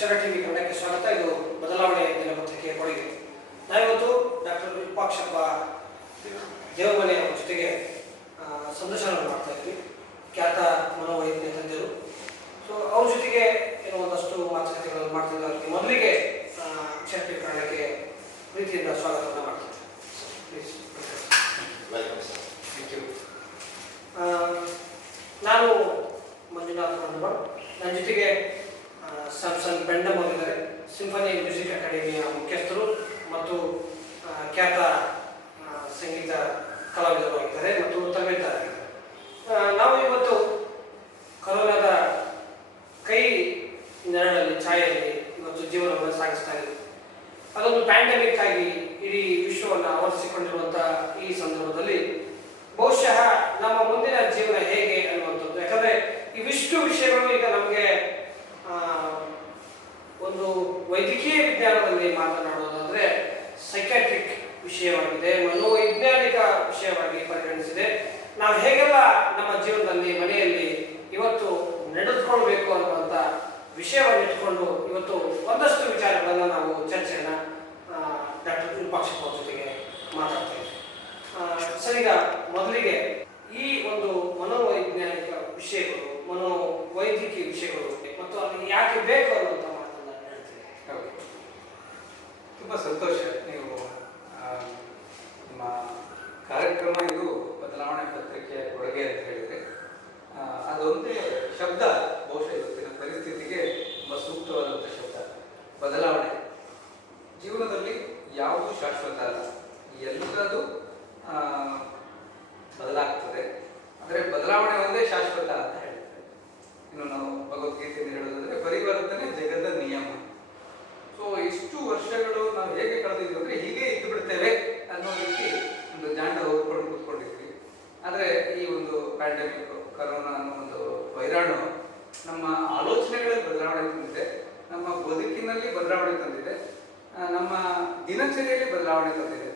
ಅಕ್ಷರ TV ಕನ್ನಡಕ್ಕೆ ಸ್ವಾಗತ. ಇದು ಬದಲಾವಣೆ ದಿನಪತ್ರಿಕೆಯ ಕೊಡುಗೆ. ನಾವಿವತ್ತು ಡಾಕ್ಟರ್ ವಿರೂಪಾಕ್ಷಪ್ಪ ದೇವಮನೆ ಅವರ ಜೊತೆಗೆ ಸಂದರ್ಶನವನ್ನು ಮಾಡ್ತಾ ಇದ್ವಿ. ಖ್ಯಾತ ಮನೋವೈದ್ಯ ತಜ್ಞರು. ಸೊ ಅವ್ರ ಜೊತೆಗೆ ಏನೋ ಒಂದಷ್ಟು ಮಾತುಕತೆಗಳನ್ನು ಮಾಡ್ತಿದ್ವಿ. ಅವರಿಗೆ ಮೊದಲಿಗೆ ಅಕ್ಷರ ಟಿವಿ ಕನ್ನಡಕ್ಕೆ ಪ್ರೀತಿಯಿಂದ ಸ್ವಾಗತವನ್ನು ಮಾಡ್ತೀವಿ. ಪ್ಲೀಸ್ ನಾನು ಮಂಜುನಾಥ್ ಮಂಡಬ, ನನ್ನ ಜೊತೆಗೆ ಸ್ಯಾಮ್ಸನ್ ಬೆಂಡಮ್ ಅವರಿದ್ದಾರೆ. ಸಿಂಫನಿ ಮ್ಯೂಸಿಕ್ ಅಕಾಡೆಮಿಯ ಮುಖ್ಯಸ್ಥರು ಮತ್ತು ಖ್ಯಾತ ಸಂಗೀತ ಕಲಾವಿದರು ಆಗಿದ್ದಾರೆ ಮತ್ತು ತರಬೇತುದಾರರಾಗಿದ್ದಾರೆ. ನಾವು ಇವತ್ತು ಕೊರೋನಾದ ಕೈ ನೆರಳಲ್ಲಿ ಛಾಯೆಯಲ್ಲಿ ಇವತ್ತು ಜೀವನವನ್ನು ಸಾಗಿಸ್ತಾ ಇದ್ದೀವಿ. ಅದೊಂದು ಪ್ಯಾಂಡಮಿಕ್ ಆಗಿ ಇಡೀ ವಿಶ್ವವನ್ನು ಆವರಿಸಿಕೊಂಡಿರುವಂಥ ಈ ಸಂದರ್ಭದಲ್ಲಿ ಬಹುಶಃ ನಮ್ಮ ಮುಂದಿನ ಜೀವನ ಹೇಗೆ ಅನ್ನುವಂಥದ್ದು, ಯಾಕಂದರೆ ಇವಿಷ್ಟು ವಿಷಯಗಳು ಈಗ ನಮಗೆ ಒಂದು ವೈದ್ಯಕೀಯ ವಿಜ್ಞಾನದಲ್ಲಿ ಮಾತನಾಡೋದಾದರೆ ಸೈಕ್ಯಾಟ್ರಿಕ್ ವಿಷಯವಾಗಿದೆ, ಮನೋವೈಜ್ಞಾನಿಕ ವಿಷಯವಾಗಿ ಪರಿಗಣಿಸಿದೆ. ನಾವು ಹೇಗೆಲ್ಲ ನಮ್ಮ ಜೀವನದಲ್ಲಿ ಮನೆಯಲ್ಲಿ ಇವತ್ತು ನಡೆದುಕೊಳ್ಬೇಕು ಅನ್ನುವಂಥ ವಿಷಯವನ್ನು ಇಟ್ಕೊಂಡು ಇವತ್ತು ಒಂದಷ್ಟು ವಿಚಾರಗಳನ್ನು ನಾವು ಚರ್ಚೆಯನ್ನು ಡಾಕ್ಟರ್ ವಿರೂಪಾಕ್ಷಪ್ಪ ಅವ್ರ ಜೊತೆಗೆ ಮಾತಾಡ್ತಾ ಇದ್ದೀವಿ. ಸರ್, ಈಗ ಮೊದಲಿಗೆ ಈ ಒಂದು ಮನೋವೈಜ್ಞಾನಿಕ ವಿಷಯಗಳು, ಮನೋವೈದ್ಯಕೀಯ ವಿಷಯಗಳು ಮತ್ತು ಅದು ಯಾಕೆ ಬೇಕು ಅನ್ನುವಂಥ ಮಾತನ್ನು ಹೇಳ್ತೀವಿ. ತುಂಬ ಸಂತೋಷ. ನೀವು ನಿಮ್ಮ ಕಾರ್ಯಕ್ರಮ ಇದು ಬದಲಾವಣೆ ಪತ್ರಿಕೆಯ ಕೊಡುಗೆ ಅಂತ ಹೇಳಿದರೆ ಅದೊಂದೇ ಶಬ್ದ ಬಹುಶಃ ಇವತ್ತಿನ ಪರಿಸ್ಥಿತಿಗೆ ತುಂಬ ಸೂಕ್ತವಾದಂಥ ಶಬ್ದ. ಬದಲಾವಣೆ ಜೀವನದಲ್ಲಿ ಯಾವುದು ಶಾಶ್ವತ ಅಲ್ಲ, ಎಲ್ಲದೂ ಬದಲಾಗ್ತದೆ. ಆದರೆ ಬದಲಾವಣೆ ಒಂದೇ ಶಾಶ್ವತ ಅಂತ ಹೇಳ್ತಾರೆ. ಇನ್ನು ನಾವು ಭಗವದ್ಗೀತೆಯಲ್ಲಿ ಹೇಳೋದಾದ್ರೆ ಪರಿವರ್ತನೆ ಜಗದ ನಿಯಮ. ಸೊ ಇಷ್ಟು ವರ್ಷಗಳು ನಾವು ಹೇಗೆ ಕಳೆದಿದ್ವಿ ಅಂದರೆ ಹೀಗೆ ಇದ್ದು ಬಿಡ್ತೇವೆ ಅನ್ನೋ ರೀತಿ ಒಂದು ಜಾಂಡ ಹೋಗ್ಕೊಂಡು ಕೂತ್ಕೊಂಡಿದ್ವಿ. ಆದರೆ ಈ ಒಂದು ಪ್ಯಾಂಡಮಿಕ್ ಕರೋನಾ ಅನ್ನೋ ಒಂದು ವೈರಾಣು ನಮ್ಮ ಆಲೋಚನೆಗಳಲ್ಲಿ ಬದಲಾವಣೆ ತಂದಿದೆ, ನಮ್ಮ ಬದುಕಿನಲ್ಲಿ ಬದಲಾವಣೆ ತಂದಿದೆ, ನಮ್ಮ ದಿನಚರಿಯಲ್ಲಿ ಬದಲಾವಣೆ ತಂದಿದೆ.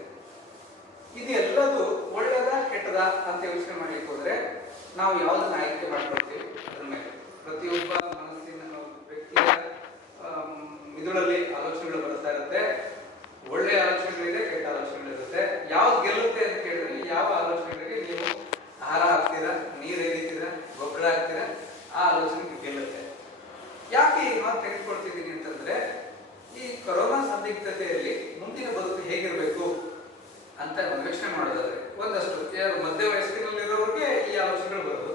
ಇದು ಎಲ್ಲದೂ ಒಳ್ಳೆಯದ ಕೆಟ್ಟದ ಅಂತ ಯೋಚನೆ ಮಾಡ್ಲಿಕ್ಕೆ ಹೋದರೆ ನಾವು ಯಾವುದನ್ನು ಆಯ್ಕೆ ಮಾಡ್ಕೊಳ್ತೀವಿ ಅದ್ರ ಮೇಲೆ. ಪ್ರತಿಯೊಬ್ಬ ಮನಸ್ಸಿನ ವ್ಯಕ್ತಿಯ ಮಿದುಳಲ್ಲಿ ಆಲೋಚನೆಗಳು ಬರ್ತಾ ಇರುತ್ತೆ. ಒಳ್ಳೆಯ ಆಲೋಚನೆಗಳಿದೆ, ಕೆಟ್ಟ ಆಲೋಚನೆಗಳಿರುತ್ತೆ. ಯಾವ್ದು ಗೆಲ್ಲುತ್ತೆ ಅಂತ ಕೇಳಿದ್ರೆ ಯಾವ ಆಲೋಚನೆಗಳಿಗೆ ನೀವು ಆಹಾರ ಹಾಕ್ತೀರಾ, ನೀರು ಎರಿತೀರಾ, ಗೊಬ್ಬರ ಹಾಕ್ತೀರಾ, ಆ ಆಲೋಚನೆಗೆ ಗೆಲ್ಲುತ್ತೆ. ಯಾಕೆ ಈ ಮಾತು ತೆಗೆದುಕೊಳ್ತಿದ್ದೀನಿ ಅಂತಂದ್ರೆ ಈ ಕೊರೋನಾ ಸಂದಿಗ್ಧತೆಯಲ್ಲಿ ಮುಂದಿನ ಬದುಕು ಹೇಗಿರಬೇಕು ಅಂತ ಯೋಚನೆ ಮಾಡೋದಾದ್ರೆ ಒಂದಷ್ಟು ಯಾರು ಮಧ್ಯ ವಯಸ್ಸಿನಲ್ಲಿರೋರಿಗೆ ಈ ಆಲೋಚನೆಗಳು ಬರೋದು.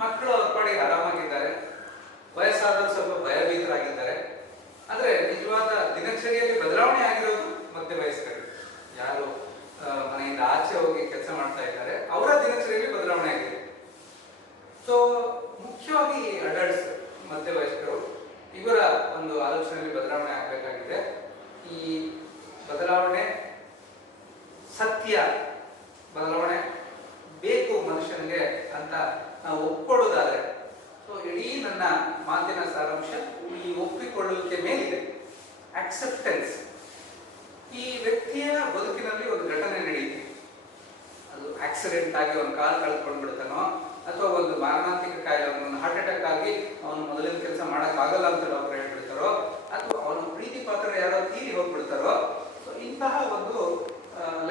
ಮಕ್ಕಳು ಅವ್ರ ಪಾಡಿಗೆ ಆರಾಮಾಗಿದ್ದಾರೆ, ವಯಸ್ಸಾದವರು ಸ್ವಲ್ಪ ಭಯಭೀತರಾಗಿದ್ದಾರೆ. ಆದರೆ ನಿಜವಾದ ದಿನಚರಿಯಲ್ಲಿ ಬದಲಾವಣೆ ಆಗಿರೋದು ಮಧ್ಯ ವಯಸ್ಕರು. ಯಾರು ಮನೆಯಿಂದ ಆಚೆ ಹೋಗಿ ಕೆಲಸ ಮಾಡ್ತಾ ಇದ್ದಾರೆ ಅವರ ದಿನಚರಿಯಲ್ಲಿ ಬದಲಾವಣೆ ಆಗಿದೆ. ಸೊ ಮುಖ್ಯವಾಗಿ ಅಡಲ್ಟ್ಸ್, ಮಧ್ಯ ವಯಸ್ಕರು, ಇವರ ಒಂದು ಆಲೋಚನೆಯಲ್ಲಿ ಬದಲಾವಣೆ ಆಗಬೇಕಾಗಿದೆ. ಈ ಬದಲಾವಣೆ ಸತ್ಯ, ಬದಲಾವಣೆ ಬೇಕು ಮನುಷ್ಯನಿಗೆ ಅಂತ ನಾವು ಒಪ್ಕೊಳ್ಳೋದಾದ್ರೆ, ಸೊ ಇಡೀ ನನ್ನ ಮಾತಿನ ಸಾರಾಂಶ ಈ ಒಪ್ಪಿಕೊಳ್ಳುವಿಕೆ ಮೇಲಿದೆ. ಆಕ್ಸೆಪ್ಟೆನ್ಸ್. ಈ ವ್ಯಕ್ತಿಯ ಬದುಕಿನಲ್ಲಿ ಒಂದು ಘಟನೆ ನಡೆಯುತ್ತೆ, ಅದು ಆಕ್ಸಿಡೆಂಟ್ ಆಗಿ ಅವನು ಕಾಲು ಕಳ್ಕೊಂಡು ಬಿಡ್ತಾನೋ, ಅಥವಾ ಒಂದು ಮಾರಣಾಂತಿಕ ಕಾಯಿಲೆ, ಅವನು ಹಾರ್ಟ್ ಅಟ್ಯಾಕ್ ಆಗಿ ಅವನು ಮೊದಲಿನ ಕೆಲಸ ಮಾಡೋಕ್ಕಾಗಲ್ಲ ಅಂತ ಡಾಕ್ಟರ್ ಹೇಳ್ಬಿಡ್ತಾರೋ, ಅಥವಾ ಅವನು ಪ್ರೀತಿ ಪಾತ್ರ ಯಾರೋ ತೀರಿ ಹೋಗ್ಬಿಡ್ತಾರೋ, ಸೊ ಇಂತಹ ಒಂದು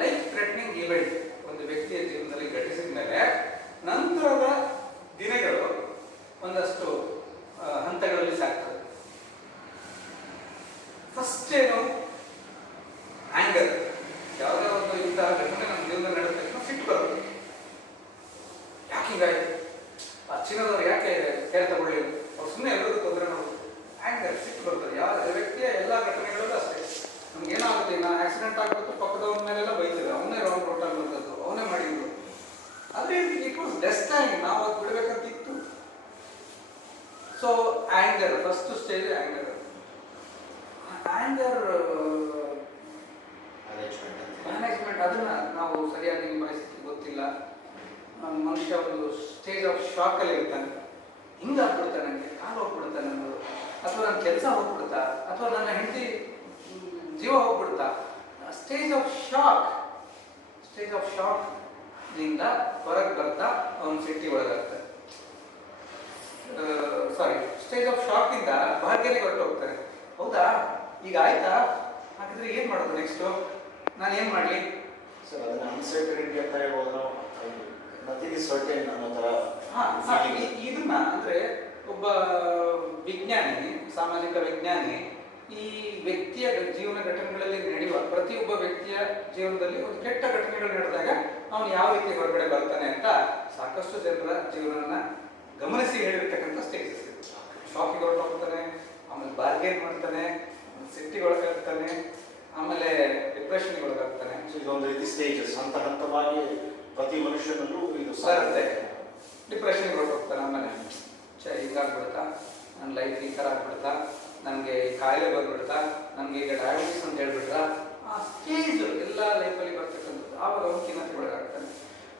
ಲೈಫ್ ಥ್ರೆಟ್ನಿಂಗ್ ಇವೆಂಟ್ ಒಂದು ವ್ಯಕ್ತಿಯ ಜೀವನದಲ್ಲಿ ಘಟಿಸಿದ ಮೇಲೆ ನಂತರದ ದಿನಗಳು ಒಂದಷ್ಟು ಹಂತಗಳಲ್ಲಿ ಸಾಗ್ತದೆ. ಫಸ್ಟ್ ಏನು? ಆಂಗರ್. ಯಾವುದೇ ಒಂದು ಇಂತಹ ಘಟನೆ ನಮ್ಮ ಜೀವನದಲ್ಲಿ ನಡೆದ ತಕ್ಷಣ ಸಿಟ್ಟು ಬರುತ್ತೆ. ಯಾಕೆ ಹಿಂಗಾಯ್ತು, ಚಿನ್ನದವ್ರು ಯಾಕೆ ಕೇರ್ ತಗೊಳ್ಳಿ, ಅವ್ರು ಸುಮ್ಮನೆ ಎಲ್ಲರಿಗೂ ತೊಂದರೆ ಮಾಡೋದು. ಆಂಗರ್, ಸಿಟ್ಟು ಬರ್ತದೆ. ಯಾವ ವ್ಯಕ್ತಿಯ ಎಲ್ಲ ಘಟನೆಗಳಲ್ಲೂ ಅಷ್ಟೇ. ನಮ್ಗೆ ಏನಾಗುತ್ತೆ, ನಾನು ಆಕ್ಸಿಡೆಂಟ್ ಆಗಬೇಕು, ಪಕ್ಕದವನ ಮೇಲೆಲ್ಲ ಬೈತೇವೆ, ಅವನೇ ರಾಂಗ್ ರೋಡ್ ಬಂದದ್ದು, ಅವನೇ ಮಾಡಿದ್ರು. ಆದರೆ ಇಟ್ ವಾಸ್ ಡೆಸ್ಟೈನ್, ನಾವು ಅದು ಬಿಡಬೇಕಂತಿತ್ತು. So anger, first stage anger. Anger management, ಅದನ್ನ ನಾವು ಸರಿಯಾಗಿ ನಿಭಾಯಿಸಲಿಕ್ಕೆ ಗೊತ್ತಿಲ್ಲ. ಮನುಷ್ಯ ಒಂದು ಸ್ಟೇಜ್ ಆಫ್ ಶಾಕಲ್ಲಿ ಇರ್ತಾನೆ. ಹಿಂಗಾಗ್ಬಿಡ್ತಾನೆ, ನನಗೆ ಕಾಲು ಹೋಗ್ಬಿಡ್ತಾನೆ ಅನ್ನೋದು, ಅಥವಾ ನನ್ನ ಕೆಲಸ ಹೋಗ್ಬಿಡ್ತಾ, ಅಥವಾ ನನ್ನ ಹೆಂಡತಿ ಜೀವ ಹೋಗ್ಬಿಡ್ತಾ. Stage of shock, stage of ಶಾಕ್ನಿಂದ ಹೊರಗೆ ಬರ್ತಾ ಅವನು ಸಿಟಿ ಒಳಗಾಗ್ತಾನೆ. ಸಾರಿ, ಸ್ಟೇಜ್ ಆಫ್ ಶಾಕ್ ಇಂದ ಭಾಗ್ಯನಿಗೆ ಹೊರಟು ಹೋಗ್ತಾನೆ. ಹೌದಾ, ಈಗ ಆಯ್ತಾ? ಹಾಗಿದ್ರೆ ಏನ್ ಮಾಡೋದು ನೆಕ್ಸ್ಟು? ನಾನು ಏನ್ ಮಾಡ್ಲಿ ಸರ್? ಅದನ್ನ ಅನ್ಸರ್ಟನಿಟಿ ಅಂತ ಹೇಳ್ಬೋದು. ನಥಿಂಗ್ ಇಸ್ ಸರ್ಟೇನ್ ಅನ್ನೋ ಥರ. ಇದನ್ನ ಅಂದ್ರೆ ಒಬ್ಬ ವಿಜ್ಞಾನಿ, ಸಾಮಾಜಿಕ ವಿಜ್ಞಾನಿ, ಈ ವ್ಯಕ್ತಿಯ ಜೀವನ ಘಟನೆಗಳಲ್ಲಿ ನಡೆಯುವ ಪ್ರತಿಯೊಬ್ಬ ವ್ಯಕ್ತಿಯ ಜೀವನದಲ್ಲಿ ಒಂದು ಕೆಟ್ಟ ಘಟನೆಗಳು ನಡೆದಾಗ ಅವನು ಯಾವ ರೀತಿ ಹೊರಗಡೆ ಬರ್ತಾನೆ ಅಂತ ಸಾಕಷ್ಟು ಜನರ ಜೀವನನ ಗಮನಿಸಿ ಹೇಳಿರ್ತಕ್ಕಂಥ ಸ್ಟೇಜಸ್. ಶಾಕಿಗೆ ಹೊರಟೋಗ್ತಾನೆ, ಆಮೇಲೆ ಬಾರ್ಗೇನ್ ಮಾಡ್ತಾನೆ, ಸಿಟ್ಟಿಗೆ ಒಳಗಾಗ್ತಾನೆ, ಆಮೇಲೆ ಡಿಪ್ರೆಷನ್ಗೆ ಒಳಗಾಗ್ತಾನೆ. ಇದೊಂದು ರೀತಿ ಸ್ಟೇಜಸ್, ಹಂತ ಹಂತವಾಗಿ ಪ್ರತಿ ಮನುಷ್ಯನಲ್ಲೂ ಇದು ಬರುತ್ತೆ. ಡಿಪ್ರೆಷನ್ಗೆ ಹೊರಟೋಗ್ತಾನೆ, ಆಮೇಲೆ ಹಿಂಗಾಗ್ಬಿಡ್ತಾ, ನನ್ನ ಲೈಫ್ ಈ ಥರ ಆಗ್ಬಿಡ್ತಾ, ನನಗೆ ಕಾಯಿಲೆ ಬಂದ್ಬಿಡ್ತಾ, ನನಗೆ ಈಗ ಡಯಾಬಿಟಿಸ್ ಅಂತ ಹೇಳ್ಬಿಟ್ರ, ಆ ಸ್ಟೇಜ್ ಎಲ್ಲ ಲೈಫಲ್ಲಿ ಬರ್ತಕ್ಕಂಥದ್ದು. ಆವಾಗ ಅವನು ಖಿನ್ನತೆಗೊಳಗಾಗ್ತಾನೆ.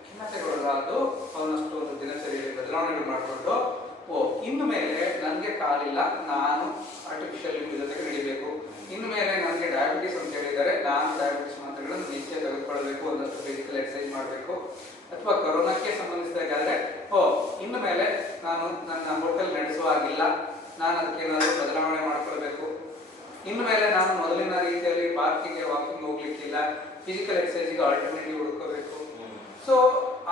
ಖಿನ್ನತೆಗೊಳಗಾದು ಅವನಷ್ಟು ಒಂದು ದಿನಚರಿಯಲ್ಲಿ ಬದಲಾವಣೆಗಳು ಮಾಡಿಕೊಂಡು, ಇನ್ನು ಮೇಲೆ ನನಗೆ ಕಾಲಿಲ್ಲ, ನಾನು ಆರ್ಟಿಫಿಷಿಯಲ್ ಲಿಂಬ್ ಜೊತೆಗೆ ನಡಿಬೇಕು, ಇನ್ನು ಮೇಲೆ ನನಗೆ ಡಯಾಬಿಟಿಸ್ ಅಂತ ಹೇಳಿದ್ದಾರೆ, ನಾನು ಡಯಾಬಿಟಿಸ್ ಮಾತ್ರೆಗಳನ್ನು ನಿತ್ಯ ತೆಗೆದುಕೊಳ್ಬೇಕು, ಒಂದಷ್ಟು ಫಿಸಿಕಲ್ ಎಕ್ಸರ್ಸೈಸ್ ಮಾಡಬೇಕು. ಅಥವಾ ಕೊರೋನಾಕ್ಕೆ ಸಂಬಂಧಿಸಿದಾಗಾದ್ರೆ ಇನ್ನು ಮೇಲೆ ನಾನು ನನ್ನ ಹೋಟೆಲ್ ನಡೆಸುವ ಹಾಗಿಲ್ಲ, ನಾನು ಅದಕ್ಕೇನಾದರೂ ಬದಲಾವಣೆ ಮಾಡ್ಕೊಳ್ಬೇಕು, ಇನ್ನು ಮೇಲೆ ನಾನು ಮೊದಲಿನ ರೀತಿಯಲ್ಲಿ ಪಾರ್ಕಿಗೆ ವಾಕಿಂಗ್ ಹೋಗ್ಲಿಕ್ಕಿಲ್ಲ, ಫಿಸಿಕಲ್ ಎಕ್ಸರ್ಸೈಸ್ಗೆ ಆಲ್ಟರ್ನೇಟಿವ್ ಹುಡ್ಕೋಬೇಕು. ಸೊ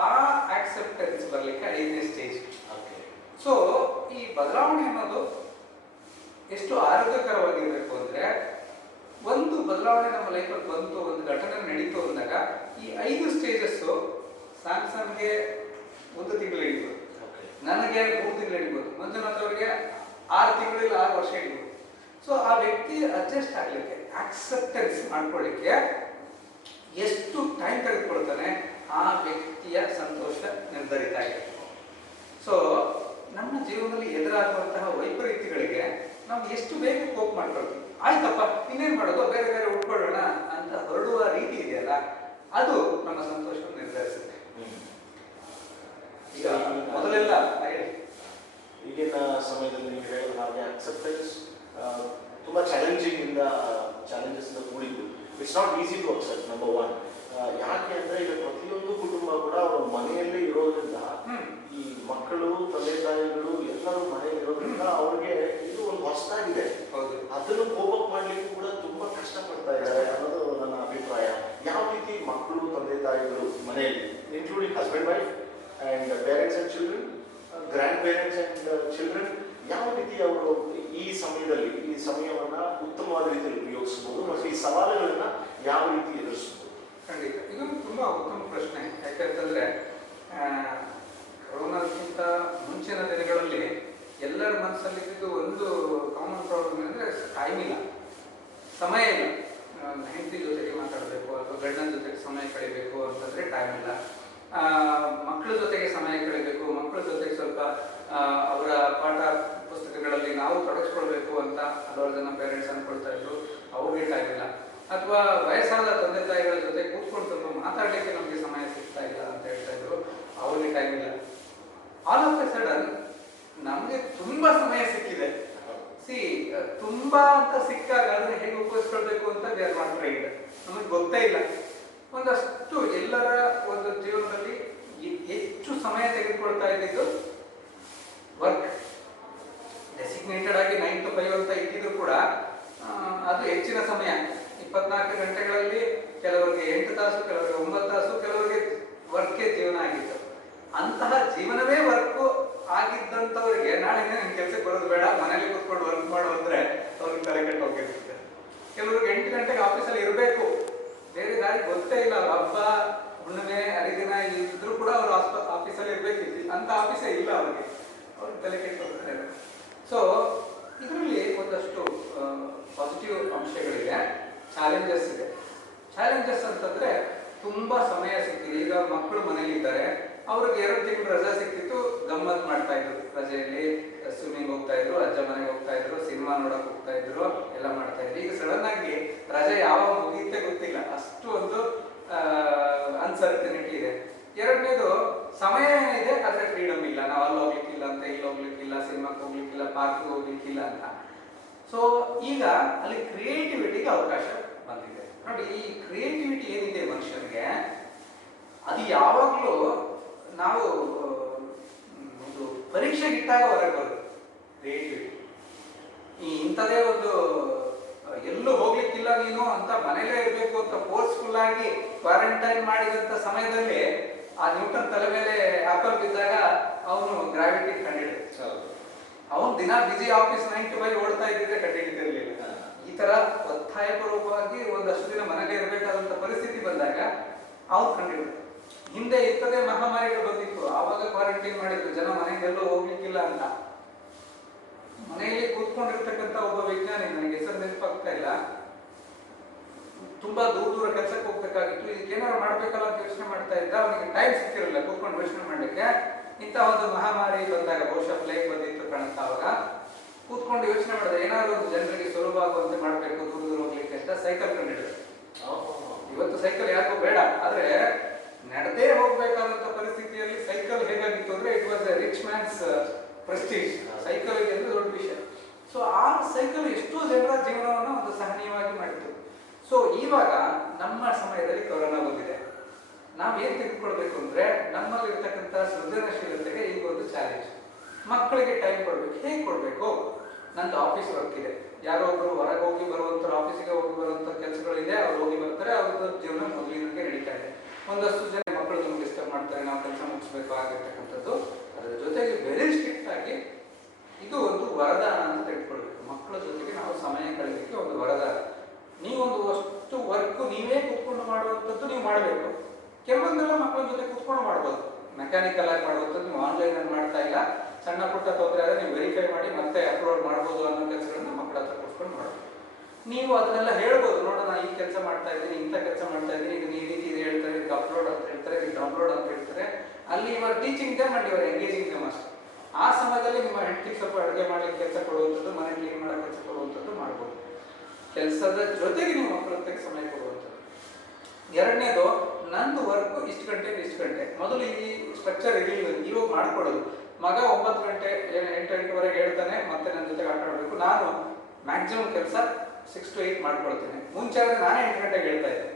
ಆ ಆಕ್ಸೆಪ್ಟೆನ್ಸ್ ಬರಲಿಕ್ಕೆ 5ನೇ ಸ್ಟೇಜ್. ಸೊ ಈ ಬದಲಾವಣೆ ಅನ್ನೋದು ಎಷ್ಟು ಆರೋಗ್ಯಕರವಾಗಿರಬೇಕು ಅಂದ್ರೆ, ಒಂದು ಬದಲಾವಣೆ ನಮ್ಮ ಲೈಫಲ್ಲಿ ಬಂತು, ಒಂದು ಘಟನೆ ನಡೀತು ಅಂದಾಗ ಈ 5 ಸ್ಟೇಜಸ್ಸು ಸ್ಯಾಮ್ಸನ್ಗೆ 1 ತಿಂಗಳು ಹಿಡಿಬೋದು, ನನಗೆ 3 ತಿಂಗಳು ಹಿಡಿಬೋದು, ಮಂಜುನಾಥ್ ಅವರಿಗೆ 6 ತಿಂಗಳಿಲ್ಲ 6 ವರ್ಷ ಹಿಡಿಬೋದು. ಸೊ ಆ ವ್ಯಕ್ತಿ ಅಡ್ಜಸ್ಟ್ ಆಗ್ಲಿಕ್ಕೆ, ಆಕ್ಸೆಪ್ಟೆನ್ಸ್ ಮಾಡ್ಕೊಳ್ಳಿಕ್ಕೆ ಎಷ್ಟು ಟೈಮ್ ತೆಗೆದುಕೊಳ್ತಾನೆ, ಆ ವ್ಯಕ್ತಿಯ ಸಂತೋಷ ನಿರ್ಧರಿತ ಆಗಿದೆ. ಸೊ ನಮ್ಮ ಜೀವನದಲ್ಲಿ ಎದುರಾಗುವಂತಹ ವೈಪರೀತ್ಯಗಳಿಗೆ ನಾವು ಎಷ್ಟು ಬೇಗ ಕೋಪ್ ಮಾಡ್ಕೊಳ್ತೀವಿ. ಆಯ್ತಪ್ಪ, ಇನ್ನೇನ್ ಮಾಡೋದು, ಬೇರೆ ಬೇರೆ ಉಟ್ಕೊಳ್ಳೋಣ ಅಂತ ಹೊರಡುವ ರೀತಿ ಇದೆಯಲ್ಲ, ಅದು ನಮ್ಮ ಸಂತೋಷವನ್ನು ನಿರ್ಧರಿಸುತ್ತೆ. ಈಗ ಮೊದಲೆಲ್ಲ ಈಗಿನ ಸಮಯದಲ್ಲಿ ನೀವು ಹೇಳಿದ ಹಾಗೆ ಅಕ್ಸೆಪ್ಟೆನ್ಸ್ ತುಂಬ ಚಾಲೆಂಜಸ್ ಕೂಡಿದ್ದು. It's not easy to accept. Number 1, ಯಾಕೆ ಅಂದರೆ ಈಗ ಪ್ರತಿಯೊಂದು ಕುಟುಂಬ ಕೂಡ ಅವರ ಮನೆಯಲ್ಲೇ ಇರೋದ್ರಿಂದ, ಈ ಮಕ್ಕಳು, ತಂದೆ ತಾಯಿಗಳು ಎಲ್ಲರೂ ಮನೆಯಲ್ಲಿ ಇರೋದ್ರಿಂದ ಅವ್ರಿಗೆ ಇದು ಒಂದು ಹೊಸದಾಗಿದೆ. ಅದನ್ನು ಕೋಪ್ ಅಪ್ ಮಾಡ್ಲಿಕ್ಕೂ ಕೂಡ ತುಂಬಾ ಕಷ್ಟಪಡ್ತಾ ಇದ್ದಾರೆ ಅನ್ನೋದು ನನ್ನ ಅಭಿಪ್ರಾಯ. ಯಾವ ರೀತಿ ಮಕ್ಕಳು, ತಂದೆ ತಾಯಿಗಳು ಮನೆಯಲ್ಲಿ, including husband wife and parents and children, grand parents and children, ಯಾವ ರೀತಿ ಅವರು ಈ ಸಮಯದಲ್ಲಿ ಈ ಸಮಯವನ್ನ ಉತ್ತಮವಾದ ರೀತಿಯಲ್ಲಿ ಉಪಯೋಗಿಸಬಹುದು ಮತ್ತು ಈ ಸವಾಲುಗಳನ್ನ ಯಾವ ರೀತಿ ಎದುರಿಸಬಹುದು? ಖಂಡಿತ ಇದು ತುಂಬಾ ಉತ್ತಮ ಪ್ರಶ್ನೆ. ಯಾಕಂತಂದ್ರೆ ಕೊರೋನಾಕ್ಕಿಂತ ಮುಂಚಿನ ದಿನಗಳಲ್ಲಿ ಎಲ್ಲರ ಮನಸ್ಸಲ್ಲಿದ್ದು ಒಂದು ಕಾಮನ್ ಪ್ರಾಬ್ಲಮ್ ಅಂದರೆ ಟೈಮ್ ಇಲ್ಲ, ಸಮಯ ಇಲ್ಲ. ಹೆಂಡತಿ ಜೊತೆಗೆ ಮಾತಾಡಬೇಕು ಅಥವಾ ಗಂಡನ ಜೊತೆಗೆ ಸಮಯ ಕಳಿಬೇಕು ಅಂತಂದ್ರೆ ಟೈಮ್ ಇಲ್ಲ. ಮಕ್ಕಳ ಜೊತೆಗೆ ಸಮಯ ಕಳಿಬೇಕು, ಮಕ್ಕಳ ಜೊತೆಗೆ ಸ್ವಲ್ಪ ಅವರ ಪಾಠ ಪುಸ್ತಕಗಳಲ್ಲಿ ನಾವು ತೊಡಗಿಸ್ಕೊಳ್ಬೇಕು ಅಂತ ಹಲವಾರು ಜನ ಪೇರೆಂಟ್ಸ್ ಅನ್ಕೊಳ್ತಾ ಇದ್ರು, ಅವ್ರಿಗೆ ಟೈಮ್ ಇಲ್ಲ. ಅಥವಾ ವಯಸ್ಸಾದ ತಂದೆ ತಾಯಿಗಳ ಜೊತೆ ಕೂತ್ಕೊಂಡು ಸ್ವಲ್ಪ ಮಾತಾಡಲಿಕ್ಕೆ ನಮಗೆ ಸಮಯ ಸಿಗ್ತಾ ಇಲ್ಲ ಅಂತ ಹೇಳ್ತಾ ಇದ್ರು, ಅವ್ರಿಗೆ ಟೈಮ್ ಇಲ್ಲ. ಆಲ್ ಆಫ್ ಎ ಸಡನ್ ನಮಗೆ ತುಂಬಾ ಸಮಯ ಸಿಕ್ಕಿದೆ. ತುಂಬಾ ಅಂತ ಸಿಕ್ಕಾಗ ಅದನ್ನ ಹೇಗೆ ಉಪಯೋಗಿಸ್ಕೊಳ್ಬೇಕು ಅಂತ ವಿ ಆರ್ ನಾಟ್ ಟ್ರೈನ್ಡ್. ನಮಗೆ ಗೊತ್ತೇ ಇಲ್ಲ. ಒಂದಷ್ಟು ಎಲ್ಲರ ಒಂದು ಜೀವನದಲ್ಲಿ ಹೆಚ್ಚು ಸಮಯ ತೆಗೆದುಕೊಳ್ತಾ ಇದ್ದಿದ್ದು ವರ್ಕ್. ಡೆಸಿಗ್ನೇಟೆಡ್ ಆಗಿ 9 to 5 ಅಂತ ಇದ್ದಿದ್ರು ಕೂಡ ಅದು ಹೆಚ್ಚಿನ ಸಮಯ. 24 ಗಂಟೆಗಳಲ್ಲಿ ಕೆಲವರಿಗೆ 8 ತಾಸು, ಕೆಲವರಿಗೆ 9 ತಾಸು, ಕೆಲವರಿಗೆ ವರ್ಕೇ ಜೀವನ ಆಗಿತ್ತು. ಅಂತಹ ಜೀವನವೇ ವರ್ಕು ಆಗಿದ್ದಂಥವ್ರಿಗೆ ನಾಳೆ ನಿನ್ನ ಕೆಲಸಕ್ಕೆ ಬರೋದು ಬೇಡ, ಮನೇಲಿ ಕೂತ್ಕೊಂಡು ವರ್ಕ್ ಮಾಡು ಅಂದ್ರೆ ಅವ್ರಿಗೆ ತಲೆ ಕೆಟ್ಟು ಹೋಗಿರ್ತದೆ. ಕೆಲವ್ರಿಗೆ 8 ಗಂಟೆಗೆ ಆಫೀಸಲ್ಲಿ ಇರಬೇಕು, ಬೇರೆ ದಾರಿ ಗೊತ್ತೇ ಇಲ್ಲ. ಹಬ್ಬ, ಹುಣ್ಣಿಮೆ, ಹರಿದಿನ ಇದ್ರೂ ಕೂಡ ಅವರು ಆಫೀಸಲ್ಲಿ ಇರ್ಬೇಕಿತ್ತು. ಅಂತ ಆಫೀಸೇ ಇಲ್ಲ ಅವ್ರಿಗೆ ತಲೆ ಕೆಟ್ಟು ಹೋಗ್ತಾರೆ. ಸೊ ಇದರಲ್ಲಿ ಒಂದಷ್ಟು ಪಾಸಿಟಿವ್ ಅಂಶಗಳಿವೆ, ಚಾಲೆಂಜಸ್ ಇದೆ. ಚಾಲೆಂಜಸ್ ಅಂತಂದ್ರೆ ತುಂಬಾ ಸಮಯ ಸಿಕ್ಕಿದೆ. ಈಗ ಮಕ್ಕಳು ಮನೇಲಿ ಇದ್ದಾರೆ, ಅವ್ರಿಗೆ 2 ತಿಂಗಳು ರಜಾ ಸಿಕ್ಕಿತ್ತು, ಗಮ್ಮತ್ ಮಾಡ್ತಾ ಇದ್ರು. ರಜೆಯಲ್ಲಿ ಸ್ವಿಮ್ಮಿಂಗ್ ಹೋಗ್ತಾ ಇದ್ರು, ಅಜ್ಜ ಮನೆಗೆ ಹೋಗ್ತಾ ಇದ್ರು, ಸಿನಿಮಾ ನೋಡಕ್ ಹೋಗ್ತಾ ಇದ್ರು, ಎಲ್ಲ ಮಾಡ್ತಾ ಇದ್ರು. ಈಗ ಸಡನ್ ಆಗಿ ರಜೆ ಯಾವಾಗ ಮುಗಿಯುತ್ತೆ ಗೊತ್ತಿಲ್ಲ, ಅಷ್ಟು ಒಂದು ಅನ್ಸರ್ಟನಿಟಿ ಇದೆ. ಎರಡನೇದು ಸಮಯ ಇದೆ, ಆದ್ರೆ ಫ್ರೀಡಮ್ ಇಲ್ಲ. ನಾವು ಅಲ್ಲಿ ಹೋಗ್ಲಿಕ್ಕಿಲ್ಲ ಅಂತ, ಇಲ್ಲಿ ಹೋಗ್ಲಿಕ್ಕಿಲ್ಲ, ಸಿನಿಮಾಕ್ಕೆ ಹೋಗ್ಲಿಕ್ಕಿಲ್ಲ, ಪಾರ್ಕ್ಗೆ ಹೋಗ್ಲಿಕ್ಕಿಲ್ಲ ಅಂತ. ಸೊ ಈಗ ಅಲ್ಲಿ ಕ್ರಿಯೇಟಿವಿಟಿಗೆ ಅವಕಾಶ ಬಂದಿದೆ. ನೋಡಿ, ಈ ಕ್ರಿಯೇಟಿವಿಟಿ ಏನಿದೆ ಮನುಷ್ಯನಿಗೆ, ಅದು ಯಾವಾಗಲೂ ನಾವು ಒಂದು ಪರೀಕ್ಷೆಗಿಟ್ಟಾಗ ಹೊರಗೆ ಬರೋದು ಕ್ರಿಯೇಟಿವಿಟಿ. ಇಂಥದೇ ಒಂದು ಎಲ್ಲೂ ಹೋಗ್ಲಿಕ್ಕಿಲ್ಲ ನೀನು ಅಂತ ಮನೇಲೇ ಇರಬೇಕು ಅಂತ ಫೋರ್ಸ್ಫುಲ್ ಆಗಿ ಕ್ವಾರಂಟೈನ್ ಮಾಡಿದಂತ ಸಮಯದಲ್ಲಿ ಆ ನ್ಯೂಟನ್ ತಲೆ ಮೇಲೆ ಆಪಲ್ ಬಿದ್ದಾಗ ಅವನು ಗ್ರಾವಿಟಿ ಕಂಡಿಡಿದ. ಅವನು ದಿನ ಬಿಸಿ ಆಫೀಸ್ 9 to 5 ಓಡ್ತಾ ಇದ್ದಿದ್ರೆ ಕಂಡುಹಿಡಿದಿರಲಿಲ್ಲ. ಈ ತರ ಒತ್ತಾಯಪೂರ್ವಕವಾಗಿ ಒಂದಷ್ಟು ದಿನ ಮನೇಲಿ ಇರಬೇಕಾದಂತ ಪರಿಸ್ಥಿತಿ ಬಂದಾಗ ಅವ್ರು ಕಂಡಿಡಿದ. ಹಿಂದೆ ಇಂಥದೇ ಮಹಾಮಾರಿಗಳು ಬಂದಿತ್ತು, ಆವಾಗ ಕ್ವಾರಂಟೈನ್ ಮಾಡಿದ್ರು, ಜನ ಮನೆಗೆಲ್ಲೂ ಹೋಗ್ಲಿಕ್ಕಿಲ್ಲ ಅಂತ. ಮನೆಯಲ್ಲಿ ಕೂತ್ಕೊಂಡಿರ್ತಕ್ಕಂಥ ಒಬ್ಬ ವಿಜ್ಞಾನಿ, ನನಗೆ ಹೆಸರು ನೆನಪಾಗ್ತಾ ಇಲ್ಲ, ತುಂಬಾ ದೂರ ಕೆಲಸಕ್ಕೆ ಹೋಗ್ಬೇಕಾಗಿತ್ತು, ಇದಕ್ಕೆ ಏನಾದ್ರು ಮಾಡ್ಬೇಕಲ್ಲ ಅಂತ ಯೋಚನೆ ಮಾಡ್ತಾ ಇದ್ದ. ಅವನಿಗೆ ಟೈಮ್ ಸಿಕ್ಕಿರಲಿಲ್ಲ ಕೂತ್ಕೊಂಡು ಯೋಚನೆ ಮಾಡ್ಲಿಕ್ಕೆ. ಇಂಥ ಒಂದು ಮಹಾಮಾರಿ ಬಂದಾಗ, ಬಹುಶಃ ಪ್ಲೇಗ್ ಬಂದಿತ್ತು ಕಾಣುತ್ತಾ, ಅವಾಗ ಕೂತ್ಕೊಂಡು ಯೋಚನೆ ಮಾಡಿದ್ರೆ ಏನಾದ್ರು ಒಂದು ಜನರಿಗೆ ಸುಲಭ ಆಗುವಂತೆ ಮಾಡ್ಬೇಕು, ದೂರ ಹೋಗ್ಲಿಕ್ಕೆ ಅಂತ ಸೈಕಲ್ ಕಂಡಿಡಿದ್ರು. ಇವತ್ತು ಸೈಕಲ್ ಯಾಕೋ ಬೇಡ, ಆದ್ರೆ ನಡೆದೇ ಹೋಗ್ಬೇಕಾದಂತ ಪರಿಸ್ಥಿತಿಯಲ್ಲಿ ಸೈಕಲ್ ಹೇಗಾಗಿತ್ತು ಅಂದ್ರೆ it was a rich man's prestige. Cycle ಇದೆ ಅಂದ್ರೆ ದೊಡ್ಡ ವಿಷಯ. ಸೊ ಆ ಸೈಕಲ್ ಎಷ್ಟೋ ಜನರ ಜೀವನವನ್ನು ಒಂದು ಸಹನೀಯವಾಗಿ ಮಾಡಿತು. ಸೊ ಇವಾಗ ನಮ್ಮ ಸಮಯದಲ್ಲಿ ಕೊರೋನಾ ಬಂದಿದೆ. ನಾವ್ ಏನ್ ತೆಗೆದುಕೊಳ್ಬೇಕು ಅಂದ್ರೆ ನಮ್ಮಲ್ಲಿ ಇರ್ತಕ್ಕಂಥ ಸೃಜನಶೀಲತೆಗೆ ಈಗ ಒಂದು ಚಾಲೆಂಜ್. ಮಕ್ಕಳಿಗೆ ಟೈಮ್ ಕೊಡ್ಬೇಕು. ಹೇಗೆ ಕೊಡ್ಬೇಕು? ನಂದು ಆಫೀಸ್ ವರ್ಕ್ ಇದೆ, ಯಾರೋ ಒಬ್ರು ಹೊರಗೆ ಹೋಗಿ ಬರುವಂತ, ಆಫೀಸಿಗೆ ಹೋಗಿ ಬರುವಂತ ಕೆಲಸಗಳಿದೆ, ಅವ್ರು ಹೋಗಿ ಬರ್ತಾರೆ, ಅವ್ರ ಜೀವನ ಮೊದಲಿನಂಗೆ ನಡೀತಾ ಇದೆ. ಒಂದಷ್ಟು ಜನ ಮಕ್ಕಳು ನಮ್ಗೆ ಡಿಸ್ಟರ್ಬ್ ಮಾಡ್ತಾರೆ, ನಾವು ಕೆಲಸ ಮುಗಿಸ್ಬೇಕು ಆಗಿರ್ತಕ್ಕಂಥದ್ದು. ಅದರ ಜೊತೆಗೆ ವೆರಿ ಸ್ಟ್ರಿಕ್ಟ್ ಆಗಿ ಇದು ಒಂದು ವರದಾನ ಅಂತ ತಿಳ್ಕೊಳ್ಬೇಕು. ಮಕ್ಕಳ ಜೊತೆಗೆ ನಾವು ಸಮಯ ಕಳೆಯಲಿಕ್ಕೆ ಒಂದು ವರದಾನ. ನೀವೊಂದು ಅಷ್ಟು ವರ್ಕ್ ನೀವೇ ಕೂತ್ಕೊಂಡು ಮಾಡುವಂಥದ್ದು ನೀವು ಮಾಡಬೇಕು. ಕೆಲವೊಂದೆಲ್ಲ ಮಕ್ಕಳ ಜೊತೆ ಕೂತ್ಕೊಂಡು ಮಾಡ್ಬೋದು, ಮೆಕ್ಯಾನಿಕಲ್ ಆಗಿ ಮಾಡುವಂಥದ್ದು ನೀವು ಆನ್ಲೈನ್ ಅಲ್ಲಿ ಮಾಡ್ತಾ ಇಲ್ಲ. ಸಣ್ಣ ಪುಟ್ಟ ತೊಂದರೆ ಆದರೆ ನೀವು ವೆರಿಫೈ ಮಾಡಿ ಮತ್ತೆ ಅಪ್ಲೋಡ್ ಮಾಡ್ಬೋದು ಅನ್ನೋ ಕೆಲಸಗಳನ್ನ ಮಕ್ಕಳ ಹತ್ರ ಕೂತ್ಕೊಂಡು ಮಾಡ್ಬೋದು. ನೀವು ಅದನ್ನೆಲ್ಲ ಹೇಳ್ಬೋದು, ನೋಡೋಣ ಈ ಕೆಲಸ ಮಾಡ್ತಾ ಇದ್ದೀನಿ, ಇಂಥ ಕೆಲಸ ಮಾಡ್ತಾ ಇದ್ದೀನಿ, ಇದನ್ನ ಈ ರೀತಿ ಇದು ಹೇಳ್ತಾರೆ, ಇದಕ್ಕೆ ಅಪ್ಲೋಡ್ ಅಂತ ಹೇಳ್ತಾರೆ, ಇದಕ್ಕೆ ಡೌನ್ಲೋಡ್ ಅಂತ ಹೇಳ್ತಾರೆ. ಅಲ್ಲಿ ಇವರು ಟೀಚಿಂಗ್ ದಮ್ ಅಂಡ್ ಇವರು ಎಂಗೇಜಿಂಗ್ ದಮ್ ಅಷ್ಟೇ. ಆ ಸಮಯದಲ್ಲಿ ನಿಮ್ಮ ಹೆಂಡತಿಗೆ ಸ್ವಲ್ಪ ಅಡುಗೆ ಮಾಡ್ಲಿಕ್ಕೆ ಕೆಲಸ ಕೊಡುವಂಥದ್ದು, ಮನೆ ಕ್ಲೀನ್ ಮಾಡೋ ಕೆಲಸ ಕೊಡುವಂಥದ್ದು ಮಾಡ್ಬೋದು. ಕೆಲಸದ ಜೊತೆಗೆ ನೀವು ಮಕ್ಕಳ ಜೊತೆಗೆ ಸಮಯ ಕೊಡುವಂಥದ್ದು. ಎರಡನೇದು, ನಂದು ವರ್ಕ್ ಇಷ್ಟು ಗಂಟೆ ಇಷ್ಟು ಗಂಟೆ. ಮೊದಲು ಈ ಸ್ಟ್ರಕ್ಚರ್ ಇರಲಿಲ್ಲ, ಇವಾಗ ಮಾಡ್ಕೊಡೋದು. ಮಗ 9 ಗಂಟೆ 8 ಹೇಳ್ತಾನೆ, ಮತ್ತೆ ನನ್ನ ಜೊತೆಗೆ ಆಟ ಆಡಬೇಕು. ನಾನು ಮ್ಯಾಕ್ಸಿಮಮ್ ಕೆಲಸ 6 to 8 ಮಾಡ್ಕೊಳ್ತೇನೆ. ಮುಂಚೆ ಆದರೆ ನಾನೇ 8 ಗಂಟೆಗೆ ಹೇಳ್ತಾ ಇದ್ದೆ.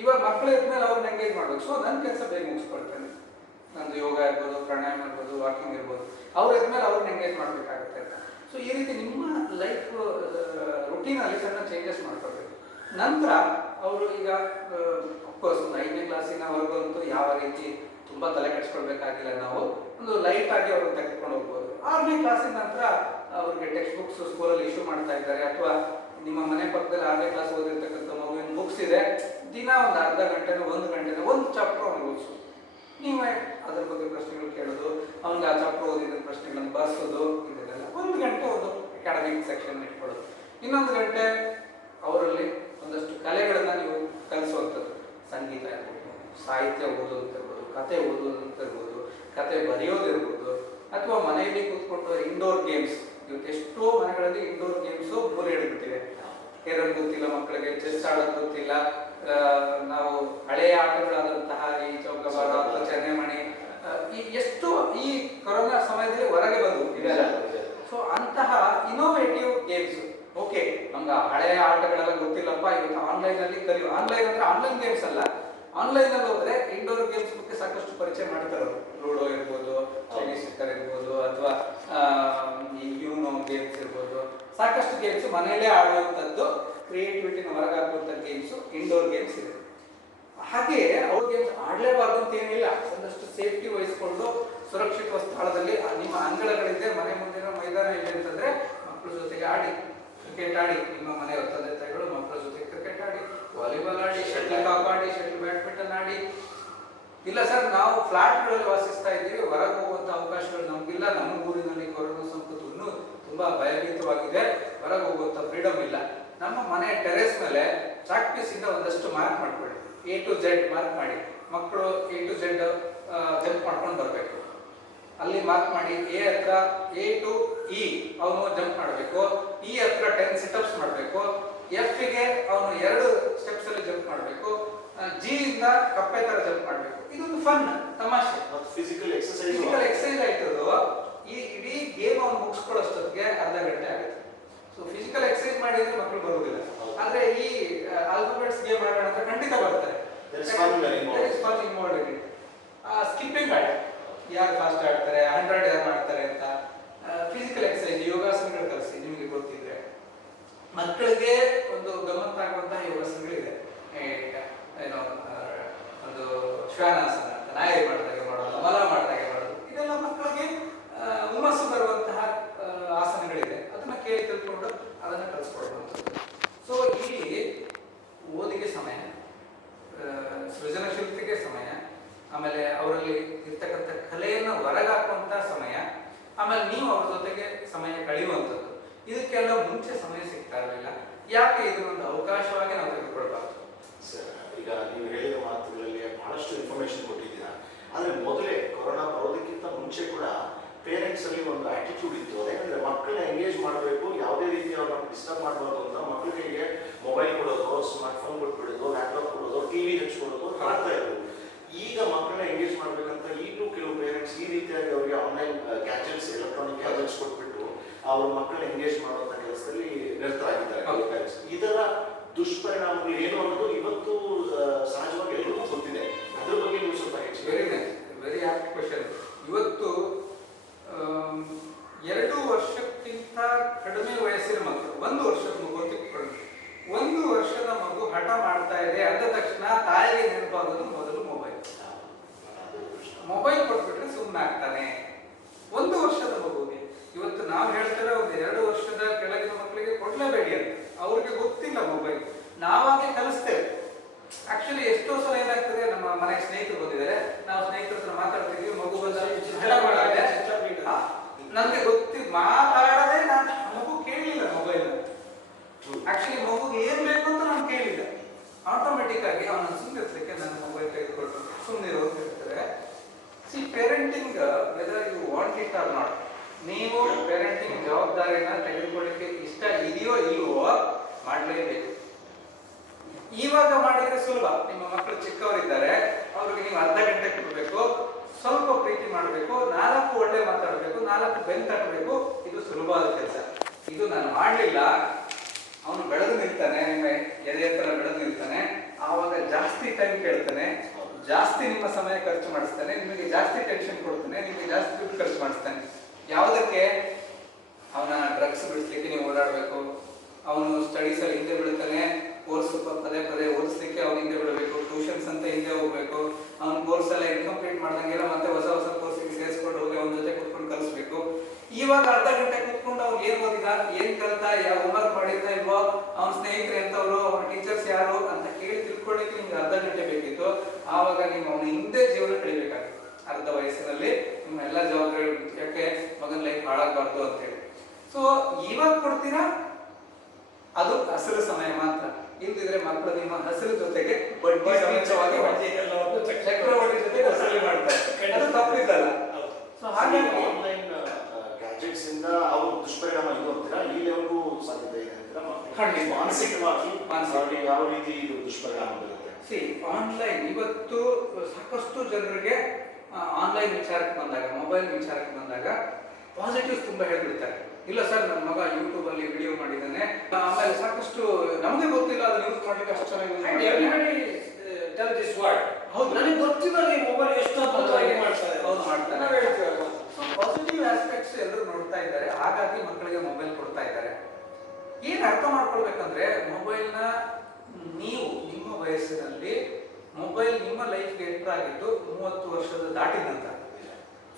ಇವಾಗ ಮಕ್ಕಳು ಇದ್ಮೇಲೆ ಅವ್ರನ್ನ ಎಂಗೇಜ್ ಮಾಡ್ಬೇಕು. ಸೊ ನನ್ನ ಕೆಲಸ ಬೇಗ ಮುಗಿಸ್ಕೊಳ್ತೇನೆ. ನಂದು ಯೋಗ ಇರ್ಬೋದು, ಪ್ರಾಣಾಯಾಮ ಇರ್ಬೋದು, ವಾಕಿಂಗ್ ಇರ್ಬೋದು, ಅವ್ರು ಇದ್ಮೇಲೆ ಅವ್ರನ್ನ ಎಂಗೇಜ್ ಮಾಡಬೇಕಾಗುತ್ತೆ ಅಂತ. ಸೊ ಈ ರೀತಿ ನಿಮ್ಮ ಲೈಫ್ ರುಟೀನಲ್ಲಿ ಸಣ್ಣ ಚೇಂಜಸ್ ಮಾಡ್ಕೊಳ್ಬೇಕು. ನಂತರ ಅವರು ಈಗ ಅಫ್ಕೋರ್ಸ್ ಒಂದು 5ನೇ ಕ್ಲಾಸಿನವರೆಗೂ ಅಂತೂ ಯಾವ ರೀತಿ ತುಂಬ ತಲೆ ಕೆಡಿಸ್ಕೊಳ್ಬೇಕಾಗಿಲ್ಲ. ನಾವು ಒಂದು ಲೈಟ್ ಆಗಿ ಅವ್ರನ್ನ ತೆಗೆದುಕೊಂಡು ಹೋಗ್ಬೋದು. 6ನೇ ಕ್ಲಾಸಿನ ನಂತರ ಅವ್ರಿಗೆ ಟೆಕ್ಸ್ಟ್ ಬುಕ್ಸ್ ಸ್ಕೂಲಲ್ಲಿ ಇಶ್ಯೂ ಮಾಡ್ತಾ ಇದ್ದಾರೆ, ಅಥವಾ ನಿಮ್ಮ ಮನೆ ಪಕ್ಕದಲ್ಲಿ 6ನೇ ಕ್ಲಾಸ್ ಓದಿರ್ತಕ್ಕಂಥ ಮಗುವಿನ ಬುಕ್ಸ್ ಇದೆ, ದಿನ ಒಂದು ಅರ್ಧ ಗಂಟೆನೋ 1 ಗಂಟೆನೋ ಒಂದು ಚಾಪ್ಟರ್ ಅವ್ನಿಗೆ ಓದಿಸು. ನೀವೇ ಅದ್ರ ಬಗ್ಗೆ ಪ್ರಶ್ನೆಗಳು ಕೇಳೋದು, ಅವ್ನಿಗೆ ಆ ಚಾಪ್ಟರ್ ಓದಿದ ಪ್ರಶ್ನೆಗಳನ್ನು ಬರ್ಸೋದು, ಇದನ್ನೆಲ್ಲ 1 ಗಂಟೆ ಒಂದು ಅಕಾಡೆಮಿಕ್ ಸೆಕ್ಷನ್ ಇಟ್ಕೊಳ್ಳೋದು. ಇನ್ನೊಂದು ಗಂಟೆ ಅವರಲ್ಲಿ ಒಂದಷ್ಟು ಕಲೆಗಳನ್ನು ನೀವು ಕಲಿಸುವಂಥದ್ದು. ಸಂಗೀತ ಇರ್ಬೋದು, ಸಾಹಿತ್ಯ ಓದೋದಿರ್ಬೋದು, ಕತೆ ಓದೋದಿರ್ಬೋದು, ಕತೆ ಬರೆಯೋದಿರ್ಬೋದು, ಅಥವಾ ಮನೆಯಲ್ಲಿ ಕೂತ್ಕೊಂಡು ಇಂಡೋರ್ ಗೇಮ್ಸ್. ಇವತ್ತು ಎಷ್ಟೋ ಮನೆಗಳಲ್ಲಿ ಇಂಡೋರ್ ಗೇಮ್ಸು ಮೂಲೆ ಹಿಡಿದ್ಬಿಟ್ಟಿವೆ. ಕೇರಂ ಗೊತ್ತಿಲ್ಲ ಮಕ್ಕಳಿಗೆ, ಚೆಸ್ ಆಡೋದು ಗೊತ್ತಿಲ್ಲ. ನಾವು ಹಳೆಯ ಆಟಗಳಾದಂತಹ ಈ ಚೌಕಬಾರ ಅಥವಾ ಚೆನ್ನೆಮಣಿ ಎಷ್ಟು ಈ ಕೊರೋನಾ ಸಮಯದಲ್ಲಿ ಹೊರಗೆ ಬಂದು ಇವೆಲ್ಲ. ಸೊ ಅಂತಹ ಇನೋವೇಟಿವ್ ಗೇಮ್ಸ್. ಓಕೆ, ನಮ್ಗೆ ಹಳೆಯ ಆಟಗಳೆಲ್ಲ ಗೊತ್ತಿಲ್ಲಪ್ಪ, ಇವತ್ತು ಆನ್ಲೈನ್ ಅಲ್ಲಿ ಕಲಿಯೋ. ಆನ್ಲೈನ್ ಅಂದ್ರೆ ಆನ್ಲೈನ್ ಗೇಮ್ಸ್ ಅಲ್ಲ, ಆನ್ಲೈನ್ ಅಲ್ಲಿ ಹೋದ್ರೆ ಇಂಡೋರ್ ಗೇಮ್ಸ್ ಬಗ್ಗೆ ಸಾಕಷ್ಟು ಪರಿಚಯ ಮಾಡ್ತಾರೆ. ಲೂಡೋ ಇರ್ಬೋದು, ಚೈನೀಸ್ ಚಿಕ್ಕರ್ ಇರ್ಬೋದು, ಅಥವಾ ಈ ಯೂನೋ ಗೇಮ್ಸ್ ಇರ್ಬೋದು, ಸಾಕಷ್ಟು ಗೇಮ್ಸ್ ಮನೆಯಲ್ಲೇ ಆಡುವಂಥದ್ದು, ಕ್ರಿಯೇಟಿವಿಟಿನ ಹೊರಗಾಕುವಂಥ ಗೇಮ್ಸು ಇಂಡೋರ್ ಗೇಮ್ಸ್ ಇದೆ. ಹಾಗೆ ಅವ್ರ ಗೇಮ್ಸ್ ಆಡಲೇಬಾರ್ದು ಅಂತ ಏನಿಲ್ಲ, ಒಂದಷ್ಟು ಸೇಫ್ಟಿ ವಹಿಸ್ಕೊಂಡು ಸುರಕ್ಷಿತ ಸ್ಥಳದಲ್ಲಿ ನಿಮ್ಮ ಅಂಗಳಗಳಿದೆ, ಮನೆ ಮುಂದಿನ ಮೈದಾನ ಇದೆ ಅಂತಂದ್ರೆ ಮಕ್ಕಳ ಜೊತೆಗೆ ಆಡಿ. ಕ್ರಿಕೆಟ್ ಆಡಿ, ನಿಮ್ಮ ಮನೆ ತಂದೆ ತಾಯಿಗಳು ಮಕ್ಕಳ ಜೊತೆ ಕ್ರಿಕೆಟ್ ಆಡಿ, ವಾಲಿಬಾಲ್ ಆಡಿ, ಶಟಲ್ ಕಾಕ್ ಆಡಿ, ಶಟಲ್ ಬ್ಯಾಡ್ಮಿಂಟನ್ ಆಡಿ. ಇಲ್ಲ ಸರ್, ನಾವು ಫ್ಲಾಟ್ಗಳಲ್ಲಿ ವಾಸಿಸ್ತಾ ಇದ್ದೀವಿ, ಹೊರಗೆ ಹೋಗುವಂತ ಅವಕಾಶಗಳು ನಮಗಿಲ್ಲ, ನಮ್ಮ ಊರಿನಲ್ಲಿ ಕೊರೋನಾ ಸೋಂಕು ಇನ್ನೂ ತುಂಬಾ ಭಯಭೀತವಾಗಿದೆ, ಹೊರಗೆ ಹೋಗುವಂತ ಫ್ರೀಡಮ್ ಇಲ್ಲ. ನಮ್ಮ ಮನೆ ಟೆರೆಸ್ ಮೇಲೆ ಚಾಕ್ ಪೀಸ್ ಇಂದ ಒಂದಷ್ಟು ಮಾರ್ಕ್ ಮಾಡ್ಕೊಳ್ಳಿ, A to Z ಮಾರ್ಕ್ ಮಾಡಿ. ಮಕ್ಕಳು A to Z ಜಂಪ್ ಮಾಡ್ಕೊಂಡು ಬರಬೇಕು. ಅಲ್ಲಿ ಮಾರ್ಕ್ ಮಾಡಿ, A to E ಅವನು ಜಂಪ್ ಮಾಡಬೇಕು, E ಹತ್ರ 10 ಸಿಟಪ್ಸ್ ಮಾಡಬೇಕು, F ಗೆ ಅವನು 2 ಸ್ಟೆಪ್ಸ್ ಅಲ್ಲಿ ಜಂಪ್ ಮಾಡಬೇಕು, G ಇಂದ ಕಪ್ಪೆ ತರ ಜಂಪ್ ಮಾಡಬೇಕು. ಇದೊಂದು ಫನ್ ತಮಾಷೆ, ಫಿಸಿಕಲ್ ಎಕ್ಸರ್ಸೈಸ್ ಆಯ್ತದು. ಈ ಇಡೀ ಗೇಮ್ ಅವನು ಮುಗಿಸ್ಕೊಳ್ಳೋಷ್ಟೊತ್ತಿಗೆ ಅರ್ಧ ಗಂಟೆ ಆಗುತ್ತೆ. ಸೊ ಫಿಸಿಕಲ್ ಎಕ್ಸರ್ಸೈಸ್ ಮಾಡಿದ್ರೆ ಮಕ್ಕಳು ಬರುವುದಿಲ್ಲ. ಆದ್ರೆ ಈ ಆಲ್ಫಾಬೆಟ್ಸ್ ಗೇಮ್ ಆಡೋಣ ಅಂತ ಖಂಡಿತ ಬರ್ತಾರೆ. ಸ್ಕಿಪ್ಪಿಂಗ್ ಆಡಿ, ಯಾರು ಫಾಸ್ಟ್ ಆಡ್ತಾರೆ, 100 ಯಾರು ಮಾಡ್ತಾರೆ ಅಂತ. ಫಿಸಿಕಲ್ ಎಕ್ಸರ್ಸೈಸ್, ಯೋಗಾಸನಗಳು ಕಲಿಸಿ ನಿಮಗೆ ಗೊತ್ತಿದ್ರೆ. ಮಕ್ಕಳಿಗೆ ಒಂದು ಆಗುವಂತಹ ಯೋಗಾಸನಗಳಿದೆ. ಏನೋ ಒಂದು ಶ್ವಾನಾಸನ ಅಂತ, ನಾಯಿ ಮಾಡಿದಾಗೆ ಮಾಡೋದು, ಮಲ ಮಾಡಿದಾಗೆ ಮಾಡೋದು, ಇದೆಲ್ಲ ಮಕ್ಕಳಿಗೆ ಹುಮ್ಮಸ್ಸು ಬರುವಂತಹ ಆಸನಗಳಿದೆ. ಅದನ್ನ ಕೇಳಿ ತಿಳ್ಕೊಂಡು ಅದನ್ನ ಕಲಿಸ್ಕೊಡುವಂಥದ್ದು. ಸೊ ಇಲ್ಲಿ ಓದಿಗೆ ಸಮಯ, ಸೃಜನಶೀಲತೆಗೆ ಸಮಯ, ಆಮೇಲೆ ಅವರಲ್ಲಿ ಇರ್ತಕ್ಕಂಥ ಕಲೆಯನ್ನು ಹೊರಗಾಕುವಂತ ಸಮಯ, ಆಮೇಲೆ ನೀವು ಅವ್ರ ಜೊತೆಗೆ ಸಮಯ ಕಳೆಯುವಂಥದ್ದು, ಇದಕ್ಕೆಲ್ಲ ಮುಂಚೆ ಸಮಯ ಸಿಗ್ತಾ ಇರಲಿಲ್ಲ. ಯಾಕೆ ಇದನ್ನೊಂದು ಅವಕಾಶವಾಗಿ ನಾವು ತೆಗೆದುಕೊಳ್ಬಾರ್ದು? ಸರ್, ಈಗ ನೀವು ಹೇಳಿದ ಮಾತುಗಳಲ್ಲಿ ಬಹಳಷ್ಟು ಇನ್ಫಾರ್ಮೇಶನ್ ಕೊಟ್ಟಿದ್ದೀರಾ. ಆದರೆ ಮೊದಲೇ ಕೊರೋನಾ ಬರೋದಕ್ಕಿಂತ ಮುಂಚೆ ಕೂಡ ಪೇರೆಂಟ್ಸ್ ಅಲ್ಲಿ ಒಂದು ಆಟಿಟ್ಯೂಡ್ ಇತ್ತು. ಅದೇನಂದ್ರೆ ಮಕ್ಕಳನ್ನ ಎಂಗೇಜ್ ಮಾಡಬೇಕು, ಯಾವುದೇ ರೀತಿ ಅವ್ರನ್ನ ಡಿಸ್ಟರ್ಬ್ ಮಾಡಬಾರ್ದು ಅಂತ ಮಕ್ಕಳಿಗೆ ಮೊಬೈಲ್ ಕೊಡೋದು, ಸ್ಮಾರ್ಟ್ ಫೋನ್ ಕೊಟ್ಬಿಡೋದು, ಲ್ಯಾಪ್ಟಾಪ್ ಕೊಡೋದು, ಟಿವಿ ಹಚ್ಕೊಡೋದು ಮಾಡ್ತಾ ಇರೋದು. ಈಗ ಮಕ್ಕಳನ್ನ ಎಂಗೇಜ್ ಮಾಡ್ಬೇಕಂತ ಈಗಲೂ ಕೆಲವು ಪೇರೆಂಟ್ಸ್ ಈ ರೀತಿಯಾಗಿ ಅವರಿಗೆ ಆನ್ಲೈನ್ ಗ್ಯಾಜೆಟ್ಸ್, ಎಲೆಕ್ಟ್ರಾನಿಕ್ ಗ್ಯಾಜೆಟ್ಸ್ ಕೊಟ್ಬಿಟ್ಟು ಅವ್ರ ಮಕ್ಕಳನ್ನ ಎಂಗೇಜ್ ಮಾಡುವಂತ ಕೆಲಸದಲ್ಲಿ ನಿರತರಾಗಿದ್ದಾರೆ ಕೆಲವು ಪೇರೆಂಟ್ಸ್. ಇದರ ದುಷ್ಪರಿಣಾಮಗಳು ಏನು ಅನ್ನೋದು ಇವತ್ತು ಸಹಜವಾಗಿ ಎಲ್ಲರಿಗೂ ಗೊತ್ತಿದೆ. ಅದ್ರ ಬಗ್ಗೆ ನೀವು ಸ್ವಲ್ಪ ಹೆಚ್ಚು. Very apt question. ಇವತ್ತು 2 ವರ್ಷಕ್ಕಿಂತ ಕಡಿಮೆ ವಯಸ್ಸಿನ ಮಕ್ಕಳು, 1 ವರ್ಷದ ಮಗು ಅಂತ ಇಟ್ಕೊಳ್ಳಿ. 1 ವರ್ಷದ ಮಗು ಹಠ ಮಾಡ್ತಾ ಇದೆ ಅಂದ ತಕ್ಷಣ ತಾಯಿಗೆ ನೆನಪಾಗೋದು ಮೊದಲು ಮೊಬೈಲ್ ಕೊಟ್ಬಿಟ್ರೆ ಸುಮ್ಮನೆ ಆಗ್ತಾನೆ. 1 ವರ್ಷದ ಮಗುವಿಗೆ ಇವತ್ತು ನಾವು ಹೇಳ್ತಾರೆ, ಒಂದು 2 ವರ್ಷದ ಕೆಳಗಿನ ಮಕ್ಕಳಿಗೆ ಕೊಡ್ಲೇಬೇಡಿ ಅಂತ. ಅವ್ರಿಗೆ ಗೊತ್ತಿಲ್ಲ ಮೊಬೈಲ್, ನಾವಾಗೆ ಕಲಿಸ್ತೇವೆ. ಆಕ್ಚುಲಿ ಎಷ್ಟೋ ಸಲ ಏನಾಗ್ತದೆ, ನಮ್ಮ ಮನೆಗೆ ಸ್ನೇಹಿತರು ಬಂದಿದ್ದಾರೆ, ನಾವು ಸ್ನೇಹಿತರ ಹತ್ರ ಮಾತಾಡ್ತೀವಿ, ಮಗು ಬಂದ ನನಗೆ ಮಾತಾಡದೆ ನಾನು ಮಗು ಕೇಳಲಿಲ್ಲ ಮೊಬೈಲ್. ಆಕ್ಚುಲಿ ಮಗುಗೆ ಏನ್ ಬೇಕು ಅಂತ ನಾನು ಕೇಳಿಲ್ಲ, ಆಟೋಮೆಟಿಕ್ ಆಗಿ ಅವನ ಸುಮ್ಮನಿರ್ಲಿಕ್ಕೆ ನಾನು ಮೊಬೈಲ್ ತೆಗೆದುಕೊಂಡು ಸುಮ್ಮನಿರೋ ಅಂತ ಹೇಳ್ತಾರೆ. See, parenting whether you want it or not, ನೀವು ಪೇರೆಂಟಿಂಗ್ ಜವಾಬ್ದಾರಿನ ತೆಗೆದುಕೊಳ್ಳಿಕ್ಕೆ ಇಷ್ಟ ಇದೆಯೋ ಇಲ್ವೋ ಮಾಡಲೇಬೇಕು. ಇವಾಗ ಮಾಡಿದ್ರೆ ಸುಲಭ. ನಿಮ್ಮ ಮಕ್ಕಳು ಚಿಕ್ಕವರಿದ್ದಾರೆ, ಅವ್ರಿಗೆ ನೀವು ಅರ್ಧ ಗಂಟೆ ಕೊಡಬೇಕು, ಸ್ವಲ್ಪ ಪ್ರೀತಿ ಮಾಡಬೇಕು, 4 ಒಳ್ಳೆ ಮಾತಾಡಬೇಕು, 4 ಬೆನ್ ತಟ್ಟಬೇಕು. ಇದು ಸುಲಭವಾದ ಕೆಲಸ. ಇದು ನಾನು ಮಾಡಲಿಲ್ಲ, ಅವನು ಬೆಳೆದು ನಿಲ್ತಾನೆ, ನಿಮ್ಮ ಎದೆ ಹತ್ರ ಬೆಳೆದು ನಿಲ್ತಾನೆ, ಆವಾಗ ಜಾಸ್ತಿ ಟೈಮ್ ಕೇಳ್ತಾನೆ, ಜಾಸ್ತಿ ನಿಮ್ಮ ಸಮಯ ಖರ್ಚು ಮಾಡಿಸ್ತಾನೆ, ನಿಮಗೆ ಜಾಸ್ತಿ ಟೆನ್ಷನ್ ಕೊಡ್ತಾನೆ, ನಿಮಗೆ ಜಾಸ್ತಿ ದುಡ್ಡು ಖರ್ಚು ಮಾಡಿಸ್ತಾನೆ. ಯಾವುದಕ್ಕೆ? ಅವನ ಡ್ರಗ್ಸ್ ಬಿಡಿಸ್ಲಿಕ್ಕೆ ನೀವು ಓಡಾಡಬೇಕು, ಅವನು ಸ್ಟಡೀಸ್ ಅಲ್ಲಿ ಹಿಂದೆ ಬೀಳ್ತಾನೆ, ಕೋರ್ಸ್ ಪದೇ ಪದೇ ಓದಿಸ್ಲಿಕ್ಕೆ ಅವ್ನು ಹಿಂದೆ ಬಿಡಬೇಕು, ಟ್ಯೂಷನ್ಸ್ ಅಂತ ಹಿಂದೆ ಹೋಗ್ಬೇಕು, ಅವ್ನ ಕೋರ್ಸ್ ಎಲ್ಲ ಇನ್ಕಂಪ್ಲೀಟ್ ಮಾಡ್ದಂಗೆಲ್ಲ ಮತ್ತೆ ಹೊಸ ಹೊಸ ಕೋರ್ಸಿಗೆ ಸೇರಿಸ್ಕೊಂಡು ಹೋಗಿ ಅವನ ಜೊತೆ ಕುತ್ಕೊಂಡು ಕಲಿಸ್ಬೇಕು. ಇವಾಗ ಅರ್ಧ ಗಂಟೆ ಕುತ್ಕೊಂಡು ಅವ್ನು ಏನ್ ಓದಿದ, ಏನ್ ಕಲ್ತ, ಯಾವ ಹೋಮ್ವರ್ಕ್ ಮಾಡಿದ್ದ ಇಲ್ವೋ, ಅವನ ಸ್ನೇಹಿತರು ಎಂತವ್ರು, ಅವನ ಟೀಚರ್ಸ್ ಯಾರು ಅಂತ ಕೇಳಿ ತಿಳ್ಕೊಳ್ಳಿಕ್ಕೆ ನಿಮ್ಗೆ ಅರ್ಧ ಗಂಟೆ ಬೇಕಿತ್ತು. ಆವಾಗ ನೀವು ಅವನ ಹಿಂದೆ ಜೀವನ ಕಳಿಬೇಕಾಗಿತ್ತು. ಅರ್ಧ ವಯಸ್ಸಿನಲ್ಲಿ ನಿಮ್ಮ ಎಲ್ಲ ಜವಾಬ್ದಾರಿ, ಯಾಕೆ ಮಗನ ಲೈಫ್ ಹಾಳಾಗಬಾರ್ದು ಅಂತೇಳಿ. ಸೊ ಇವಾಗ ಕೊಡ್ತೀರಾ, ಅದು ಅಸಲು ಸಮಯ ಮಾತ್ರ. ಇಲ್ದಿದ್ರೆ ಮಕ್ಕಳು ನಿಮ್ಮ ಹಸಿರು ಜೊತೆಗೆ ಚಕ್ರವರ್ತಿ ಜೊತೆಗೆ ಹಸಲಿ ಮಾಡ್ತಾರೆ, ಅದು ತಪ್ಪಿದ್ದಲ್ಲ. ಸೊ ಹಾಗಾಗಿ ಆನ್ಲೈನ್ ಗ್ಯಾಜೆಟ್ಸ್ ಇಂದ ಅವ್ರ ದುಷ್ಪರಿಣಾಮ ಇದು ಅಂತೀರಾ? ಈ ಲೆವೆಲ್ಗೂ ಸಾಧ್ಯತೆ ಇದೆ ಅಂತೀರಾ? ಮಾನಸಿಕವಾಗಿ ಯಾವ ರೀತಿ ಇದು ದುಷ್ಪರಿಣಾಮ ಬರುತ್ತೆ? ಸಿ, ಆನ್ಲೈನ್ ಇವತ್ತು ಸಾಕಷ್ಟು ಜನರಿಗೆ ಆನ್ಲೈನ್ ವಿಚಾರಕ್ಕೆ ಬಂದಾಗ, ಮೊಬೈಲ್ ವಿಚಾರಕ್ಕೆ ಬಂದಾಗ ಪಾಸಿಟಿವ್ಸ್ ತುಂಬಾ ಹೇಳ್ಬಿಡ್ತಾರೆ. ಇಲ್ಲ ಸರ್, ನನ್ನ ಮಗ ಯೂಟ್ಯೂಬ್ ಅಲ್ಲಿ ವಿಡಿಯೋ ಮಾಡಿದ್ದಾನೆ, ಆಮೇಲೆ ಸಾಕಷ್ಟು ನಮಗೆ ಗೊತ್ತಿಲ್ಲ ಅದನ್ನ ಯೂಸ್ ಮಾಡ್ಲಿಕ್ಕೆ ಅಷ್ಟು ಚೆನ್ನಾಗಿ ಹೌದು, ನನಗೆ ಗೊತ್ತಿಲ್ಲ ನೀವು ಮೊಬೈಲ್ ಎಷ್ಟು ಅದ್ಭುತವಾಗಿ ಮಾಡ್ತಾರೆ. ಹೌದು, ಮಾಡ್ತಾರೆ. ಪಾಸಿಟಿವ್ ಆಸ್ಪೆಕ್ಟ್ಸ್ ಎಲ್ಲರೂ ನೋಡ್ತಾ ಇದ್ದಾರೆ, ಹಾಗಾಗಿ ಮಕ್ಕಳಿಗೆ ಮೊಬೈಲ್ ಕೊಡ್ತಾ ಇದ್ದಾರೆ. ಏನ್ ಅರ್ಥ ಮಾಡ್ಕೊಳ್ಬೇಕಂದ್ರೆ, ಮೊಬೈಲ್ನ ನೀವು ನಿಮ್ಮ ವಯಸ್ಸಿನಲ್ಲಿ ಮೊಬೈಲ್ ನಿಮ್ಮ ಲೈಫ್ಗೆ ಎಂಟರ್ ಆಗಿದ್ದು 30 ವರ್ಷದ ದಾಟಿದ ನಂತರ.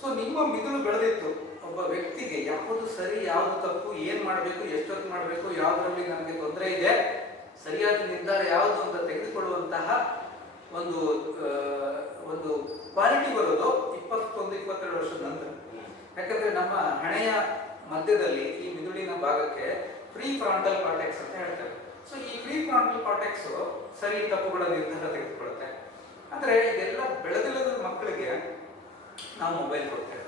ಸೊ ನಿಮ್ಮ ಮಿದುಳು ಬೆಳೆದಿತ್ತು. ಒಬ್ಬ ವ್ಯಕ್ತಿಗೆ ಯಾವುದು ಸರಿ, ಯಾವುದು ತಪ್ಪು, ಏನ್ ಮಾಡಬೇಕು, ಎಷ್ಟೊತ್ತು ಮಾಡಬೇಕು, ಯಾವುದರಲ್ಲಿ ನನಗೆ ತೊಂದರೆ ಇದೆ, ಸರಿಯಾದ ನಿರ್ಧಾರ ಯಾವುದು ಅಂತ ತೆಗೆದುಕೊಳ್ಳುವಂತಹ ಒಂದು ಕ್ವಾಲಿಟಿ ಬರೋದು 21-22 ವರ್ಷದ ನಂತರ. ಯಾಕಂದ್ರೆ ನಮ್ಮ ಹಣೆಯ ಮಧ್ಯದಲ್ಲಿ ಈ ಮಿದುಳಿನ ಭಾಗಕ್ಕೆ ಪ್ರೀ ಫ್ರಾಂಟಲ್ ಕಾರ್ಟೆಕ್ಸ್ ಅಂತ ಹೇಳ್ತಾರೆ. ಸೊ ಈ ಪ್ರೀ ಫ್ರಾಂಟಲ್ ಕಾರ್ಟೆಕ್ಸ್ ಸರಿ ತಪ್ಪುಗಳ ನಿರ್ಧಾರ ತೆಗೆದುಕೊಳ್ಳುತ್ತೆ. ಅಂದ್ರೆ ಇದೆಲ್ಲ ಬೆಳೆದಿಲ್ಲದ ಮಕ್ಕಳಿಗೆ ನಾವು ಮೊಬೈಲ್ ಕೊಡ್ತೇವೆ.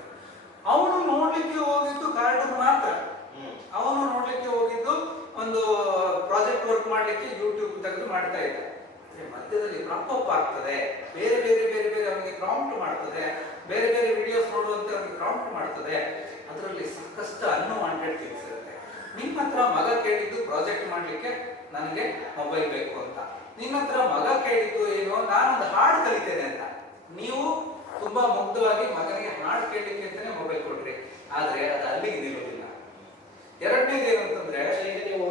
ಅವನು ನೋಡ್ಲಿಕ್ಕೆ ಹೋಗಿದ್ದು ಕಾರ್ಟೂನ್ ಮಾತ್ರ, ಅವನು ನೋಡ್ಲಿಕ್ಕೆ ಹೋಗಿದ್ದು ಒಂದು ಪ್ರಾಜೆಕ್ಟ್ ವರ್ಕ್ ಮಾಡ್ಲಿಕ್ಕೆ ಯೂಟ್ಯೂಬ್ ತೆಗೆದು ಮಾಡ್ತಾ ಇದ್ದ. ಮಧ್ಯದಲ್ಲಿ ಪ್ರಾಪಪ್ ಆಗ್ತದೆ, ಬೇರೆ ಬೇರೆ ಬೇರೆ ಬೇರೆ ಅವನಿಗೆ ಪ್ರಾಂಪ್ಟ್ ಮಾಡ್ತದೆ, ಬೇರೆ ಬೇರೆ ವಿಡಿಯೋಸ್ ನೋಡುವಂತೆ ಅವನಿಗೆ ಪ್ರಾಂಪ್ಟ್ ಮಾಡ್ತದೆ. ಅದರಲ್ಲಿ ಸಾಕಷ್ಟು ಅನ್ವಾಂಟೆಡ್ ಥಿಂಗ್ಸ್ ಇರುತ್ತೆ. ನಿಮ್ಮ ಹತ್ರ ಮಗ ಕೇಳಿದ್ದು ಪ್ರಾಜೆಕ್ಟ್ ಮಾಡ್ಲಿಕ್ಕೆ ನನಗೆ ಮೊಬೈಲ್ ಬೇಕು ಅಂತ, ನಿಮ್ಮ ಹತ್ರ ಮಗ ಕೇಳಿದ್ದು ಏನು, ನಾನೊಂದು ಹಾಡು ಕಲಿತೇನೆ ಅಂತ. ನೀವು ತುಂಬಾ ಮುಗ್ಧವಾಗಿ ಮಗನಿಗೆ ಹಾಡು ಕೇಳಲಿಕ್ಕೆ ಅಂತಾನೆ ಮೊಬೈಲ್ ಕೊಡ್ರಿ, ಆದ್ರೆ ಅದು ಅಲ್ಲಿಗೆ ನಿಲ್ಲೋದಿಲ್ಲ. ಎರಡನೇದು ಏನಂತಂದ್ರೆ, ಈಗ ನೀವು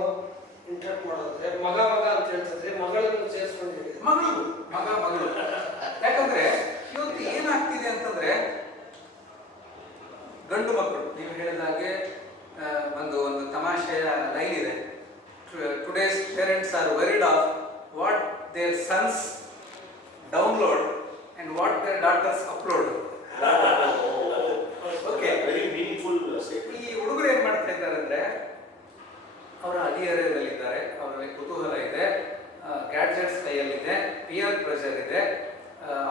ಇಂಟರಪ್ಟ್ ಮಾಡೋದ್ರೆ ಮಗ ಮಗ ಅಂತ ಹೇಳ್ತಾರೆ ಮಕ್ಕಳು. ಯಾಕಂದ್ರೆ ಇವತ್ತು ಏನಾಗ್ತಿದೆ ಅಂತಂದ್ರೆ ಗಂಡು ಮಕ್ಕಳು ನೀವು ಹೇಳಿದ ಹಾಗೆ ಒಂದು ತಮಾಷೆಯ ಲೈನ್ ಇದೆ. Today's parents are worried of what their sons download and what their daughters upload. Okay, very meaningful statement. ಈ ಹುಡುಗರು ಏನ್ ಮಾಡ್ತಾ ಇದ್ದಾರೆ ಅಂದ್ರೆ ಅವರ ಹದಿಹರೆಯದಲ್ಲಿದ್ದಾರೆ, ಅವರಲ್ಲಿ ಕುತೂಹಲ ಇದೆ, ಗ್ಯಾಡ್ಜೆಟ್ಸ್ ಕೈಯಲ್ಲಿದೆ, ಪಿಯರ್ ಪ್ರೆಷರ್ ಇದೆ,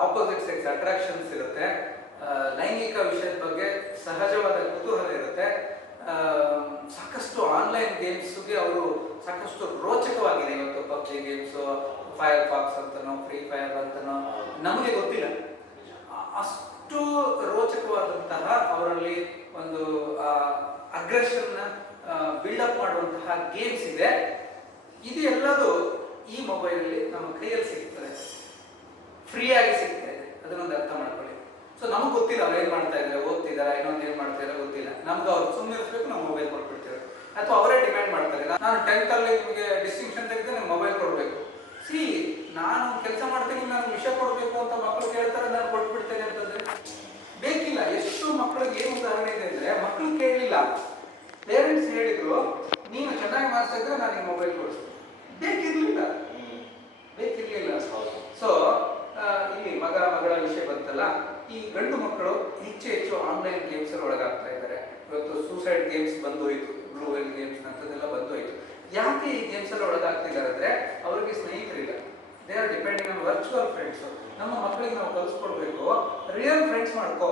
ಆಪೋಸಿಟ್ ಸೆಕ್ಸ್ ಅಟ್ರಾಕ್ಷನ್ಸ್ ಇರುತ್ತೆ, ಲೈಂಗಿಕ ವಿಷಯದ ಬಗ್ಗೆ ಸಹಜವಾದ ಕುತೂಹಲ ಇರುತ್ತೆ, ಸಾಕಷ್ಟು ಆನ್ಲೈನ್ ಗೇಮ್ಸ್ಗೆ ಅವರು ಸಾಕಷ್ಟು ರೋಚಕವಾಗಿದೆ. ಇವತ್ತು ಪಬ್ಜಿ ಗೇಮ್ಸು, ಫೈರ್ ಫಾಕ್ಸ್ ಅಂತನೋ, ಫ್ರೀ ಫೈರ್ ಅಂತನೋ ನಮಗೆ ಗೊತ್ತಿಲ್ಲ, ಅಷ್ಟು ರೋಚಕವಾದಂತಹ ಅವರಲ್ಲಿ ಒಂದು ಅಗ್ರೆಷನ್ನ ಬಿಲ್ಡಪ್ ಮಾಡುವಂತಹ ಗೇಮ್ಸ್ ಇದೆ. ಇದು ಎಲ್ಲದು ಈ ಮೊಬೈಲಲ್ಲಿ ನಮ್ಮ ಕೈಯಲ್ಲಿ ಸಿಗ್ತದೆ, ಫ್ರೀಯಾಗಿ ಸಿಗ್ತಾ ಇದೆ. ಅದನ್ನೊಂದು ಅರ್ಥ ಮಾಡ್ಕೊಳ್ಳಿ. ಸೊ ನಮಗೆ ಗೊತ್ತಿಲ್ಲ ಅವ್ರು ಏನು ಮಾಡ್ತಾ ಇದ್ದಾರೆ, ಓದ್ತಿದ್ದಾರೆ, ಇನ್ನೊಂದು ಏನು ಮಾಡ್ತಾ ಇದ್ದಾರೆ ಗೊತ್ತಿಲ್ಲ. ನಮ್ಗೆ ಅವ್ರು ಸುಮ್ಮನೆ ಇರಿಸ್ಬೇಕು, ನಾವು ಮೊಬೈಲ್ ಕೊಟ್ಬಿಡ್ತೇವೆ. ಅಥವಾ ಅವರೇ ಡಿಮ್ಯಾಂಡ್ ಮಾಡ್ತಾರೆ, ನಾನು 10th ಅಲ್ಲಿ ನಿಮಗೆ ಡಿಸ್ಟಿಂಕ್ಷನ್ ತೆಗೆದು ನಂಗೆ ಮೊಬೈಲ್ ಕೊಡಬೇಕು. ನಾನು ಕೆಲಸ ಮಾಡ್ತೀನಿ, ನಾನು ವಿಷಯ ಕೊಡಬೇಕು ಅಂತ ಮಕ್ಕಳು ಕೇಳ್ತಾರೆ, ನಾನು ಕೊಟ್ಬಿಡ್ತೇನೆ ಅಂತಂದ್ರೆ ಬೇಕಿಲ್ಲ. ಎಷ್ಟು ಮಕ್ಕಳಿಗೆ ಏನು ಉದಾಹರಣೆ ಇದೆ ಅಂದ್ರೆ ಮಕ್ಕಳು ಕೇಳಲಿಲ್ಲ, ಪೇರೆಂಟ್ಸ್ ಹೇಳಿದ್ರು ನೀನು ಚೆನ್ನಾಗಿ ಮಾರ್ಕ್ಸ್ ಇದ್ರೆ ನಾನು ಈ ಮೊಬೈಲ್ ಕೊಡ್ತೀನಿ. ಬೇಕಿರ್ಲಿಲ್ಲ. ಸೊ ಇಲ್ಲಿ ಮಗಳ ವಿಷಯ ಬಂತಲ್ಲ, ಈ ಗಂಡು ಮಕ್ಕಳು ಹೆಚ್ಚು ಆನ್ಲೈನ್ ಗೇಮ್ಸ್ ಅಲ್ಲಿ ಒಳಗಾಗ್ತಾ ಇದ್ದಾರೆ. ಇವತ್ತು ಸೂಸೈಡ್ ಗೇಮ್ಸ್ ಬಂದೋಯ್ತು, ಬ್ಲೂ ವೇಲ್ ಗೇಮ್ಸ್ ಅಂತದೆಲ್ಲ ಬಂದೋಯ್ತು. ಯಾಕೆ ಈ ಗೇಮ್ಸ್ ಅಲ್ಲಿ ಒಳಗಾಗ್ತಿದ್ದಾರೆ ಅಂದ್ರೆ ಅವರಿಗೆ ಸ್ನೇಹಿತರಿಲ್ಲ. They are depending on virtual friends. ನಮ್ಮ ಮಕ್ಕಳಿಗೆ ನಾವು ಕಲಿಸ್ಕೊಡ್ಬೇಕು, ರಿಯಲ್ ಫ್ರೆಂಡ್ಸ್ ಮಾಡ್ಕೋ.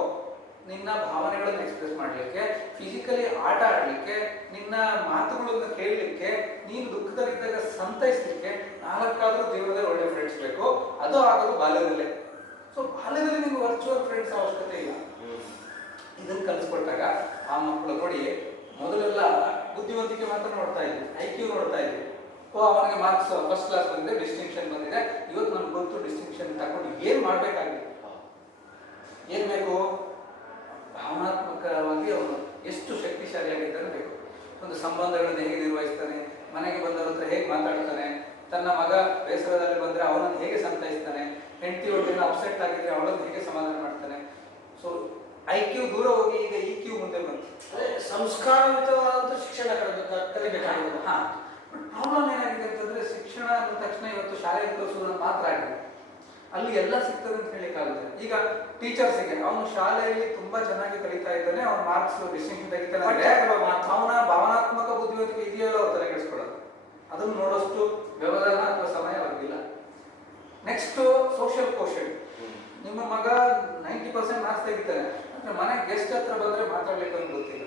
ನಿನ್ನ ಭಾವನೆಗಳನ್ನು ಎಕ್ಸ್ಪ್ರೆಸ್ ಮಾಡಲಿಕ್ಕೆ, ಫಿಸಿಕಲಿ ಆಟ ಆಡಲಿಕ್ಕೆ, ನಿನ್ನ ಮಾತುಗಳನ್ನು ಕೇಳಲಿಕ್ಕೆ, ನೀನು ದುಃಖದಲ್ಲಿದ್ದಾಗ ಸಂತೈಸಲಿಕ್ಕೆ 4 ಜೀವನದಲ್ಲಿ ಒಳ್ಳೆ ಫ್ರೆಂಡ್ಸ್ ಬೇಕು. ಅದು ಆಗೋದು ಬಾಲ್ಯದಲ್ಲೇ. ಸೊ ಬಾಲ್ಯದಲ್ಲಿ ನಿಮ್ಗೆ ವರ್ಚುವಲ್ ಫ್ರೆಂಡ್ಸ್ ಅವಶ್ಯಕತೆ ಇಲ್ಲ. ಇದನ್ನು ಕಲಿಸ್ಕೊಟ್ಟಾಗ ಆ ಮಕ್ಕಳು ನೋಡಿ, ಮೊದಲೆಲ್ಲ ಬುದ್ಧಿವಂತಿಕೆ ಮಾತ್ರ ನೋಡ್ತಾ ಇದ್ವಿ, IQ ನೋಡ್ತಾ ಇದ್ವಿ. ಅವನಿಗೆ ಮಾರ್ಕ್ಸ್ ಫಸ್ಟ್ ಕ್ಲಾಸ್ ಬಂದಿದೆ, ಡಿಸ್ಟಿಂಕ್ಷನ್ ಬಂದಿದೆ. ಇವತ್ತು ನಮ್ಗೆ ಗೊತ್ತು ಡಿಸ್ಟಿಂಕ್ಷನ್ ತಗೊಂಡು ಏನ್ ಮಾಡ್ಬೇಕಾಗಿದೆ, ಏನ್ ಬೇಕು, ಭಾವನಾತ್ಮಕವಾಗಿ ಅವನು ಎಷ್ಟು ಶಕ್ತಿಶಾಲಿಯಾಗಿದ್ದಾನೆ ಬೇಕು. ಒಂದು ಸಂಬಂಧಗಳನ್ನು ಹೇಗೆ ನಿರ್ವಹಿಸ್ತಾನೆ, ಮನೆಗೆ ಬಂದವರ ಹತ್ರ ಹೇಗೆ ಮಾತಾಡ್ತಾನೆ, ತನ್ನ ಮಗ ಬೇಸರದಲ್ಲಿ ಬಂದ್ರೆ ಅವನನ್ನು ಹೇಗೆ ಸಂತೈಸ್ತಾನೆ, ಹೆಂಡತಿ ಒಟ್ಟಿನ ಅಪ್ಸೆಟ್ ಆಗಿದ್ರೆ ಅವಳನ್ನು ಹೇಗೆ ಸಮಾಧಾನ ಮಾಡ್ತಾನೆ. ಸೊ IQ ದೂರ ಹೋಗಿ ಈಗ EQ ಮುಂದೆ ಬಂತು. ಸಂಸ್ಕಾರಯುತವಾದಂಥ ಶಿಕ್ಷಣ ಕಲಿಬೇಕಾಗಿದೆ. ಬಟ್ ಪ್ರಾಬ್ಲಮ್ ಏನಾಗಿದೆ ಅಂತಂದ್ರೆ ಶಿಕ್ಷಣ ಅಂದ ತಕ್ಷಣ ಇವತ್ತು ಶಾಲೆಯಲ್ಲಿ ಕಲಿಸೋದನ್ನ ಮಾತ್ರ ಆಗಿದೆ, ಅಲ್ಲಿ ಎಲ್ಲ ಸಿಗ್ತದೆ ಅಂತ ಹೇಳಿಕ್ಕಾಗುತ್ತೆ. ಈಗ ಟೀಚರ್ಸಿಗೆ ಅವನು ಶಾಲೆಯಲ್ಲಿ ತುಂಬಾ ಚೆನ್ನಾಗಿ ಕಲಿತಾ ಇದ್ದಾನೆ, ಅವನ ಮಾರ್ಕ್ಸ್ ಡಿಸ್ಟಿಂಕ್ಷನ್ ತೆಗಿತಾನೆ ಅಂದ್ರೆ ಅವನ ಭಾವನಾತ್ಮಕ ಬುದ್ಧಿವಂತಿಕೆ ಇದೆಯಲ್ಲ ಅವ್ರು ತಲೆ ಕೆಡಿಸ್ಕೊಳ್ಳೋದು. ಅದನ್ನು ನೋಡೋಷ್ಟು ವ್ಯವಧಾನ ಅಥವಾ ಸಮಯ ಅವ್ರಿಗಿಲ್ಲ. Next social question. ನಿಮ್ಮ ಮಗ 90% ಮಾರ್ಕ್ಸ್ ತೆಗಿತಾನೆ ಅಂದ್ರೆ ಮನೆಗೆ ಗೆಸ್ಟ್ ಹತ್ರ ಬಂದ್ರೆ ಮಾತಾಡ್ಲಿಕ್ಕೆ ಅವ್ನು ಗೊತ್ತಿಲ್ಲ.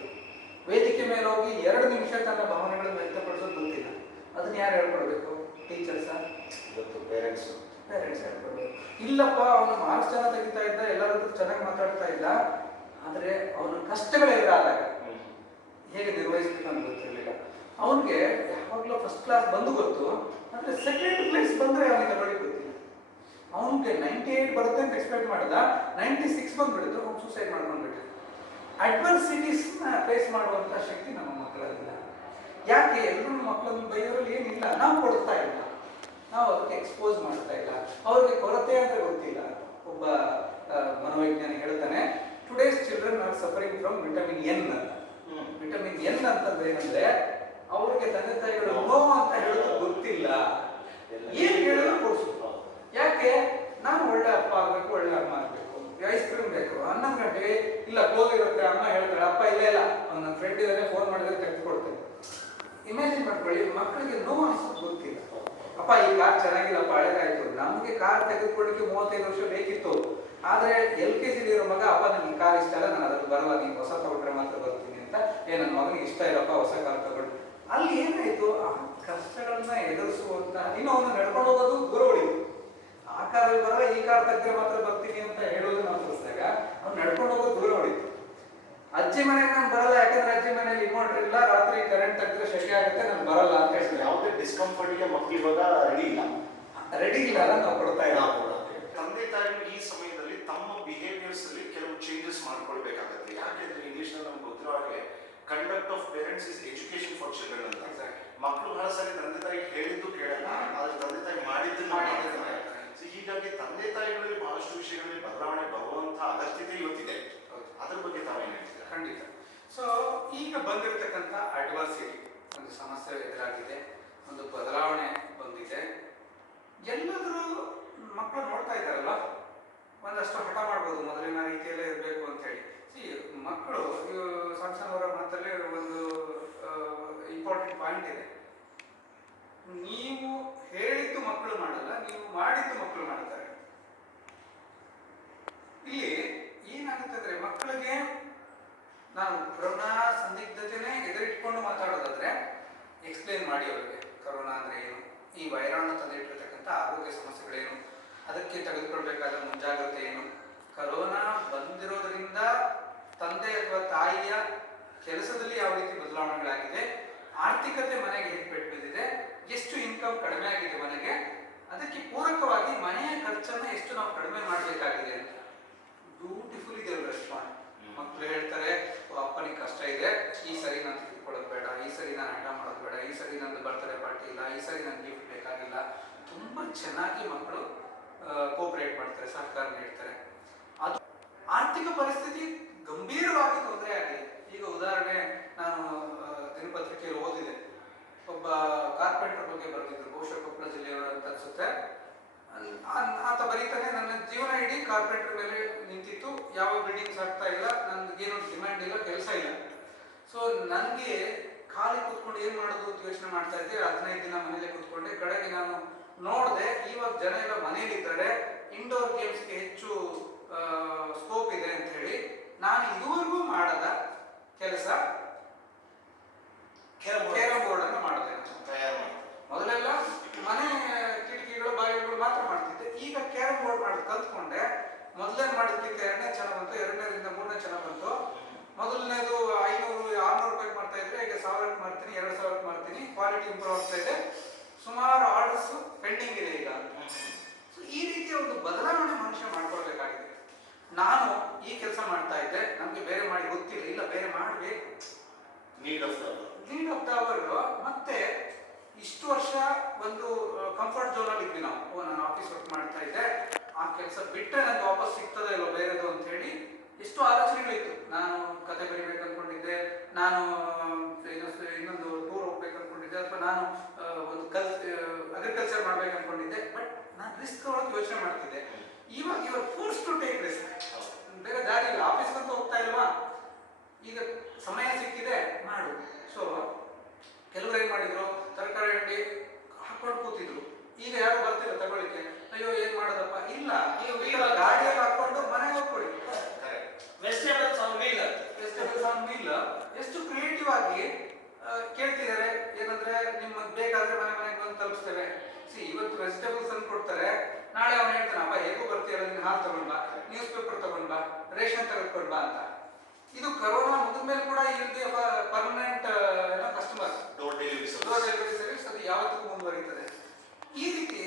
ವೇದಿಕೆ ಮೇಲೆ ಹೋಗಿ 2 ನಿಮಿಷ ತನ್ನ ಭಾವನೆಗಳನ್ನು ವ್ಯಕ್ತಪಡಿಸೋದು ಗೊತ್ತಿಲ್ಲ. ಅದನ್ನ ಯಾರು ಹೇಳ್ಕೊಡ್ಬೇಕು? ಟೀಚರ್ಸ್, ಪೇರೆಂಟ್ಸ್ ಹೇಳ್ಕೊಡ್ಬೇಕು. ಇಲ್ಲಪ್ಪ ಅವನು ಮಾರ್ಕ್ಸ್ ಚೆನ್ನಾಗಿ ತೆಗಿತಾ ಇದ್ದ, ಎಲ್ಲರ ಹತ್ರ ಚೆನ್ನಾಗಿ ಮಾತಾಡ್ತಾ ಇದ್ದ, ಆದ್ರೆ ಅವನ ಕಷ್ಟಗಳು ಎದುರಾದಾಗ ಹೇಗೆ ನಿರ್ವಹಿಸ್ಬೇಕು ಅಂತ ಗೊತ್ತಿರಲಿಲ್ಲ. ಅವನಿಗೆ ಯಾವಾಗಲೂ ಫಸ್ಟ್ ಕ್ಲಾಸ್ ಬಂದು ಗೊತ್ತು, ಆದ್ರೆ ಸೆಕೆಂಡ್ ಪ್ಲೇಸ್ ಬಂದ್ರೆ ಅವನಿಗೆ ತಗೊಳ್ಳಿಕ್ಕೆ ಗೊತ್ತಿಲ್ಲ. ಅವನಿಗೆ 98 ಬರುತ್ತೆ ಅಂತ ಎಕ್ಸ್ಪೆಕ್ಟ್ ಮಾಡಿದ, 96 ಬಂದ್ಬಿಡ್ತು, ಅವ್ನು ಸೂಸೈಡ್ ಮಾಡ್ಕೊಂಡ್ಬಿಟ್ಟು. ಅಡ್ವರ್ಸಿಟೀಸ್ ಫೇಸ್ ಮಾಡುವಂತ ಶಕ್ತಿ ನಮ್ಮ ಮಕ್ಕಳಲ್ಲಿಲ್ಲ. ಯಾಕೆ? ಎಲ್ಲರೂ ಮಕ್ಕಳನ್ನು ಬೈಯೋರಲ್ಲಿ ಏನಿಲ್ಲ, ನಾವು ಕೊಡ್ತಾ ಇಲ್ಲ, ನಾವು ಅದಕ್ಕೆ ಎಕ್ಸ್ಪೋಸ್ ಮಾಡ್ತಾ ಇಲ್ಲ. ಅವ್ರಿಗೆ ಕೊರತೆ ಅಂದ್ರೆ ಗೊತ್ತಿಲ್ಲ. ಒಬ್ಬ ಮನೋವೈಜ್ಞಾನಿಕ ಹೇಳ್ತಾನೆ, today's children are suffering from vitamin N ಅಂತ. ವಿಟಮಿನ್ N ಅಂತಂದ್ರೆ ಏನಂದ್ರೆ ಅವ್ರಿಗೆ ತಂದೆ ತಾಯಿಗಳು ನೋ ಅಂತ ಹೇಳೋದು ಗೊತ್ತಿಲ್ಲ, ಏನ್ ಹೇಳಿದ್ರು ಕೊಡ್ಸು. ಯಾಕೆ? ನಾನು ಒಳ್ಳೆ ಅಪ್ಪ ಆಗ್ಬೇಕು, ಒಳ್ಳೆ ಅಮ್ಮ ಆಗ್ಬೇಕು, ಐಸ್ ಕ್ರೀಮ್ ಬೇಕು, 11 ಗಂಟೆಗೆ ಇಲ್ಲ ಕ್ಲೋಸ್ ಇರುತ್ತೆ, ಅಮ್ಮ ಹೇಳ್ತಾಳೆ ಅಪ್ಪ ಇಲ್ಲ ನನ್ನ ಫ್ರೆಂಡ್ ಇದ್ದಾರೆ ಫೋನ್ ಮಾಡಿದ್ರೆ ತೆಗೆದುಕೊಡ್ತೇನೆ. ಇಮ್ಯಾಜಿನ್ ಮಾಡ್ಕೊಳ್ಳಿ, ಮಕ್ಕಳಿಗೆ ನೋವು ಅನ್ಸೋದು ಗೊತ್ತಿಲ್ಲ. ಅಪ್ಪ ಈ ಕಾರ್ ಚೆನ್ನಾಗಿಲ್ಲಪ್ಪ, ಹಳೆದಾಯ್ತು. ನಮ್ಗೆ ಕಾರ್ ತೆಗೆದುಕೊಳ್ಳಿಕ್ಕೆ 35 ವರ್ಷ ಬೇಕಿತ್ತು. ಆದ್ರೆ LKG ಇರೋ ಮಗ, ಅಪ್ಪ ನನಗೆ ಈ ಕಾರ್ ಇಷ್ಟ ಅಲ್ಲ, ನಾನು ಅದಕ್ಕೆ ಬರಲ್ಲ, ನೀನು ಹೊಸ ತಗೊಂಡ್ರೆ ಮಾತ್ರ ಬರ್ತೀನಿ ಅಂತ. ನನ್ನ ಮಗನಿಗೆ ಇಷ್ಟ ಇರಪ್ಪ, ಹೊಸ ಕಾರ್ ತಗೊಂಡು. ಅಲ್ಲಿ ಏನಾಯ್ತು, ಆ ಕಷ್ಟಗಳನ್ನ ಎದುರಿಸುವಂತ ಇನ್ನು ಅವನು ನಡ್ಕೊಂಡು ಹೋಗೋದು ದೂರ ಹೊಡಿತು. ಆ ಕಾರಲ್ಲಿ ಬರಲ್ಲ, ಈ ಕಾರ್ ತೆಗೆದ್ರೆ ಮಾತ್ರ ಬರ್ತೀನಿ ಅಂತ ಹೇಳೋದು ನಾವು ತೋರಿಸಿದಾಗ ಅವ್ನು ನಡ್ಕೊಂಡು ಹೋಗೋದು ದೂರ ಹೊಡಿತು. ಅಜ್ಜಿ ಮನೆಗೆ ನಾನು ಬರಲ್ಲ, ಯಾಕಂದ್ರೆ ಅಜ್ಜಿ ಮನೇಲಿ ಇನ್ವರ್ಟರ್ ಇಲ್ಲ, ರಾತ್ರಿ ಕರೆಂಟ್ ತೆಗೆದ್ರೆ ಶೆಕೆ ಆಗುತ್ತೆ, ನಾನು ಬರಲ್ಲ ಅಂತ ಹೇಳ್ತಾರೆ. ಯಾವುದೇ ಡಿಸ್ಕಂಫರ್ಟ್ಗೆ ಮಕ್ಕಳು ಇವಾಗ ರೆಡಿ ಇಲ್ಲ ನಾವು ಕೊಡ್ತಾ ಇಲ್ಲ. ತಂದೆ ತಾಯಿಗಳು ಈ ಸಮಯದಲ್ಲಿ ತಮ್ಮ ಬಿಹೇವಿಯರ್ಸ್ ಅಲ್ಲಿ ಕೆಲವು ಚೇಂಜಸ್ ಮಾಡ್ಕೊಳ್ಬೇಕಾಗತ್ತೆ. ಯಾಕೆಂದ್ರೆ ಇಂಗ್ಲಿಷ್ ನಲ್ಲಿ ನಮ್ಗೆ ಗೊತ್ತಿರೋ ಹಾಗೆ conduct of parents is education for children ಅಂತ. ಮಕ್ಕಳು ಬಹಳ ಸಾರಿ ತಂದೆ ತಾಯಿ ಹೇಳಿದ್ದು ಕೇಳಲ್ಲ, ಆದ್ರೆ ತಂದೆ ತಾಯಿ ಮಾಡಿದ್ದು ಮಾಡ್ತಾರೆ. ಹೀಗಾಗಿ ತಂದೆ ತಾಯಿ ಭವಿಷ್ಯಗಳಲ್ಲಿ ಬದಲಾವಣೆ ಬರುವಂಥ ಅಗತ್ಯತೆ ಇವತ್ತಿದೆ. ಹೌದು. ಅದ್ರ ಬಗ್ಗೆ ತಾವೇನು ಹೇಳ್ತೀರಾ? ಖಂಡಿತ. ಸೊ ಈಗ ಬಂದಿರತಕ್ಕಂಥ ಅಡ್ವರ್ಸಿಟಿ, ಒಂದು ಸಮಸ್ಯೆ ಎದುರಾಗಿದೆ, ಒಂದು ಬದಲಾವಣೆ ಬಂದಿದೆ. ಎಲ್ಲರೂ ಮಕ್ಕಳು ನೋಡ್ತಾ ಇದ್ದಾರಲ್ಲ, ಒಂದಷ್ಟು ಹಠ ಮಾಡ್ಬೋದು ಮೊದಲಿನ ರೀತಿಯಲ್ಲೇ ಇರಬೇಕು ಅಂತ ಹೇಳಿ. ಮಕ್ಕಳು ಸಂಸನವರ ಮಾತಲ್ಲಿ ಒಂದು ಇಂಪಾರ್ಟೆಂಟ್ ಪಾಯಿಂಟ್ ಇದೆ. ನೀವು ಹೇಳಿದ್ದು ಮಕ್ಕಳು ಮಾಡಲ್ಲ, ನೀವು ಮಾಡಿದ್ದು ಮಕ್ಕಳು ಮಾಡ್ತಾರೆ. ಇಲ್ಲಿ ಏನಾಗುತ್ತೆ ಅಂದ್ರೆ, ಮಕ್ಕಳಿಗೆ ನಾವು ಕೊರೋನಾ ಸಂದಿಗ್ಧತೆನೇ ಎದುರಿಟ್ಕೊಂಡು ಮಾತಾಡೋದಾದ್ರೆ ಎಕ್ಸ್ಪ್ಲೇನ್ ಮಾಡಿ ಅವರಿಗೆ ಕರೋನಾ ಅಂದ್ರೆ ಏನು, ಈ ವೈರಾಣು ತಂದಿಟ್ಟಿರ್ತಕ್ಕಂಥ ಆರೋಗ್ಯ ಸಮಸ್ಯೆಗಳೇನು, ಅದಕ್ಕೆ ತೆಗೆದುಕೊಳ್ಬೇಕಾದ ಮುಂಜಾಗ್ರತೆ ಏನು, ಕರೋನಾ ಬಂದಿರೋದ್ರಿಂದ ತಂದೆ ಅಥವಾ ತಾಯಿಯ ಕೆಲಸದಲ್ಲಿ ಯಾವ ರೀತಿ ಬದಲಾವಣೆಗಳಾಗಿದೆ, ಆರ್ಥಿಕತೆ ಮನೆಗೆ ಹೇಗೆ ಪೆಟ್ಟು ಬಿದ್ದಿದೆ, ಎಷ್ಟು ಇನ್ಕಮ್ ಕಡಿಮೆ ಆಗಿದೆ ಮನೆಗೆ, ಅದಕ್ಕೆ ಪೂರಕವಾಗಿ ಮನೆಯ ಖರ್ಚನ್ನ ಎಷ್ಟು ನಾವು ಕಡಿಮೆ ಮಾಡಬೇಕಾಗಿದೆ ಅಂತ ಬ್ಯೂಟಿಫುಲ್ ಇದೆ ರೆಸ್ಪಾಂಡ್. ಮಕ್ಕಳು ಹೇಳ್ತಾರೆ, ಅಪ್ಪನಿಗೆ ಕಷ್ಟ ಇದೆ, ಈ ಸರಿ ನಾನು ತಿಳ್ಕೊಳ್ಳೋದು ಬೇಡ, ಈ ಸರಿ ನಾನು ಹಠ ಮಾಡೋದು ಬೇಡ, ಈ ಸರಿ ನಂದು ಬರ್ತ್ಡೇ ಪಾರ್ಟಿ ಇಲ್ಲ, ಈ ಸರಿ ನನಗೆ ಗಿಫ್ಟ್ ಬೇಕಾಗಿಲ್ಲ. ತುಂಬಾ ಚೆನ್ನಾಗಿ ಮಕ್ಕಳು ಕೋಪರೇಟ್ ಮಾಡ್ತಾರೆ, ಸಹಕಾರ ನೀಡ್ತಾರೆ. ಅದು ಆರ್ಥಿಕ ಪರಿಸ್ಥಿತಿ ಗಂಭೀರವಾಗಿ ತೊಂದರೆ ಆಗಿದೆ. ಈಗ ಉದಾಹರಣೆ, ನಾನು ದಿನಪತ್ರಿಕೆಯಲ್ಲಿ ಓದಿದೆ, ಒಬ್ಬ ಕಾರ್ಪೆಂಟರ್ ಬಗ್ಗೆ ಬರೆದಿದ್ರು, ಬಹುಶಃ ಕೊಪ್ಪಳ ಜಿಲ್ಲೆಯವರು ಅಂತ ಅನ್ಸುತ್ತೆ. ಆತ ಬರೀತಾನೆ, ನನ್ನ ಜೀವನ ಇಡೀ ಕಾರ್ಪೆಂಟರ್ ಮೇಲೆ ನಿಂತಿತ್ತು, ಯಾವ ಬಿಲ್ಡಿಂಗ್ಸ್ ಆಗ್ತಾ ಇಲ್ಲ, ನನ್ಗೇನು ಡಿಮ್ಯಾಂಡ್ ಇಲ್ಲ, ಕೆಲಸ ಇಲ್ಲ. ಸೊ ನನಗೆ ಖಾಲಿ ಕೂತ್ಕೊಂಡು ಏನ್ ಮಾಡೋದು ಅಂತ ಯೋಚನೆ ಮಾಡ್ತಾ ಇದ್ದೆ. 15 ದಿನ ಮನೇಲೆ ಕೂತ್ಕೊಂಡೆ. ಕಡೆಗೆ ನಾನು ನೋಡಿದೆ, ಇವಾಗ ಜನ ಎಲ್ಲ ಮನೇಲಿದ್ದಾರೆ, ಇಂಡೋರ್ ಗೇಮ್ಸ್ಗೆ ಹೆಚ್ಚು ಸ್ಕೋಪ್ ಇದೆ ಅಂತ ಹೇಳಿ ನಾನು ಇದುವರೆಗೂ ಮಾಡದ ಕೆಲಸ ಕೇರಂ ಬೋರ್ಡ್ ಅನ್ನು ಮಾಡಿದೆ. ಮೊದಲೆಲ್ಲ ಮನೆ ಕಿಟಕಿಗಳು ಬಾಗಿಲುಗಳು ಮಾತ್ರ ಮಾಡ್ತಿದ್ದೆ, ಈಗ ಕೇರಂ ಬೋರ್ಡ್ ಮಾಡಿ ಕಲ್ತ್ಕೊಂಡೆ. ಮೊದಲನೇ ಮಾಡಿದ್ಕಿಂತ 2ನೇ ಚೆನ್ನಾಗಿ ಬಂತು, 2ನೇದಿಂದ 3ನೇ ಚೆನ್ನಾಗಿ ಬಂತು. ಮೊದಲನೇದು 500-600 ರೂಪಾಯಿ ಮಾಡ್ತಾ ಇದ್ರೆ, ಈಗ 1000ಕ್ಕೆ ಮಾಡ್ತೀನಿ, 2000ಕ್ಕೆ ಮಾಡ್ತೀನಿ. ಕ್ವಾಲಿಟಿ ಇಂಪ್ರೂವ್ ಆಗ್ತಾ ಇದೆ, ಸುಮಾರು ಆರ್ಡರ್ಸ್ ಪೆಂಡಿಂಗ್ ಇದೆ ಈಗ. ಈ ರೀತಿಯ ಒಂದು ಬದಲಾವಣೆ ಮನುಷ್ಯ ಮಾಡ್ಕೊಳ್ಬೇಕಾಗಿದೆ. ನಾನು ಈ ಕೆಲಸ ಮಾಡ್ತಾ ಇದ್ದೆ, ನಮ್ಗೆ ಬೇರೆ ಮಾಡಿ ಗೊತ್ತಿಲ್ಲ, ಇಲ್ಲ ಬೇರೆ ಮಾಡಬೇಕು, ನೀಡ್ ಆಫ್ ದ ಅವರ್. ಮತ್ತೆ ಇಷ್ಟು ವರ್ಷ ಒಂದು ಕಂಫರ್ಟ್ ಝೋನ್ ಅಲ್ಲಿ ಇದ್ವಿ ನಾವು. ನಾನು ಆಫೀಸ್ ವರ್ಕ್ ಮಾಡ್ತಾ ಇದ್ದೆ, ಆ ಕೆಲಸ ಬಿಟ್ಟರೆ ನನಗೆ ವಾಪಸ್ ಸಿಗ್ತದೆ ಇಲ್ಲೋ ಬೇರೆದು ಅಂತ ಹೇಳಿ ಎಷ್ಟು ಆಲೋಚನೆಗಳಿತ್ತು. ನಾನು ಕತೆ ಬರಿಬೇಕು ಅನ್ಕೊಂಡಿದ್ದೆ, ನಾನು ಇನ್ನೊಂದು ಟೂರ್ ಹೋಗ್ಬೇಕು ಅನ್ಕೊಂಡಿದ್ದೆ, ಅಥವಾ ನಾನು ಒಂದು ಅಗ್ರಿಕಲ್ಚರ್ ಮಾಡ್ಬೇಕು ಅನ್ಕೊಂಡಿದ್ದೆ. ಬಟ್ ನಾನು ರಿಸ್ಕ್ ಒಳಗೆ ಯೋಚನೆ ಮಾಡ್ತಿದ್ದೆ. ಇವಾಗ ಫೋರ್ಸ್ ಟು ಟೇಕ್ ರಿಸ್ಕ್, ಬೇರೆ ದಾರಿ ಇಲ್ಲ. ಆಫೀಸ್ಗಂತೂ ಹೋಗ್ತಾ ಇಲ್ವಾ, ಈಗ ಸಮಯ ಸಿಕ್ಕಿದೆ ಮಾಡು. ಸೊ ಕೆಲವರು ಏನ್ ಮಾಡಿದ್ರು, ತರಕಾರಿ ಅಂಗಡಿ ಹಾಕೊಂಡು ಕೂತಿದ್ರು. ಈಗ ಯಾರು ಬರ್ತಿಲ್ಲ ತಗೊಳ್ಳಿಕ್ಕೆ. ಅಯ್ಯೋ ಏನ್ ಮಾಡೋದಪ್ಪ, ಇಲ್ಲ ಈಗ ಗಾಡಿಯಲ್ಲಿ ಹಾಕೊಂಡು ಮನೆಗೆ ಹೋಗ್ಕೊಡಿ. ವೆಜಿಟೇಬಲ್ಸ್ ಆನ್ ವೀಲ್ ಎಷ್ಟು ಕ್ರಿಯೇಟಿವ್ ಆಗಿ ಕೇಳ್ತಿದ್ದಾರೆ. ಏನಂದ್ರೆ ನಿಮ್ಗೆ ಬೇಕಾದ್ರೆ ಮನೆಗೆ ಬಂದು ತಲುಪಿಸ್ತೇವೆ. ಇವತ್ತು ವೆಜಿಟೇಬಲ್ಸ್ ಅನ್ನು ಕೊಡ್ತಾರೆ, ನಾಳೆ ಅವ್ನು ಹೇಳ್ತಾನೆ, ಅಪ್ಪ ಹೇಗೂ ಬರ್ತೀಯಲ್ಲ, ನೀನು ಹಾಲು ತಗೊಂಡ್ ಬಾ, ನ್ಯೂಸ್ ಪೇಪರ್ ತಗೊಂಡ್ ಬಾ, ರೇಷನ್ ತೆಗೆದುಕೊಂಡ್ ಬಾ ಅಂತ. ಇದು ಕರೋನಾ ಮುಗಿದ ಮೇಲೆ ಕೂಡ ಇಲ್ಲಿ permanent customer door delivery service ಅದು ಯಾವತ್ತಿಗೂ ಮುಂದುವರಿತದೆ. ಈ ರೀತಿ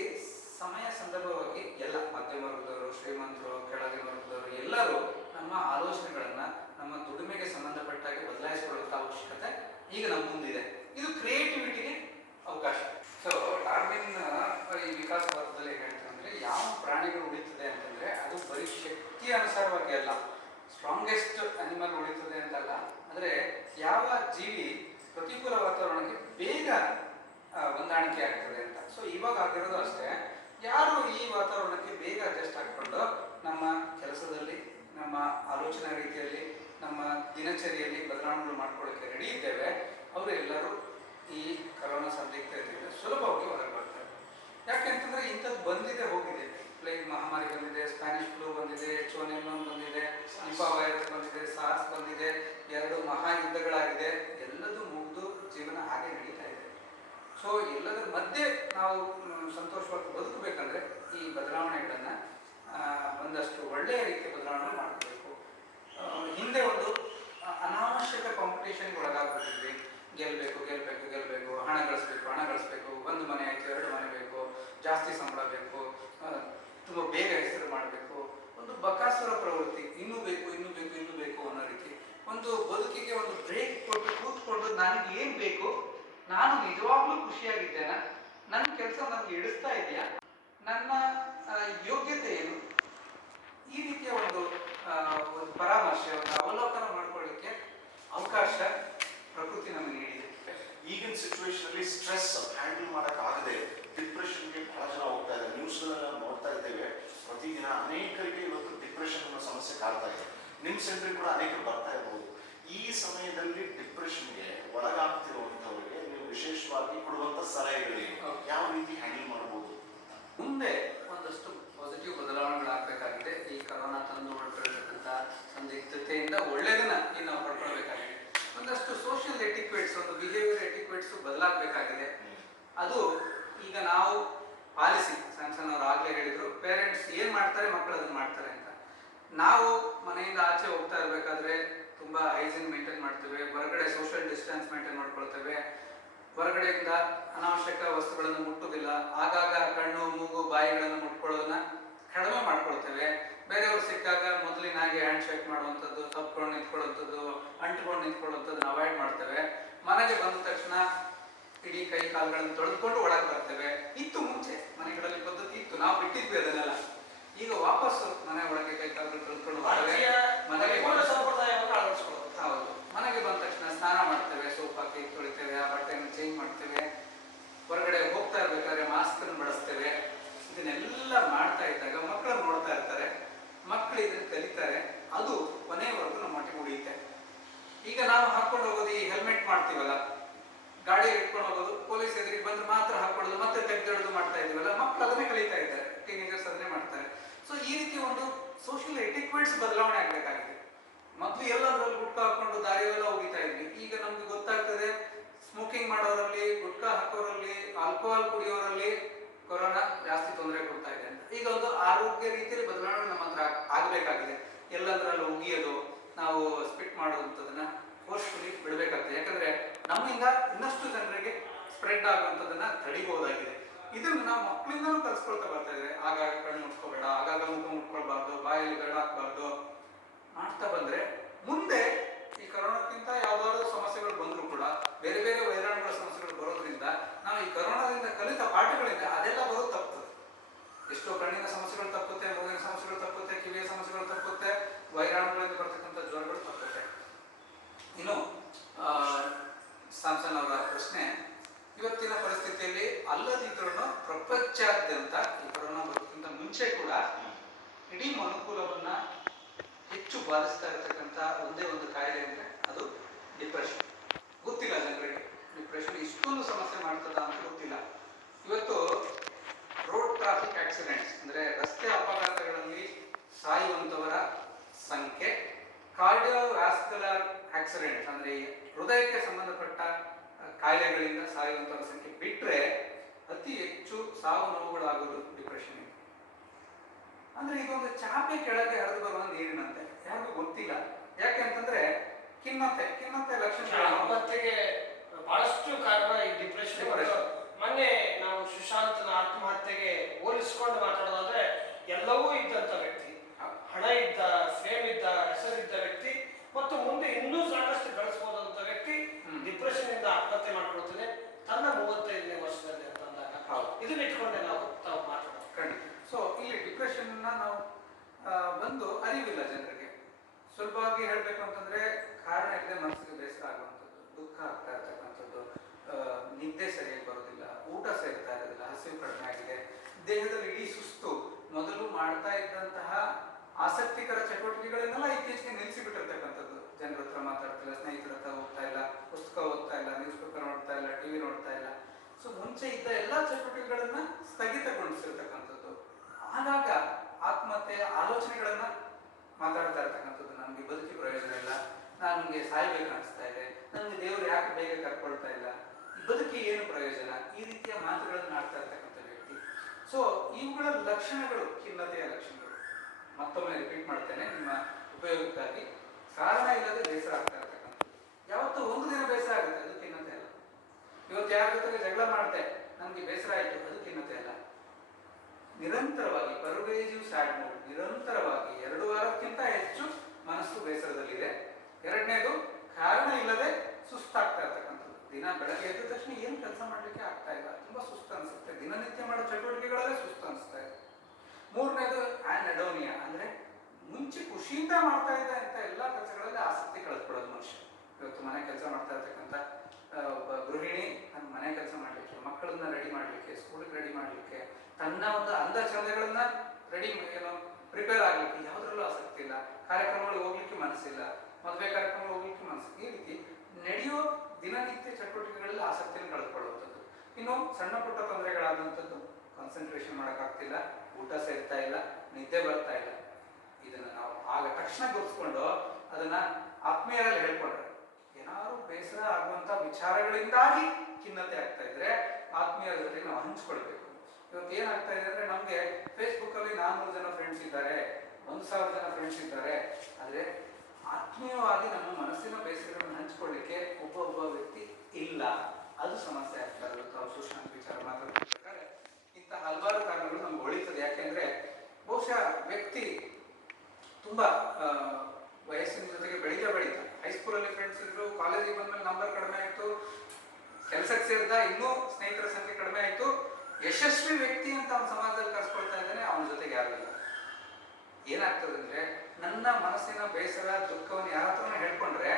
ಸಮಯ ಸಂದರ್ಭವಾಗಿ ಎಲ್ಲ ಮಧ್ಯಮ ವರ್ಗದವರು, ಶ್ರೀಮಂತರು, ಕೆಳಗಿನ ವರ್ಗದವರು ಎಲ್ಲರೂ ನಮ್ಮ ಆಲೋಚನೆಗಳನ್ನ ನಮ್ಮ ದುಡಿಮೆಗೆ ಸಂಬಂಧಪಟ್ಟಾಗಿ ಬದಲಾಯಿಸಿಕೊಳ್ಳುವಂತ ಅವಶ್ಯಕತೆ ಈಗ ನಮ್ಮ ಮುಂದಿದೆ. ಇದು ಕ್ರಿಯೇಟಿವಿಟಿಗೆ ಅವಕಾಶ. ಸೊ ಡಾರ್ವಿನ್ ಈ ವಿಕಾಸವಾದದಲ್ಲಿ ಹೇಳ್ತಾರೆ ಅಂದ್ರೆ, ಯಾವ ಪ್ರಾಣಿಗಳು ಉಳಿತದೆ ಅಂತಂದ್ರೆ ಅದು ಬರೀ ಶಕ್ತಿಯ ಅನುಸಾರವಾಗಿ ಅಲ್ಲ, ಸ್ಟ್ರಾಂಗೆಸ್ಟ್ ಅನಿಮಲ್ ಉಳಿತದೆ ಅಂತಲ್ಲ, ಅಂದ್ರೆ ಯಾವ ಜೀವಿ ಪ್ರತಿಕೂಲ ವಾತಾವರಣಕ್ಕೆ ಬೇಗ ಹೊಂದಾಣಿಕೆ ಆಗ್ತದೆ ಅಂತ. ಸೊ ಇವಾಗ ಆಗಿರೋದು ಅಷ್ಟೇ, ಯಾರು ಈ ವಾತಾವರಣಕ್ಕೆ ಬೇಗ ಅಡ್ಜಸ್ಟ್ ಆಗ್ಕೊಂಡು ನಮ್ಮ ಕೆಲಸದಲ್ಲಿ, ನಮ್ಮ ಆಲೋಚನಾ ರೀತಿಯಲ್ಲಿ, ನಮ್ಮ ದಿನಚರಿಯಲ್ಲಿ ಬದಲಾವಣೆಗಳು ಮಾಡ್ಕೊಳ್ಳೋಕೆ ರೆಡಿ ಇದ್ದೇವೆ, ಅವರೆಲ್ಲರೂ ಈ ಕರೋನಾ ಸಂದಿಗ್ಧತೆಯಿಂದ ಸುಲಭವಾಗಿ ಹೊರಗೆ ಬರ್ತಾರೆ. ಯಾಕೆಂತಂದ್ರೆ ಇಂಥದ್ದು ಬಂದಿದೆ ಹೋಗಿದೆ. ಪ್ಲೇಗ್ ಮಹಾಮಾರಿ ಬಂದಿದೆ, ಸ್ಪ್ಯಾನಿಷ್ ಫ್ಲೂ ಬಂದಿದೆ, H1N1 ಬಂದಿದೆ, ನಿಪಾ ವೈರಸ್ ಬಂದಿದೆ, ಸಾರ್ಸ್ ಬಂದಿದೆ, 2 ಮಹಾಯುದ್ಧಗಳಾಗಿದೆ. ಎಲ್ಲದೂ ಮುಗಿದು ಜೀವನ ಹಾಗೆ ನಡೀತಾ ಇದೆ. ಸೊ ಎಲ್ಲದರ ಮಧ್ಯೆ ನಾವು ಸಂತೋಷವಾಗಿ ಬದುಕಬೇಕಂದ್ರೆ ಈ ಬದಲಾವಣೆಗಳನ್ನ ಒಂದಷ್ಟು ಒಳ್ಳೆಯ ರೀತಿಯ ಬದಲಾವಣೆ ಮಾಡಬೇಕು. ಹಿಂದೆ ಒಂದು ಅನಾವಶ್ಯಕ ಕಾಂಪಿಟೇಷನ್ಗೆ ಒಳಗಾಗ್ಬಿಟ್ಟಿದ್ವಿ. ಗೆಲ್ಲಬೇಕು, ಹಣ ಗಳಿಸ್ಬೇಕು, 1 ಮನೆ ಆಯ್ತು 2 ಮನೆ ಬೇಕು, ಜಾಸ್ತಿ ಸಂಬಳ ಬೇಕು, ತುಂಬ ಬೇಗ ಹೆಸರು ಮಾಡಬೇಕು, ಒಂದು ಬಕಾಸುರ ಪ್ರವೃತ್ತಿ, ಇನ್ನೂ ಬೇಕು ಅನ್ನೋ ರೀತಿ. ಒಂದು ಬದುಕಿಗೆ ಒಂದು ಬ್ರೇಕ್ ಕೊಟ್ಟು ಕೂತ್ಕೊಂಡು ನನಗೆ ಏನ್ ಬೇಕು, ನಾನು ನಿಜವಾಗ್ಲೂ ಖುಷಿಯಾಗಿದ್ದೇನೆ, ನನ್ನ ಕೆಲಸ ನನಗೆ ಇಡಿಸ್ತಾ ಇದೆಯಾ, ನನ್ನ ಯೋಗ್ಯತೆ ಏನು, ಈ ರೀತಿಯ ಒಂದು ಒಂದು ಪರಾಮರ್ಶೆ, ಒಂದು ಅವಲೋಕನ ಮಾಡ್ಕೊಳ್ಳಿಕ್ಕೆ ಅವಕಾಶ ಪ್ರಕೃತಿ ನಮಗೆ ನೀಡಿದೆ. ಈಗಿನ ಸಿಚುವೇಶನ್ ಅಲ್ಲಿ ಸ್ಟ್ರೆಸ್ ಹ್ಯಾಂಡಲ್ ಮಾಡಕ್ಕಾಗದೆ ಡಿಪ್ರೆಷನ್ಗೆ ಬಹಳ ಜನ ಹೋಗ್ತಾ ಇದ್ದಾರೆ. ನ್ಯೂಸ್ಗಳನ್ನ ನೋಡ್ತಾ ಇದ್ದೇವೆ ಪ್ರತಿದಿನ. ಅನೇಕರಿಗೆ ಇವತ್ತು ಡಿಪ್ರೆಷನ್ ಅನ್ನೋ ಸಮಸ್ಯೆ ಕಾಡ್ತಾ ಇದೆ. ನಿಮ್ಮ ಸೆಂಟ್ರಿಗೆ ಕೂಡ ಅನೇಕರು ಬರ್ತಾ ಇರಬಹುದು. ಈ ಸಮಯದಲ್ಲಿ ಡಿಪ್ರೆಷನ್ಗೆ ಒಳಗಾಗ್ತಿರುವಂತವರಿಗೆ ನೀವು ವಿಶೇಷವಾಗಿ ಕೊಡುವಂತ ಸಲಹೆಗಳೇನು? ಯಾವ ರೀತಿ ಹ್ಯಾಂಡಲ್ ಮಾಡಬಹುದು? ಮುಂದೆ ಒಂದಷ್ಟು ಪಾಸಿಟಿವ್ ಬದಲಾವಣೆಗಳಾಗಬೇಕಾಗಿದೆ. ಈ ಕೊರೋನಾ ತಂದು ಹೊರಟಿರತಕ್ಕಂಥ ಸಂದಿಗ್ಧತೆಯಿಂದ ಒಳ್ಳೆಯದನ್ನ ಈಗ ನಾವು ಪಡ್ಕೊಳ್ಬೇಕಾಗಿದೆ. ಒಂದಷ್ಟು ಸೋಷಿಯಲ್ ಎಟಿಕ್ವೇಟ್ಸ್, ಒಂದು ಬಿಹೇವಿಯರ್ ಎಟಿಕ್ವೇಟ್ಸ್ ಬದಲಾಗಬೇಕಾಗಿದೆ. ಅದು ಈಗ ನಾವು ಪಾಲಿಸಿ, ಸ್ಯಾಮ್ಸನ್ ಅವರು ಆಗ್ಲೇ ಹೇಳಿದ್ರು, ಪೇರೆಂಟ್ಸ್ ಏನ್ ಮಾಡ್ತಾರೆ ಮಕ್ಕಳು ಅದನ್ನ ಮಾಡ್ತಾರೆ ಅಂತ. ನಾವು ಮನೆಯಿಂದ ಆಚೆ ಹೋಗ್ತಾ ಇರಬೇಕಾದ್ರೆ ತುಂಬಾ ಹೈಜೀನ್ ಮೇಂಟೈನ್ ಮಾಡ್ತೇವೆ, ಹೊರಗಡೆ ಸೋಷಿಯಲ್ ಡಿಸ್ಟೆನ್ಸ್ ಮೇಂಟೈನ್ ಮಾಡ್ಕೊಳ್ತೇವೆ, ಹೊರಗಡೆಯಿಂದ ಅನಾವಶ್ಯಕ ವಸ್ತುಗಳನ್ನು ಮುಟ್ಟುವುದಿಲ್ಲ, ಆಗಾಗ ಕಣ್ಣು ಮೂಗು ಬಾಯಿಗಳನ್ನು ಮುಟ್ಕೊಳ್ಳೋದನ್ನ ಕಡಿಮೆ ಮಾಡ್ಕೊಳ್ತೇವೆ. ಬೇರೆಯವರು ಸಿಕ್ಕಾಗ ಮೊದಲಿನ ಹಾಗೆ ಹ್ಯಾಂಡ್ ಶೇಕ್ ಮಾಡುವಂಥದ್ದು, ತಪ್ಕೊಂಡು ನಿಂತ್ಕೊಳ್ಳುವಂಥದ್ದು, ಅಂಟ್ಕೊಂಡು ನಿಂತ್ಕೊಳ್ಳುವಂಥದ್ದನ್ನ ಅವಾಯ್ಡ್ ಮಾಡ್ತೇವೆ. ಮನೆಗೆ ಬಂದ ತಕ್ಷಣ ಇಡೀ ಕೈ ಕಾಲುಗಳನ್ನು ತೊಳೆದುಕೊಂಡು ಒಳಗೆ ಬರ್ತೇವೆ. ಇತ್ತು ಮುಂಚೆ ಮನೆಗಳಲ್ಲಿ ಪದ್ಧತಿ ಇತ್ತು, ನಾವು ಬಿಟ್ಟಿದ್ವಿ ಅದನ್ನೆಲ್ಲ. ಈಗ ವಾಪಸ್ ಮನೆ ಒಳಗೆ ಕೈ ಕಾಲುಗಳು ತೊಳೆದುಕೊಂಡು ಹೌದು, ಮನೆಗೆ ಬಂದ ತಕ್ಷಣ ಸ್ನಾನ ಮಾಡ್ತೇವೆ, ಸೋಪ್ ಹಾಕಿ ತೊಳಿತೇವೆ, ಆ ಬಟ್ಟೆಯನ್ನು ಚೇಂಜ್ ಮಾಡ್ತೇವೆ, ಹೊರಗಡೆ ಹೋಗ್ತಾ ಇರ್ಬೇಕಾದ್ರೆ ಮಾಸ್ಕ್ ಅನ್ನು ಬಳಸ್ತೇವೆ. ಇದನ್ನೆಲ್ಲ ಮಾಡ್ತಾ ಇದ್ದಾಗ ಮಕ್ಕಳನ್ನು ನೋಡ್ತಾ ಇರ್ತಾರೆ, ಮಕ್ಕಳು ಇದನ್ನು ಕಲಿತಾರೆ, ಅದು ಕೊನೆಯವರೆಗೂ ನಮ್ಮ ಮಟ್ಟಿಗೆ ಉಳಿಯುತ್ತೆ. ಈಗ ನಾವು ಹಾಕೊಂಡು ಹೋಗೋದು ಈ ಹೆಲ್ಮೆಟ್ ಮಾಡ್ತೀವಲ್ಲ, ಗಾಡಿ ಇಟ್ಕೊಂಡು ಹೋಗೋದು, ಪೊಲೀಸ್ ಎದುರಿಗೆ ಬಂದ್ರೆ ಮಾತ್ರ ಹಾಕೊಳ್ಳೋದು, ಮತ್ತೆ ತೆಗೆದಿಡೋದು ಮಾಡ್ತಾ ಇದೀವಲ್ಲ, ಮಕ್ಕಳು ಅದನ್ನೇ ಕಲಿತಾ ಇದ್ದಾರೆ, ಟೀನೇಜರ್ಸ್ ಅದನ್ನೇ ಮಾಡ್ತಾರೆ. ಸೊ ಈ ರೀತಿ ಒಂದು ಸೋಷಿಯಲ್ ಎಟಿಕ್ವೇಟ್ಸ್ ಬದಲಾವಣೆ ಆಗಬೇಕಾಗಿದೆ. ಮೊದಲು ಎಲ್ಲದರಲ್ಲಿ ಗುಟ್ಕಾ ಹಾಕೊಂಡು ದಾರಿಯೆಲ್ಲ ಹೋಗಿತಾ ಇದ್ವಿ. ಈಗ ನಮ್ಗೆ ಗೊತ್ತಾಗ್ತದೆ, ಸ್ಮೋಕಿಂಗ್ ಮಾಡೋರಲ್ಲಿ, ಗುಟ್ಕಾ ಹಾಕೋರಲ್ಲಿ, ಆಲ್ಕೋಹಾಲ್ ಕುಡಿಯೋರಲ್ಲಿ ಕೊರೋನಾ ಜಾಸ್ತಿ ತೊಂದರೆ ಕೊಡ್ತಾ ಇದೆ ಅಂತ. ಈಗ ಒಂದು ಆರೋಗ್ಯ ರೀತಿಯಲ್ಲಿ ಬದಲಾವಣೆ ನಮ್ಮ ಹತ್ರ ಆಗಬೇಕಾಗಿದೆ. ಎಲ್ಲದರಲ್ಲೂ ಉಗಿಯೋದು, ನಾವು ಸ್ಪಿಟ್ ಮಾಡುವಂಥದ್ದನ್ನ ಫೋರ್ಸ್ಫುಲಿ ಬಿಡಬೇಕಾಗ್ತದೆ. ಯಾಕಂದ್ರೆ ನಮ್ಮಿಂದ ಇನ್ನಷ್ಟು ಜನರಿಗೆ ಸ್ಪ್ರೆಡ್ ಆಗುವಂಥದ್ದನ್ನ ತಡಿಬಹುದಾಗಿದೆ. ಇದನ್ನು ನಾವು ಮಕ್ಕಳಿಂದಲೂ ಕಲ್ಸ್ಕೊಳ್ತಾ ಬರ್ತಾ ಇದ್ರೆ, ಆಗಾಗ ಕಣ್ಣು ಮುಟ್ಕೋಬೇಡ, ಆಗಾಗ ಮುಖ ಮುಟ್ಕೊಳ್ಬಾರ್ದು, ಬಾಯಲ್ಲಿ ಗರಡು ಹಾಕ್ಬಾರ್ದು ಮಾಡ್ತಾ ಬಂದ್ರೆ ಮುಂದೆ ಈ ಕರೋನಾಕ್ಕಿಂತ ಯಾವ್ದಾದ್ರು ಸಮಸ್ಯೆಗಳು ಬಂದ್ರು ಕೂಡ, ಬೇರೆ ಬೇರೆ ವೈರಾಣುಗಳ ಸಮಸ್ಯೆಗಳು ಬರೋದ್ರಿಂದ ನಾವು ಈ ಕರೋನಾದಿಂದ ಕಲಿತ ಪಾಠಗಳಿಂದ ಅದೆಲ್ಲ ಬರೋದು ತಪ್ಪುತ್ತದೆ. ಎಷ್ಟೋ ಕಣ್ಣಿನ ಸಮಸ್ಯೆಗಳು ತಪ್ಪುತ್ತೆ, ಮೂಗಿನ ಸಮಸ್ಯೆಗಳು ತಪ್ಪುತ್ತೆ, ಕಿವಿಯ ಸಮಸ್ಯೆಗಳು ತಪ್ಪುತ್ತೆ, ವೈರಾಣುಗಳಿಂದ ಬರ್ತಕ್ಕಂಥ ಜ್ವರಗಳು ತಪ್ಪುತ್ತೆ. ಇನ್ನು ಸ್ಯಾಮ್ಸನ್ ಅವರ ಪ್ರಶ್ನೆ, ಇವತ್ತಿನ ಪರಿಸ್ಥಿತಿಯಲ್ಲಿ ಅಲ್ಲದಿದ್ರೂ ಪ್ರಪಂಚಾದ್ಯಂತ ಈ ಕೊರೋನಾ ಬರೋದಕ್ಕಿಂತ ಮುಂಚೆ ಕೂಡ ಇಡೀ ಮನುಕುಲವನ್ನ ಹೆಚ್ಚು ಬಾಧಿಸ್ತಾ ಇರತಕ್ಕಂಥ ಒಂದೇ ಒಂದು ಕಾಯಿಲೆ ಅಂದ್ರೆ ಅದು ಡಿಪ್ರೆಷನ್. ಗೊತ್ತಿಲ್ಲ ಜನರಿಗೆ ಡಿಪ್ರೆಷನ್ ಇಷ್ಟೊಂದು ಸಮಸ್ಯೆ ಮಾಡ್ತದ ಅಂತ ಗೊತ್ತಿಲ್ಲ. ಇವತ್ತು ರೋಡ್ ಟ್ರಾಫಿಕ್ ಆಕ್ಸಿಡೆಂಟ್ಸ್ ಅಂದ್ರೆ ರಸ್ತೆ ಅಪಘಾತಗಳಲ್ಲಿ ಸಾಯುವಂತವರ ಸಂಖ್ಯೆ, ಕಾರ್ಡಿಯೋವ್ಯಾಸ್ಕ್ಯುಲರ್ ಆಕ್ಸಿಡೆಂಟ್ ಅಂದ್ರೆ ಹೃದಯಕ್ಕೆ ಸಂಬಂಧಪಟ್ಟ ಕಾಯಿಲೆಗಳಿಂದ ಸಾಯುವಂತವರ ಸಂಖ್ಯೆ ಬಿಟ್ರೆ ಅತಿ ಹೆಚ್ಚು ಸಾವು ನೋವುಗಳಾಗೋದು ಡಿಪ್ರೆಷನ್. ಅಂದ್ರೆ ಇದೊಂದು ಚಾಪೆ ಕೆಳಗೆ ಹರಿದು ಬರುವ ನೀರಿನಂತೆ, ಯಾರಿಗೂ ಗೊತ್ತಿಲ್ಲ. ಯಾಕೆ ಅಂತಂದ್ರೆ ಖಿನ್ನತೆ ಲಕ್ಷಣ ಬಹಳಷ್ಟು ಕಾರಣ ಈ ಡಿಪ್ರೆಷನ್. ಮೊನ್ನೆ ನಾವು ಸುಶಾಂತ್ನ ಆತ್ಮಹತ್ಯೆಗೆ ಹೋಲಿಸಿಕೊಂಡು ಮಾತಾಡೋದಾದ್ರೆ, ಎಲ್ಲವೂ ಇದ್ದಂತ ವ್ಯಕ್ತಿ, ಹಣ ಇದ್ದ, ಫೇಮ್ ಇದ್ದ, ಹೆಸರಿದ್ದ ವ್ಯಕ್ತಿ ಮತ್ತು ಮುಂದೆ ಇನ್ನೂ ಸಾಕಷ್ಟು ಗಳಿಸಬಹುದಂತ ವ್ಯಕ್ತಿ ಡಿಪ್ರೆಷನ್ ಇಂದ ಆತ್ಮಹತ್ಯೆ ಮಾಡ್ಕೊಳ್ತಾನೆ ತನ್ನ 35ನೇ ವರ್ಷದಲ್ಲಿ ಅಂತ ಅಂದಾಗ ಇದನ್ನ ಇಟ್ಕೊಂಡೆ ನಾವು ತಾವು ಮಾತಾಡೋದು ಖಂಡಿತ. ಸೊ ಇಲ್ಲಿ ಡಿಪ್ರೆಷನ್ ನಾವು ಬಂದು ಅರಿವಿಲ್ಲ ಜನರಿಗೆ. ಸುಲಭವಾಗಿ ಹೇಳ್ಬೇಕು ಅಂತಂದ್ರೆ, ಕಾರಣ ಇಲ್ಲದೆ ಮನಸ್ಸಿಗೆ ಬೇಸರ ಆಗುವಂಥದ್ದು, ದುಃಖ ಆಗ್ತಾ ಇರ್ತಕ್ಕಂಥದ್ದು, ನಿದ್ದೆ ಸರಿಯಾಗಿ ಬರೋದಿಲ್ಲ, ಊಟ ಸೇರ್ತಾ ಇರೋದಿಲ್ಲ, ಹಸಿವು ಕಡಿಮೆ ಆಗಿದೆ, ದೇಹದಲ್ಲಿ ಇಡೀ ಸುಸ್ತು, ಮೊದಲು ಮಾಡ್ತಾ ಇದ್ದಂತಹ ಆಸಕ್ತಿಕರ ಚಟುವಟಿಕೆಗಳನ್ನೆಲ್ಲ ಇತ್ತೀಚೆಗೆ ನಿಲ್ಲಿಸಿಬಿಟ್ಟಿರ್ತಕ್ಕಂಥದ್ದು. ಜನರ ಹತ್ರ ಮಾತಾಡ್ತಿಲ್ಲ, ಸ್ನೇಹಿತರ ಹತ್ರ ಹೋಗ್ತಾ ಇಲ್ಲ, ಪುಸ್ತಕ ಓದ್ತಾ ಇಲ್ಲ, ನ್ಯೂಸ್ ಪೇಪರ್ ನೋಡ್ತಾ ಇಲ್ಲ, ಟಿವಿ ನೋಡ್ತಾ ಇಲ್ಲ. ಸೊ ಮುಂಚೆ ಇದ್ದ ಎಲ್ಲ ಚಟುವಟಿಕೆಗಳನ್ನ ಸ್ಥಗಿತಗೊಳಿಸಿರ್ತಕ್ಕಂಥದ್ದು. ಆಗಾಗ ಆತ್ಮಹತ್ಯೆಯ ಆಲೋಚನೆಗಳನ್ನ ಮಾತಾಡ್ತಾ ಇರ್ತಕ್ಕಂಥದ್ದು, ನಮ್ಗೆ ಬದುಕಿ ಪ್ರಯೋಜನ ಇಲ್ಲ, ನನಗೆ ಸಾಯ್ಬೇಕು ಅನಿಸ್ತಾ ಇದೆ, ನನಗೆ ದೇವರು ಯಾಕೆ ಬೇಗ ಕರ್ಕೊಳ್ತಾ ಇಲ್ಲ, ಬದುಕಿ ಏನು ಪ್ರಯೋಜನ, ಈ ರೀತಿಯ ಮಾತುಗಳನ್ನು ಆಡ್ತಾ ಇರ್ತಕ್ಕಂಥ ವ್ಯಕ್ತಿ. ಸೊ ಇವುಗಳ ಲಕ್ಷಣಗಳು ಖಿನ್ನತೆಯ ಲಕ್ಷಣಗಳು. ಮತ್ತೊಮ್ಮೆ ರಿಪೀಟ್ ಮಾಡ್ತೇನೆ ನಿಮ್ಮ ಉಪಯೋಗಕ್ಕಾಗಿ. ಕಾರಣ ಇಲ್ಲದೆ ಬೇಸರ ಆಗ್ತಾ ಇರ್ತಕ್ಕಂಥದ್ದು. ಯಾವತ್ತೂ ಒಂದು ದಿನ ಬೇಸರ ಆಗುತ್ತೆ, ಅದು ಖಿನ್ನತೆ ಅಲ್ಲ. ಇವತ್ತು ಯಾರ ಜೊತೆಗೆ ಜಗಳ ಮಾಡ್ತೆ, ನಮ್ಗೆ ಬೇಸರ ಆಯಿತು, ಅದು ಖಿನ್ನತೆ ಅಲ್ಲ. ನಿರಂತರವಾಗಿ ಪರ್ವೇಜಿವ್ ಸ್ಯಾಡ್ ಮೂಡ್, ನಿರಂತರವಾಗಿ 2 ವಾರಕ್ಕಿಂತ ಹೆಚ್ಚು ಮನಸ್ಸು ಬೇಸರದಲ್ಲಿದೆ. ಎರಡನೇದು ಕಾರಣ ಇಲ್ಲದೆ ಸುಸ್ತಾಗ್ತಾ ಇರ್ತಕ್ಕಂಥದ್ದು. ದಿನ ಬೆಳಗ್ಗೆ ಎದ್ದ ತಕ್ಷಣ ಏನು ಕೆಲಸ ಮಾಡ್ಲಿಕ್ಕೆ ಆಗ್ತಾ ಇಲ್ಲ, ತುಂಬಾ ಸುಸ್ತು ಅನ್ಸುತ್ತೆ, ದಿನನಿತ್ಯ ಮಾಡೋ ಚಟುವಟಿಕೆಗಳಲ್ಲೇ ಸುಸ್ತು ಅನಿಸ್ತಾ ಇದೆ. ಮೂರನೇದು ಆನಡೋನಿಯಾ, ಅಂದ್ರೆ ಮಾಡ್ತಾ ಇದ್ದ ಅಂತ ಎಲ್ಲ ಕೆಲಸಗಳಲ್ಲಿ ಆಸಕ್ತಿ ಕಳೆದುಕೊಳ್ಳೋದು ಮನುಷ್ಯ. ಇವತ್ತು ಮನೆ ಕೆಲಸ ಮಾಡ್ತಾ ಇರ್ತಕ್ಕಂಥ ಒಬ್ಬ ಗೃಹಿಣಿ ತನ್ನ ಮನೆ ಕೆಲಸ ಮಾಡಲಿಕ್ಕೆ, ಮಕ್ಕಳನ್ನ ರೆಡಿ ಮಾಡಲಿಕ್ಕೆ, ಸ್ಕೂಲಿಗೆ ರೆಡಿ ಮಾಡಲಿಕ್ಕೆ, ತನ್ನ ಒಂದು ಅಂದ ಚಂದಗಳನ್ನ ರೆಡಿ ಏನೋ ಪ್ರಿಪೇರ್ ಆಗಲಿಕ್ಕೆ ಯಾವುದ್ರಲ್ಲೂ ಆಸಕ್ತಿ ಇಲ್ಲ. ಕಾರ್ಯಕ್ರಮಗಳಿಗೆ ಹೋಗ್ಲಿಕ್ಕೆ ಮನಸ್ಸಿಲ್ಲ, ಮದುವೆ ಕಾರ್ಯಕ್ರಮಗಳು ಹೋಗ್ಲಿಕ್ಕೆ ಮನಸ್ಸು. ಈ ರೀತಿ ನಡೆಯೋ ದಿನನಿತ್ಯ ಚಟುವಟಿಕೆಗಳಲ್ಲಿ ಆಸಕ್ತಿಯನ್ನು ಕಳೆದುಕೊಳ್ಳುವಂಥದ್ದು. ಇನ್ನು ಸಣ್ಣ ಪುಟ್ಟ ತೊಂದರೆಗಳಾದಂಥದ್ದು, ಕಾನ್ಸಂಟ್ರೇಷನ್ ಮಾಡೋಕ್ಕಾಗ್ತಿಲ್ಲ, ಊಟ ಸೇರ್ತಾ ಇಲ್ಲ, ನಿದ್ದೆ ಬರ್ತಾ ಇಲ್ಲ. ಇದನ್ನ ನಾವು ಆಗ ತಕ್ಷಣ ಗುರುತಿಸ್ಕೊಂಡು ಅದನ್ನ ಆತ್ಮೀಯರಲ್ಲಿ ಹೇಳ್ಕೊಂಡ್ರೆ, ಏನಾದ್ರು ಬೇಸರ ಆಗುವಂತ ವಿಚಾರಗಳಿಂದಾಗಿ ಖಿನ್ನತೆ ಆಗ್ತಾ ಇದ್ರೆ ಆತ್ಮೀಯರ ಜೊತೆ ನಾವು ಹಂಚ್ಕೊಳ್ಬೇಕು. ಇವತ್ತು ಏನಾಗ್ತಾ ಇದೆ ಅಂದ್ರೆ, ನಮ್ಗೆ ಫೇಸ್ಬುಕ್ ಅಲ್ಲಿ 400 ಜನ ಫ್ರೆಂಡ್ಸ್ ಇದ್ದಾರೆ, 1000 ಜನ ಫ್ರೆಂಡ್ಸ್ ಇದ್ದಾರೆ, ಆದ್ರೆ ಆತ್ಮೀಯವಾಗಿ ನಮ್ಮ ಮನಸ್ಸಿನ ಬೇಸರಗಳನ್ನು ಹಂಚ್ಕೊಳ್ಳಿಕ್ಕೆ ಒಬ್ಬೊಬ್ಬ ವ್ಯಕ್ತಿ ಇಲ್ಲ. ಅದು ಸಮಸ್ಯೆ ಆಗ್ತಾ ಇರುತ್ತೆ. ಅವ್ರು ಸುಶಾಂತ್ ವಿಚಾರ ಮಾತಾಡ್ತಿರ್ಬೇಕಾದ್ರೆ ಇಂಥ ಹಲವಾರು ಕಾರಣಗಳು ನಮ್ಗೆ ಹೊಳಿತದೆ. ಯಾಕೆಂದ್ರೆ ಬಹುಶಃ ವ್ಯಕ್ತಿ ತುಂಬಾ ವಯಸ್ಸಿನ ಜೊತೆಗೆ ಬೆಳೀತಾ ಹೈಸ್ಕೂಲಲ್ಲಿ ಫ್ರೆಂಡ್ಸ್ ಇದ್ರು, ಕಾಲೇಜಿಗೆ ಬಂದ್ಮೇಲೆ ನಂಬರ್ ಕಡಿಮೆ ಆಯ್ತು, ಕೆಲಸಕ್ಕೆ ಸೇರಿದ ಇನ್ನೂ ಸ್ನೇಹಿತರ ಸಂಖ್ಯೆ ಕಡಿಮೆ ಆಯ್ತು. ಯಶಸ್ವಿ ವ್ಯಕ್ತಿ ಅಂತ ಅವನ ಸಮಾಜದಲ್ಲಿ ಕರ್ಸ್ಕೊಳ್ತಾ ಇದ್ದಾನೆ, ಅವನ ಜೊತೆಗೆ ಯಾರು ಇಲ್ಲ. ಏನಾಗ್ತದೆ ಅಂದ್ರೆ, ನನ್ನ ಮನಸ್ಸಿನ ಬೇಸರ ದುಃಖವನ್ನು ಯಾರ ಹತ್ರನ ಹೇಳ್ಕೊಂಡ್ರೆ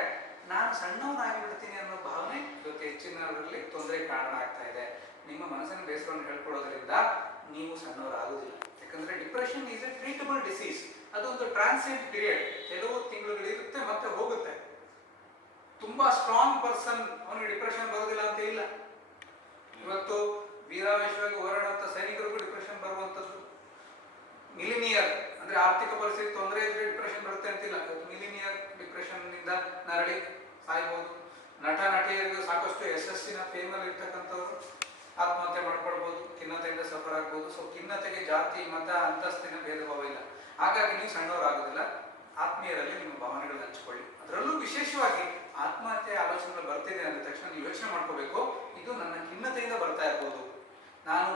ನಾನು ಸಣ್ಣವನಾಗಿ ಬಿಡ್ತೀನಿ ಅನ್ನೋ ಭಾವನೆ ಇವತ್ತು ಹೆಚ್ಚಿನವರಲ್ಲಿ ತೊಂದರೆ ಕಾರಣ ಆಗ್ತಾ ಇದೆ. ನಿಮ್ಮ ಮನಸ್ಸಿನ ಬೇಸರವನ್ನು ಹೇಳ್ಕೊಳ್ಳೋದ್ರಿಂದ ನೀವು ಸಣ್ಣವರಾಗುವುದಿಲ್ಲ. ಯಾಕಂದ್ರೆ depression is A treatable disease. ಅದೊಂದು ಟ್ರಾನ್ಸಿಯೆಂಟ್ ಪೀರಿಯಡ್, ಕೆಲವು ತಿಂಗಳುಗಳಿರುತ್ತೆ ಮತ್ತೆ ಹೋಗುತ್ತೆ. ತುಂಬಾ ಸ್ಟ್ರಾಂಗ್ ಪರ್ಸನ್ ಅವನಿಗೆ ಡಿಪ್ರೆಷನ್ ಬರೋದಿಲ್ಲ ಅಂತ ಇಲ್ಲ. ಇವತ್ತು ವೀರಾವೇಶವಾಗಿ ಹೋರಾಡುವಂತ ಸೈನಿಕರಿಗೂ ಡಿಪ್ರೆಷನ್ ಬರುವಂತದ್ದು. ಮಿಲಿನಿಯರ್ ಅಂದ್ರೆ ಆರ್ಥಿಕ ಪರಿಸ್ಥಿತಿ ತೊಂದರೆ ಇದ್ರೆ ಡಿಪ್ರೆಷನ್ ಬರುತ್ತೆ ಅಂತಿಲ್ಲ. ಮಿಲಿನಿಯರ್ ಡಿಪ್ರೆಷನ್ ನಿಂದ ನರಳಿ ಸಾಯ್ಬೋದು. ನಟ ನಟಿಯರಿಗೂ ಸಾಕಷ್ಟು ಯಶಸ್ಸಿನ ಫೇಮಲ್ಲಿ ಇರ್ತಕ್ಕಂಥವ್ರು ಆತ್ಮಹತ್ಯೆ ಮಾಡ್ಕೊಳ್ಬಹುದು, ಖಿನ್ನತೆಯಿಂದ ಸಫರ್ ಆಗ್ಬೋದು. ಸೊ ಖಿನ್ನತೆಗೆ ಜಾತಿ, ಮತ, ಅಂತಸ್ತಿನ ಭೇದ ಭಾವ ಇಲ್ಲ. ಹಾಗಾಗಿ ನೀವು ಸಣ್ಣವರಾಗೋದಿಲ್ಲ. ಆತ್ಮೀಯರಲ್ಲಿ ನಿಮ್ಮ ಭಾವನೆಗಳನ್ನ ಹಂಚಿಕೊಳ್ಳಿ. ಅದರಲ್ಲೂ ವಿಶೇಷವಾಗಿ ಆತ್ಮಹತ್ಯೆ ಆಲೋಚನೆಗಳು ಬರ್ತಿದೆ ಅಂದ ತಕ್ಷಣ ನೀವು ಯೋಚನೆ ಮಾಡ್ಕೋಬೇಕು, ಇದು ನನ್ನ ಖಿನ್ನತೆಯಿಂದ ಬರ್ತಾ ಇರ್ಬೋದು, ನಾನು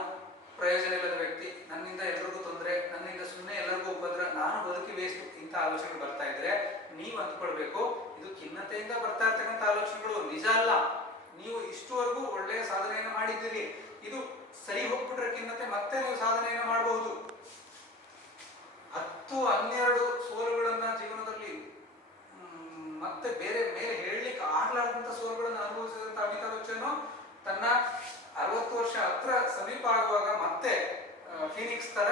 ಪ್ರಯೋಜನ ಇಲ್ಲದ ವ್ಯಕ್ತಿ, ನನ್ನಿಂದ ಎಲ್ರಿಗೂ ತೊಂದರೆ, ನನ್ನಿಂದ ಸುಮ್ಮನೆ ಎಲ್ಲರಿಗೂ ಉಪದ್ರ, ನಾನು ಬದುಕಿ ವೇಸ್ಟ್, ಇಂಥ ಆಲೋಚನೆಗಳು ಬರ್ತಾ ಇದ್ರೆ ನೀವು ಅಂದ್ಕೊಳ್ಬೇಕು, ಇದು ಖಿನ್ನತೆಯಿಂದ ಬರ್ತಾ ಇರ್ತಕ್ಕಂಥ ಆಲೋಚನೆಗಳು, ನಿಜ ಅಲ್ಲ. ನೀವು ಇಷ್ಟುವರೆಗೂ ಒಳ್ಳೆಯ ಸಾಧನೆಯನ್ನು ಮಾಡಿದ್ದೀರಿ, ಇದು ಸರಿ ಹೋಗ್ಬಿಟ್ರೆ ಖಿನ್ನತೆ ಮತ್ತೆ ನೀವು ಸಾಧನೆಯನ್ನು ಮಾಡಬಹುದು. 10-12 ಸೋಲುಗಳನ್ನ ಜೀವನದಲ್ಲಿ ಮತ್ತೆ ಬೇರೆ ಮೇಲೆ ಹೇಳಲಿಕ್ಕೆ ಆಗ್ಲಾರ್ದಂತ ಸೋಲುಗಳನ್ನ ಅನುಭವಿಸಿದಂತ ಅಮಿತಾಬ್ ಬಚ್ಚನ್ ತನ್ನ 60 ವರ್ಷ ಹತ್ರ ಸಮೀಪ ಆಗುವಾಗ ಮತ್ತೆ ಫೀನಿಕ್ಸ್ ತರ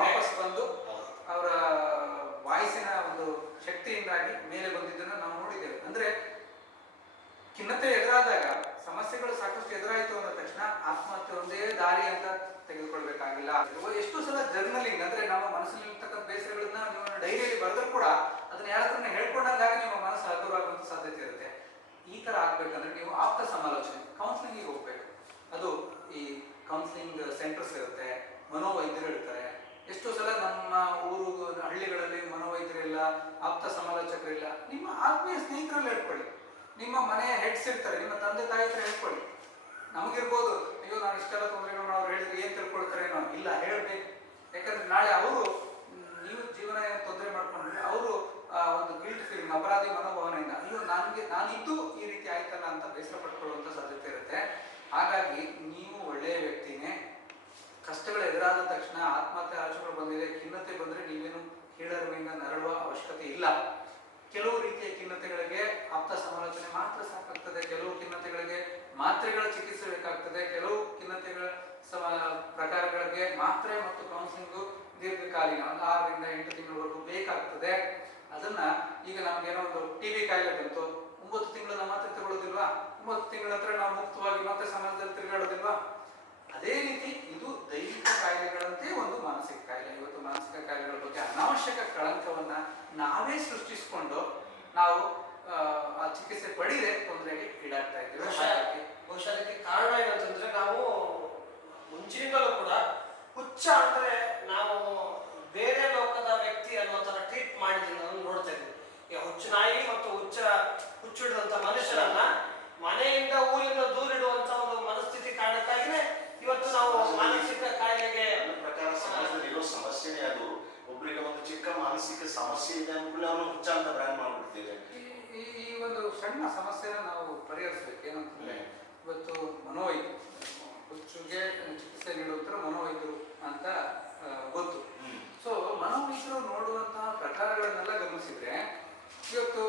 ವಾಪಸ್ ಬಂದು ಅವರ ವಾಯ್ಸಿನ ಒಂದು ಶಕ್ತಿಯಿಂದಾಗಿ ಮೇಲೆ ಬಂದಿದ್ದನ್ನ ನಾವು ನೋಡಿದ್ದೇವೆ. ಅಂದ್ರೆ ಖಿನ್ನತೆ ಎದುರಾದಾಗ, ಸಮಸ್ಯೆಗಳು ಸಾಕಷ್ಟು ಎದುರಾಯಿತು ಅಂದ ತಕ್ಷಣ ಆತ್ಮಹತ್ಯೆ ಒಂದೇ ದಾರಿ ಅಂತ ತೆಗೆದುಕೊಳ್ಬೇಕಾಗಿಲ್ಲ. ಎಷ್ಟು ಸಲ ಜರ್ನಲಿಂಗ್ ಅಂದ್ರೆ ನಮ್ಮ ಮನಸ್ಸಿನಲ್ಲಿರ್ತಕ್ಕಂಥ ಬೇಸರಗಳನ್ನ ನೀವು ಡೈರಿಯಲ್ಲಿ ಬರೆದ್ರು ಕೂಡ ಅದನ್ನ ಯಾರ ಹತ್ರ ಹೇಳ್ಕೊಂಡಾಗ ನಿಮ್ಮ ಮನಸ್ಸು ಹಗುರವಾಗುವಂತ ಸಾಧ್ಯತೆ ಇರುತ್ತೆ. ಈ ತರ ಆಗ್ಬೇಕಂದ್ರೆ ನೀವು ಆಪ್ತ ಸಮಾಲೋಚನೆ, ಕೌನ್ಸಿಲಿಂಗ್ ಹೋಗ್ಬೇಕು. ಅದು ಈ ಕೌನ್ಸಿಲಿಂಗ್ ಸೆಂಟರ್ಸ್ ಇರುತ್ತೆ, ಮನೋವೈದ್ಯರು ಇರ್ತಾರೆ. ಎಷ್ಟೋ ಸಲ ನಮ್ಮ ಊರು ಹಳ್ಳಿಗಳಲ್ಲಿ ಮನೋವೈದ್ಯರಿಲ್ಲ, ಆಪ್ತ ಸಮಾಲೋಚಕರಿಲ್ಲ. ನಿಮ್ಮ ಆತ್ಮೀಯ ಸ್ನೇಹಿತರಲ್ಲಿ ಹೇಳ್ಕೊಳ್ಳಿ, ನಿಮ್ಮ ಮನೆಯ ಹೆಡ್ಸ್ ಇರ್ತಾರೆ, ನಿಮ್ಮ ತಂದೆ ತಾಯಿ ಹತ್ರ ಹೇಳ್ಕೊಳ್ಳಿ. ನಮಗಿರ್ಬೋದು, ಅಯ್ಯೋ ನಾನು ಇಷ್ಟೆಲ್ಲ ತೊಂದರೆಗಳು ಅವ್ರು ಹೇಳಿದ್ರೆ ಏನ್ ತಿಳ್ಕೊಳ್ತಾರೇನೋ, ಇಲ್ಲ ಹೇಳ್ಬೇಕು. ಯಾಕಂದ್ರೆ ನಾಳೆ ಅವರು ನೀವು ಜೀವನ ತೊಂದರೆ ಮಾಡ್ಕೊಂಡ್ರೆ ಅವರು ಒಂದು ಗಿಲ್ಟ್ ಫೀಲಿಂಗ್, ಅಪರಾಧಿ ಮನೋಭಾವನೆಯಿಂದ ಅಯ್ಯೋ ನಾನಿದ್ದು ಈ ರೀತಿ ಆಯ್ತಲ್ಲ ಅಂತ ಬೇಸರ ಪಡ್ಕೊಳ್ಳುವಂತ ಸಾಧ್ಯತೆ ಇರುತ್ತೆ. ಹಾಗಾಗಿ ನೀವು ಒಳ್ಳೆಯ ವ್ಯಕ್ತಿನೇ. ಕಷ್ಟಗಳು ಎದುರಾದ ತಕ್ಷಣ ಆತ್ಮಹತ್ಯೆ ಆಲೋಚನೆಗಳು ಬಂದಿದೆ, ಖಿನ್ನತೆ ಬಂದ್ರೆ ನೀವೇನು ಕೀಳರಿಮೆಯಿಂದ ನರಳುವ ಅವಶ್ಯಕತೆ ಇಲ್ಲ. ಕೆಲವು ರೀತಿಯ ಖಿನ್ನತೆಗಳಿಗೆ ಆಪ್ತ ಸಮಾಲೋಚನೆ ಮಾತ್ರ ಸಾಕಾಗ್ತದೆ, ಕೆಲವು ಖಿನ್ನತೆಗಳಿಗೆ ಮಾತ್ರೆಗಳ ಚಿಕಿತ್ಸೆ ಬೇಕಾಗ್ತದೆ, ಕೆಲವು ಖಿನ್ನತೆಗಳ ಪ್ರಕಾರಗಳಿಗೆ ಮಾತ್ರೆ ಮತ್ತು ಕೌನ್ಸಿಲಿಂಗು ದೀರ್ಘಕಾಲೀನ 6 ರಿಂದ 8 ತಿಂಗಳವರೆಗೂ ಬೇಕಾಗ್ತದೆ. ಅದನ್ನ ಈಗ ನಮ್ಗೇನೋ ಒಂದು ಟಿವಿ ಕಾಯಿಲೆ ಬಂತು, 9 ತಿಂಗಳ ಮಾತ್ರೆ ತಗೊಳ್ಳೋದಿಲ್ವಾ? 9 ತಿಂಗಳ ನಂತರ ನಾವು ಮುಕ್ತವಾಗಿ ಮತ್ತೆ ಸಮಾಜದಲ್ಲಿ ತಿರುಗಾಡೋದಿಲ್ವಾ? ಅದೇ ರೀತಿ ಇದು ದೈಹಿಕ ಕಾಯಿಲೆಗಳಂತೆ ಒಂದು ಮಾನಸಿಕ ಕಾಯಿಲೆ. ಇವತ್ತು ಮಾನಸಿಕ ಕಾಯಿಲೆಗಳ ಬಗ್ಗೆ ಅನಾವಶ್ಯಕ ಕಳಂಕವನ್ನ ನಾವೇ ಸೃಷ್ಟಿಸಿಕೊಂಡು ನಾವು ಆ ಚಿಕಿತ್ಸೆ ಪಡೆಯದೆ ತೊಂದರೆಗೆ ಈಡಾಗ್ತಾ ಇದ್ದೇವೆ. ಬಹುಶಃ ಅದಕ್ಕೆ ಕಾರಣ ಏನಂತಂದ್ರೆ, ನಾವು ಮುಂಚಿನಿಂದಲೂ ಕೂಡ ಹುಚ್ಚ ಅಂದ್ರೆ ನಾವು ಬೇರೆ ಲೋಕದ ವ್ಯಕ್ತಿ ಅನ್ನೋ ತರ ಟ್ರೀಟ್ ಮಾಡಿದ್ದೀನಿ ನಾವು ನೋಡ್ತಾ ಇದ್ದೀವಿ. ಈ ಹುಚ್ಚು ನಾಯಿ ಮತ್ತು ಹುಚ್ಚಿಡಿದಂತ ಮನುಷ್ಯರನ್ನ ಮನೆಯಿಂದ ಊರಿಂದ ದೂರಿಡುವಂತ ಒಂದು ಮನಸ್ಥಿತಿ ಕಾರಣಕ್ಕಾಗಿನೇ ಇವತ್ತು ನಾವು ಮಾನಸಿಕ ಕಾಯಿಲೆಗೆ ಪ್ರಕಾರ ಸಮಾಜದಲ್ಲಿ ಇರೋ ಸಮಸ್ಯೆನೇ ಅದು. ಒಬ್ಬರಿಗೆ ಒಂದು ಚಿಕ್ಕ ಮಾನಸಿಕ ಸಮಸ್ಯೆ ಇದೆ ಅನ್ಕೊಳ್ಳಿ ಅವನು ಹುಚ್ಚ ಅಂತ ಬ್ರ್ಯಾಂಡ್ ಮಾಡ್ಬಿಡ್ತೀವಿ. ಈ ಒಂದು ಸಣ್ಣ ಸಮಸ್ಯೆನ ನಾವು ಪರಿಹರಿಸಬೇಕು. ಏನಂತಂದ್ರೆ, ಇವತ್ತು ಮನೋವೈದ್ಯ ಹುಚ್ಚುಗೆ ಚಿಕಿತ್ಸೆ ನೀಡುವಂತ ಮನೋವೈದ್ಯರು ಅಂತ ಗೊತ್ತು. ಸೊ ಮನೋವೈದ್ಯರು ನೋಡುವಂತಹ ಪ್ರಕಾರಗಳನ್ನೆಲ್ಲ ಗಮನಿಸಿದ್ರೆ ಇವತ್ತು